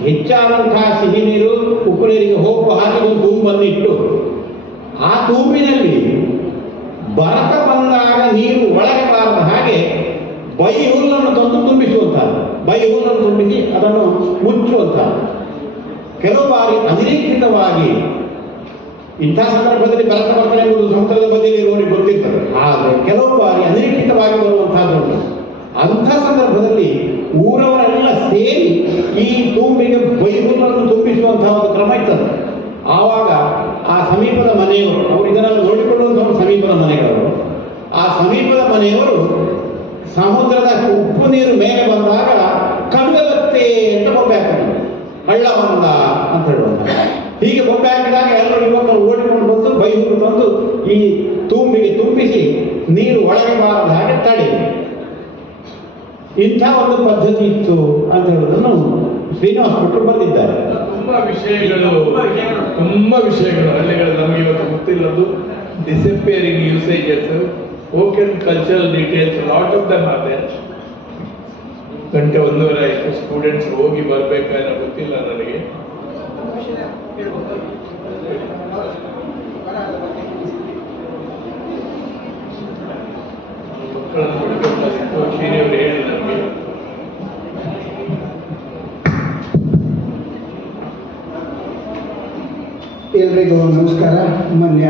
ಹೆಚ್ಚಾದಂತಹ ಸಿಹಿ ನೀರು ಉಪ್ಪು ನೀರಿಗೆ ಹೋಗುವ ಹಾಗೆ ಒಂದು ತೂಬು ಬಂದಿಟ್ಟು, ಆ ತೂಬಿನಲ್ಲಿ ಬರತ ಬಂದಾಗ ನೀರು ಒಳಗೆ ಬಾರದ ಹಾಗೆ ಬೈ ಹುಲ್ಲನ್ನು ತಂದು ತುಂಬಿಸುವಂಥದ್ದು. ಬೈ ಹುಲ್ಲನ್ನು ತುಂಬಿಸಿ ಅದನ್ನು ಮುಚ್ಚುವಂಥದ್ದು. ಕೆಲವು ಬಾರಿ ಅನಿರೀಕ್ಷಿತವಾಗಿ ಇಂಥ ಸಂದರ್ಭದಲ್ಲಿ ಬರತ ಬರ್ತದೆ ಎಂಬುದು ಸಮುದ್ರದ ಬದಿಯಲ್ಲಿ ಇರುವವರಿಗೆ ಗೊತ್ತಿರ್ತದೆ. ಆದರೆ ಕೆಲವು ಬಾರಿ ಅನಿರೀಕ್ಷಿತವಾಗಿ ಬರುವಂತಹದ್ದು. ಅಂಥ ಸಂದರ್ಭದಲ್ಲಿ ಊರವರೆಲ್ಲ ಸೇರಿ ಈ ತೂಂಬಿಗೆ ಬೈಹುಲ್ಲನ್ನು ತುಂಬಿಸುವಂತಹ ಒಂದು ಕ್ರಮ ಇರ್ತದೆ. ಆವಾಗ ಆ ಸಮೀಪದ ಮನೆಯವರು, ಅವರು ಇದನ್ನೆಲ್ಲ ನೋಡಿಕೊಳ್ಳುವಂತಹ ಸಮೀಪದ ಮನೆಗಳು, ಆ ಸಮೀಪದ ಮನೆಯವರು ಸಮುದ್ರದ ಉಪ್ಪು ನೀರು ಮೇಲೆ ಬಂದಾಗ ಕಡುವೆ ಬತ್ತೆ ಅಂತ ಬೊಬ್ಬೆ ಹಾಕ್ತಾರೆ. ಹಳ್ಳ ಬಂದ ಅಂತ ಹೇಳುವಂತ. ಹೀಗೆ ಬೊಬ್ಬೆ ಹಾಕಿದಾಗ ಎಲ್ಲರೂ ಯುವಕರು ಓಡಿಕೊಂಡು ಬಂದು ಬೈಹುಲ್ಲು ತಂದು ಈ ತೂಂಬಿಗೆ ತುಂಬಿಸಿ ನೀರು ಒಳಗೆ ಬಾರದ ಹಾಗೆ ತಡೆ. ಇಂಥ ಒಂದು ಪದ್ಧತಿ ಇತ್ತು ಅಂತ ಹೇಳೋದನ್ನು ಶ್ರೀನಿವಾಸ ಭಟ್ರು ಬಂದಿದ್ದಾರೆ. ತುಂಬಾ ವಿಷಯಗಳು ಹಳ್ಳಿಗಳು ನಮಗೆ ಇವತ್ತು ಗೊತ್ತಿಲ್ಲದು. Disappearing usages, oaken cultural details, lot of them are there. ಗಂಟೆ 1:30 ಆಯಿತು. ಸ್ಟೂಡೆಂಟ್ಸ್ ಹೋಗಿ ಬರ್ಬೇಕಾದ್ರೆ ಗೊತ್ತಿಲ್ಲ ನನಗೆ. ಮಕ್ಕಳನ್ನು ಬಿಡಬೇಕಾಗಿತ್ತು. ಶ್ರೀನಿಯವರು ಹೇಳಿ ನಮಗೆ. ಎಲ್ರಿಗೂ ನಮಸ್ಕಾರ. ಮಾನ್ಯ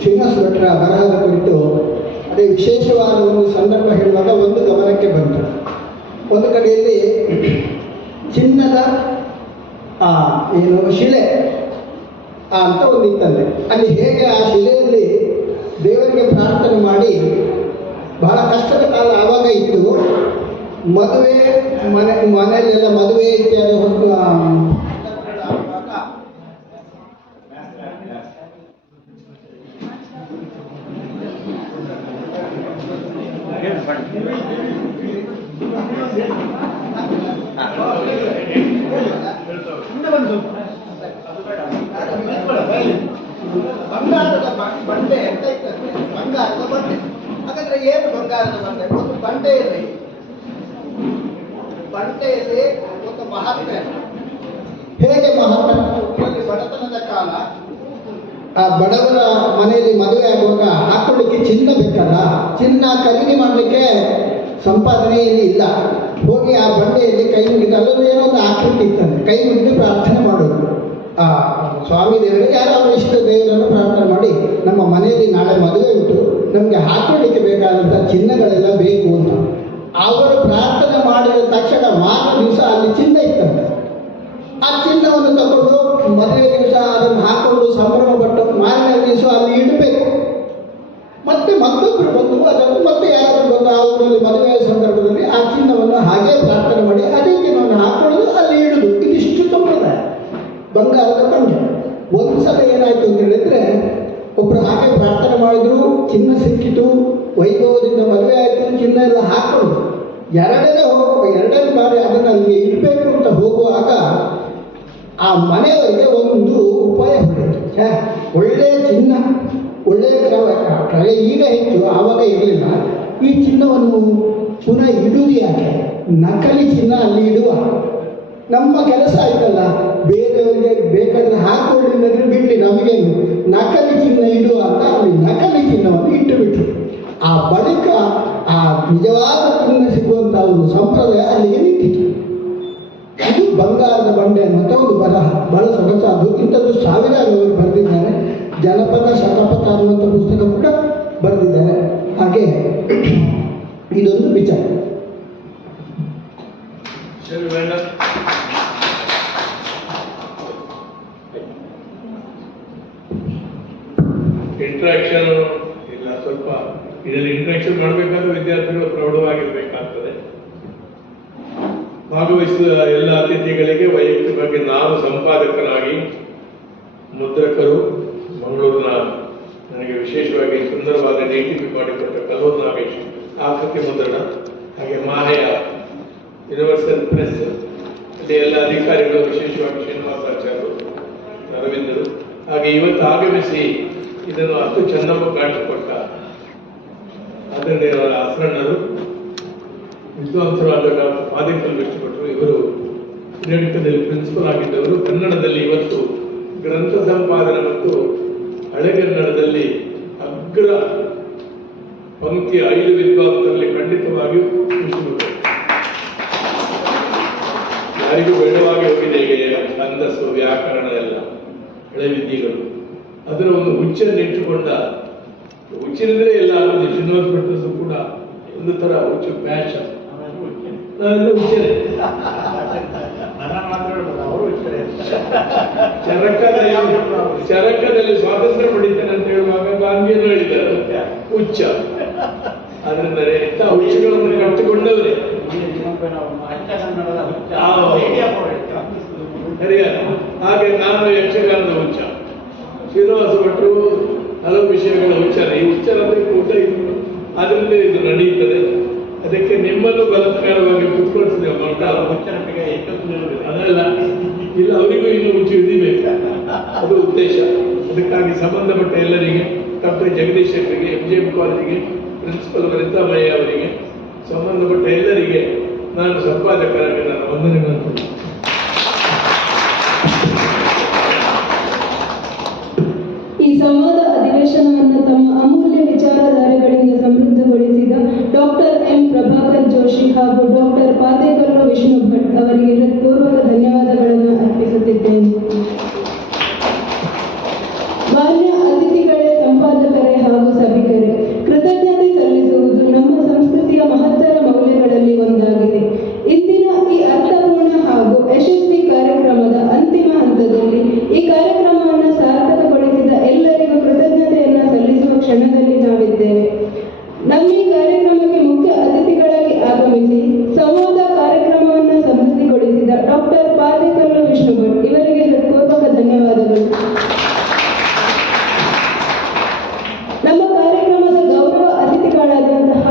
ಶ್ರೀನಿವಾಸ ಭಟ್ರ ಬರಹದ ಕುರಿತು ಅದೇ ವಿಶೇಷವಾದ ಒಂದು ಸಂದರ್ಭ ಹೇಳುವಾಗ ಒಂದು ಗಮನಕ್ಕೆ ಬಂತು. ಒಂದು ಕಡೆಯಲ್ಲಿ ಚಿನ್ನದ ಶಿಲೆ ಅಂತ ಒಂದು ಇತ್ತಂತೆ. ಅಲ್ಲಿ ಹೇಗೆ ಆ ಶಿಲೆಯಲ್ಲಿ ದೇವರಿಗೆ ಪ್ರಾರ್ಥನೆ ಮಾಡಿ, ಬಹಳ ಕಷ್ಟದ ಕಾಲ ಆವಾಗ ಇತ್ತು. ಮದುವೆ ಮನೆಯಲ್ಲೆಲ್ಲ ಮದುವೆ ಇತ್ಯಾದಿ ಹೊತ್ತು ಬಂಗಾರದ ಬಂಡೆ ಅಂತ ಇರ್ತದೆ. ಬಂಗಾರದ ಬಂಡೆ. ಹಾಗಾದ್ರೆ ಏನು ಬಂಗಾರದ ಬಂಡೆ? ಒಂದು ಬಂಡೆಯಲ್ಲಿ ಒಂದು ಮಹಾತ್ಮೆ. ಹೇಗೆ ಮಹಾತ್ಮೆ? ಬಡತನದ ಕಾಲ, ಆ ಬಡವರ ಮನೆಯಲ್ಲಿ ಮದುವೆ ಆಗುವಾಗ ಹಾಕೊಳ್ಳಿಕ್ಕೆ ಚಿನ್ನ ಬೇಕಲ್ಲ, ಚಿನ್ನ ಖರೀದಿ ಮಾಡಲಿಕ್ಕೆ ಸಂಪಾದನೆ ಇಲ್ಲಿ ಇಲ್ಲ. ಹೋಗಿ ಆ ಬಂಡೆಯಲ್ಲಿ ಕೈ ಮುಗಿದು ಅಲ್ಲೊಂದು ಏನೋ ಒಂದು ಆಕೃತಿ ಇತ್ತಂತೆ, ಕೈ ಮುಗಿದು ಪ್ರಾರ್ಥನೆ ಮಾಡೋದು. ಆ ಸ್ವಾಮಿ ದೇವರಿಗೆ ಯಾರೋ ಅವರ ಇಷ್ಟ ದೇವರನ್ನು ಪ್ರಾರ್ಥನೆ ಮಾಡಿ, ನಮ್ಮ ಮನೆಯಲ್ಲಿ ನಾಳೆ ಮದುವೆ ಉಂಟು, ನಮಗೆ ಹಾಕೊಳ್ಳಿಕ್ಕೆ ಬೇಕಾದಂಥ ಚಿನ್ನಗಳೆಲ್ಲ ಬೇಕು ಅಂತ. ಅವರು ಪ್ರಾರ್ಥನೆ ಮಾಡಿದ ತಕ್ಷಣ ಮಾರನೇ ದಿವಸ ಅಲ್ಲಿ ಚಿನ್ನ ಇತ್ತಂತೆ. ಆ ಚಿನ್ನವನ್ನು ತಗೊಂಡು ಮದುವೆ ದಿವಸ ಅದನ್ನು ಹಾಕೊಂಡು ಸಂಭ್ರಮ ಪಟ್ಟು ಮಾರನೇ ದಿವಸ ಅಲ್ಲಿ ಇಡಬೇಕು. ಮತ್ತೆ ಮತ್ತೊಬ್ಬರು ಬಂದು ಅದನ್ನು ಮತ್ತೆ ಯಾರಾದರೂ ಬಂದು ಆ ಊರಲ್ಲಿ ಮದುವೆಯ ಸಂದರ್ಭದಲ್ಲಿ ಆ ಚಿನ್ನವನ್ನು ಹಾಗೆ ಪ್ರಾರ್ಥನೆ ಮಾಡಿ ಅದೇ ಚಿನ್ನವನ್ನು ಹಾಕೊಳ್ಳೋದು, ಅಲ್ಲಿ ಇಡುದು. ಇದಿಷ್ಟು ಸಂಪ್ರದಾಯ, ಬಂಗಾರದ ಬಂಡೆ. ಒಂದು ಸಲ ಏನಾಯಿತು ಅಂತ ಹೇಳಿದ್ರೆ, ಒಬ್ಬರು ಹಾಗೆ ಪ್ರಾರ್ಥನೆ ಮಾಡಿದ್ರು, ಚಿನ್ನ ಸಿಕ್ಕಿತು, ವೈಭವದಿಂದ ಮದುವೆ ಆಯಿತು, ಚಿನ್ನ ಎಲ್ಲ ಹಾಕೊಂಡು ಎರಡನೇ ಬಾರಿ ಅದನ್ನು ಅಲ್ಲಿ ಇಡಬೇಕು ಅಂತ ಹೋಗುವಾಗ ಆ ಮನೆಯವರಿಗೆ ಒಂದು ಉಪಾಯ ಹೊಡೆಯಿತು. ಒಳ್ಳೆಯ ಚಿನ್ನ, ಒಳ್ಳೆಯ ಕ್ರಯ ಈಗ ಹೆಚ್ಚು, ಆವಾಗ ಇರಲಿಲ್ಲ. ಈ ಚಿನ್ನವನ್ನು ಪುನಃ ಇಡುವುದು ಯಾಕೆ? ನಕಲಿ ಚಿನ್ನ ಅಲ್ಲಿ ಇಡುವ, ನಮ್ಮ ಕೆಲಸ ಆಯ್ತಲ್ಲ, ಬೇರೆಯವರಿಗೆ ಬೇಕಾದ್ರೆ ಹಾಕೊಳ್ಳಿಲ್ಲದ್ರೆ ಬಿಡಲಿ, ನಮಗೇನು, ನಕಲಿ ಚಿನ್ನ ಇಡುವ ಅಂತ ಅಲ್ಲಿ ನಕಲಿ ಚಿನ್ನವನ್ನು ಇಟ್ಟು ಬಿಟ್ಟರು. ಆ ಬಳಿಕ ಆ ನಿಜವಾದ ಚಿನ್ನ ಸಿಗುವಂಥ ಒಂದು ಸಂಪ್ರದಾಯ ಅಲ್ಲಿಗೆ ನಿಂತಿತ್ತು. ಇದು ಬಂಗಾರದ ಬಂಡೆ ಅನ್ನುವಂಥ ಒಂದು ಬರಹ, ಬಹಳ ಸೊಗಸಾದು. ಇಂಥದ್ದು ಸಾವಿರಾರು ಅವರು ಬರೆದಿದ್ದಾರೆ. ಜನಪದ ಶತಪಥ ಅನ್ನುವಂಥ ಪುಸ್ತಕ ಕೂಡ ಬರೆದಿದ್ದಾರೆ. ಹಾಗೆ ಇದೊಂದು ವಿಚಾರ. ಇಂಟ್ರಾಕ್ಷನ್ ಇಲ್ಲ, ಸ್ವಲ್ಪ ಇದರಲ್ಲಿ ಇಂಟ್ರಾಕ್ಷನ್ ಮಾಡಬೇಕಾದ್ರೆ ವಿದ್ಯಾರ್ಥಿಗಳು ಪ್ರೌಢವಾಗಿರ್ಬೇಕಾಗ್ತದೆ. ಭಾಗವಹಿಸಿದ ಎಲ್ಲ ಅತಿಥಿಗಳಿಗೆ ವೈಯಕ್ತಿಕವಾಗಿ ನಾನು ಸಂಪಾದಕನಾಗಿ, ಮುದ್ರಕರು ಮಂಗಳೂರಿನ ನನಗೆ ವಿಶೇಷವಾಗಿ ಸುಂದರವಾದ DTP ಮಾಡಿಕೊಟ್ಟ ಕಲ್ಲೂರು ನಾಗೇಶ್ ಆಕೃತಿ ಮುದ್ರಣ, ಹಾಗೆ ಮಾಹೆಯ ಯೂನಿವರ್ಸಲ್ ಪ್ರೆಸ್ ಅಲ್ಲಿ ಎಲ್ಲ ಅಧಿಕಾರಿಗಳು, ವಿಶೇಷವಾಗಿ ಶ್ರೀನಿವಾಸಾಚಾರ್ಯರು, ಅರವಿಂದರು, ಹಾಗೆ ಇವತ್ತು ಆಗಮಿಸಿ ಇದನ್ನು ಅಷ್ಟು ಚೆನ್ನಮ್ಮ ಕಾಣಿಸಿಕೊಟ್ಟ ಅದರಿಂದ ಅಸರಣ್ಣರು, ವಿದ್ವಾಂಸರು ಆದ ಡಾಕ್ಟರ್ ಪಾದೇಕಲ್ ಬೆಚ್ಚಿಕೊಟ್ಟರು. ಇವರು ಶ್ರೀರಂಗದಲ್ಲಿ ಪ್ರಿನ್ಸಿಪಲ್ ಆಗಿದ್ದವರು. ಕನ್ನಡದಲ್ಲಿ ಇವತ್ತು ಗ್ರಂಥ ಸಂಪಾದನೆ ಮತ್ತು ಹಳೆಗನ್ನಡದಲ್ಲಿ ಅಗ್ರ ಪಂಕ್ತಿಯ 5 ವಿದ್ವಾಂಸರಲ್ಲಿ ಖಂಡಿತವಾಗಿಯೂ ಯಾರಿಗೂ ಬೇಡವಾಗಿ ಹೋಗಿದೆ ಈಗ ಛಂದಸ್ಸು, ವ್ಯಾಕರಣ ಎಲ್ಲ ಹಳೆ ವಿದ್ಯೆಗಳು. ಅದರ ಒಂದು ಹುಚ್ಚನ್ನಿಟ್ಟುಕೊಂಡ, ಹುಚ್ಚಿನಿಂದಲೇ ಎಲ್ಲ ಆಗೋದು. ಶ್ರೀನಿವಾಸ ಭಟ್ಟರು ಕೂಡ ಒಂದು ತರ ಹುಚ್ಚು ಪ್ಯಾಷನ್, ಹುಚ್ಚರೇ. ಚರಕದಲ್ಲಿ ಸ್ವಾತಂತ್ರ್ಯ ಪಡಿತೇನೆ ಅಂತ ಹೇಳುವಾಗ ಗಾಂಧಿಯನ್ನು ಹೇಳಿದ್ದಾರೆ ಹುಚ್ಚ. ಆದ್ರಿಂದ ಇಂಥ ಹುಚ್ಚುಗಳನ್ನು ಕಟ್ಟಿಕೊಂಡವರೇ ಸರಿಯಾದ. ಹಾಗೆ ನಾನು ಯಕ್ಷಗಾನದ ಹುಚ್ಚ, ಶ್ರೀನಿವಾಸ ಭಟ್ರು ಹಲವು ವಿಷಯಗಳ ಹುಚ್ಚರ. ಈ ಹುಚ್ಚರಂದ್ರೆ ಕೂಟ ಇದು, ಅದರಿಂದ ಇದು ನಡೆಯುತ್ತದೆ. ಅದಕ್ಕೆ ನಿಮ್ಮನ್ನು ಬಲಾತ್ಕಾರವಾಗಿ ಕುತ್ಕೊಳ್ತಿದ್ದೇವೆ. ಅದಲ್ಲ, ಇಲ್ಲ ಅವರಿಗೂ ಇನ್ನು ಹುಚ್ಚು ಹಿಡಿಬೇಕು, ಅದು ಉದ್ದೇಶ. ಅದಕ್ಕಾಗಿ ಸಂಬಂಧಪಟ್ಟ ಎಲ್ಲರಿಗೆ, ಡಾಕ್ಟರ್ ಜಗದೀಶ್ ಅವರಿಗೆ, MGM ಕಾಲೇಜಿಗೆ ಪ್ರಿನ್ಸಿಪಲ್ ವನಿತಾಮಯ್ಯ ಅವರಿಗೆ, ಸಂಬಂಧಪಟ್ಟ ಎಲ್ಲರಿಗೆ ನಾನು ಸಂಪಾದಕರಾಗಿ ನಾನು ವಂದನೆಗಳನ್ನು. ಈ ಸಂವಾದ ಅಧಿವೇಶನವನ್ನು ತಮ್ಮ ಅಮೂಲ್ಯ ವಿಚಾರಧಾರೆಗಳಿಂದ ಸಮೃದ್ಧಗೊಳಿಸಿದ ಡಾಕ್ಟರ್ M. ಪ್ರಭಾಕರ್ ಜೋಶಿ ಹಾಗೂ ಡಾಕ್ಟರ್ ಪಾದೇಕಲ್ಲು ವಿಷ್ಣು ಭಟ್ ಅವರಿಗೆ ಹೃತ್ಪೂರ್ವಕ ಧನ್ಯವಾದಗಳನ್ನು ಅರ್ಪಿಸುತ್ತಿದ್ದೇನೆ. ಮಾನ್ಯ ಅತಿಥಿಗಳೇ, ಸಂಪಾದಕರೇ ಹಾಗೂ ಸಭಿಕರೇ, ಕೃತಜ್ಞತೆ ಸಲ್ಲಿಸುವುದು ನಮ್ಮ ಸಂಸ್ಕೃತಿಯ ಮಹತ್ತರ ಮೌಲ್ಯಗಳಲ್ಲಿ ಒಂದಾಗಿದೆ. ಇಂದಿನ ಈ ಅರ್ಥಪೂರ್ಣ ಹಾಗೂ ಯಶಸ್ವಿ ಕಾರ್ಯಕ್ರಮದ ಅಂತಿಮ ಹಂತದಲ್ಲಿ ಈ ಕಾರ್ಯಕ್ರಮವನ್ನು ಸಾರ್ಥಕಗೊಳಿಸಿದ ಎಲ್ಲರಿಗೂ ಕೃತಜ್ಞತೆಯನ್ನು ಸಲ್ಲಿಸುವ ಕ್ಷಣದಲ್ಲಿ ನಾವಿದ್ದೇವೆ. ನಮ್ಮ ಈ ಕಾರ್ಯಕ್ರಮಕ್ಕೆ ಮುಖ್ಯ ಅತಿಥಿಗಳಾಗಿ ಆಗಮಿಸಿ ಸಂವಾದ ಕಾರ್ಯಕ್ರಮವನ್ನು ಸಮೃದ್ಧಿಗೊಳಿಸಿದ ಡಾಕ್ಟರ್ ಪಾದೇಕಲ್ಲು ವಿಷ್ಣು ಭಟ್ ಇವರಿಗೆ ಹೃತ್ಪೂರ್ವಕ ಧನ್ಯವಾದಗಳು. ನಮ್ಮ ಕಾರ್ಯಕ್ರಮದ ಗೌರವ ಅತಿಥಿಗಳಾದಂತಹ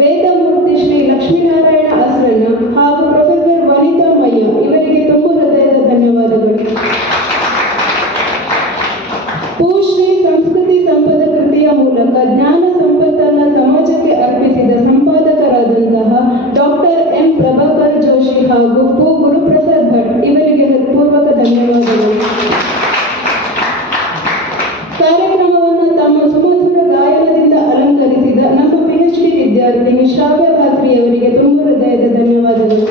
ವೇದಮೂರ್ತಿ ಶ್ರೀ ಲಕ್ಷ್ಮೀನಾರಾಯಣ ಅಸ್ರಣ್ಣ ಹಾಗೂ ಪ್ರೊಫೆಸರ್ ವನಿತಾ ಮಯ್ಯ ಇವರಿಗೆ ತುಂಬ ಹೃದಯದ ಧನ್ಯವಾದಗಳು. ಪೂಶ್ರೀ ಸಂಸ್ಕೃತಿ ಸಂಪದ ಕೃತಿಯ ಮೂಲಕ ಜ್ಞಾನ ಸಂಪತ್ತನ್ನು ಸಮಾಜಕ್ಕೆ ಅರ್ಪಿಸಿದ ಸಂಪಾದಕರಾದಂತಹ ಡಾಕ್ಟರ್ M. ಪ್ರಭಾಕರ್ ಜೋಶಿ ಹಾಗೂ ಪು. ಗುರುಪ್ರಸಾದ್ ಭಟ್ ಇವರಿಗೆ ಹೃತ್ಪೂರ್ವಕ ಧನ್ಯವಾದಗಳು. ಕಾರ್ಯಕ್ರಮವನ್ನು ತಮ್ಮ ಸುಮಧುರ ಗಾಯನದಿಂದ ಅಲಂಕರಿಸಿದ ನಮ್ಮ PhD ವಿದ್ಯಾರ್ಥಿನಿ ಶ್ರಾವ್ಯ ಭಾತ್ರಿ ಅವರಿಗೆ ತುಂಬ ಹೃದಯದ ಧನ್ಯವಾದಗಳು.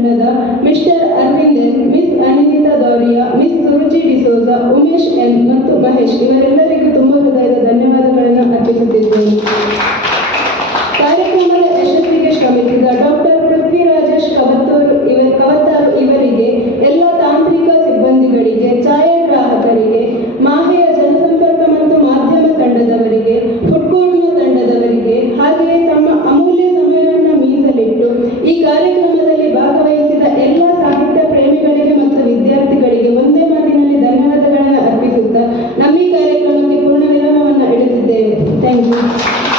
ತಂಡದ mister Aravind N, miss Anita Dauriya, miss Suruchi D'Souza, Umesh N ಮತ್ತು ಮಹೇಶ್ ಇವರೆಲ್ಲರಿಗೂ ತುಂಬ ಹೃದಯದ ಧನ್ಯವಾದಗಳನ್ನು ಅರ್ಪಿಸುತ್ತಿದ್ದೇನೆ. ಕಾರ್ಯಕ್ರಮದ ಯಶಸ್ಸಿಗೆ ಶ್ರಮಿಸಿದ ಡಾಕ್ಟರ್ ಪೃಥ್ವಿರಾಜೇಶ್ ಕವತ್ತಾರು ಇವರಿಗೆ, ಎಲ್ಲ ತಾಂತ್ರಿಕ ಸಿಬ್ಬಂದಿಗಳಿಗೆ, ಛಾಯಾಗ್ರಾಹಕರಿಗೆ, ಮಾಹೆಯ ಜನಸಂಪರ್ಕ ಮತ್ತು ಮಾಧ್ಯಮ ತಂಡದವರಿಗೆ, ಫುಡ್ಕೋರ್ಟ್ನ ತಂಡದವರಿಗೆ, ಹಾಗೆಯೇ ತಮ್ಮ ಅಮೂಲ್ಯ ಸಮಯವನ್ನು ಮೀಸಲಿಟ್ಟು ಈ ಕಾರ್ಯಕ್ರಮದಲ್ಲಿ ಭಾಗವಹಿಸಿದ ಎಲ್ಲ ಸಾಹಿತ್ಯ ಪ್ರೇಮಿಗಳಿಗೆ ಮತ್ತು ವಿದ್ಯಾರ್ಥಿಗಳಿಗೆ ಒಂದೇ ಮಾತಿನಲ್ಲಿ ಧನ್ಯವಾದಗಳನ್ನು ಅರ್ಪಿಸುತ್ತಾ ನಮ್ಮ ಈ ಕಾರ್ಯಕ್ರಮಕ್ಕೆ ಪೂರ್ಣ ವಿರಾಮವನ್ನು ಇಡುತ್ತಿದ್ದೇವೆ. Thank you.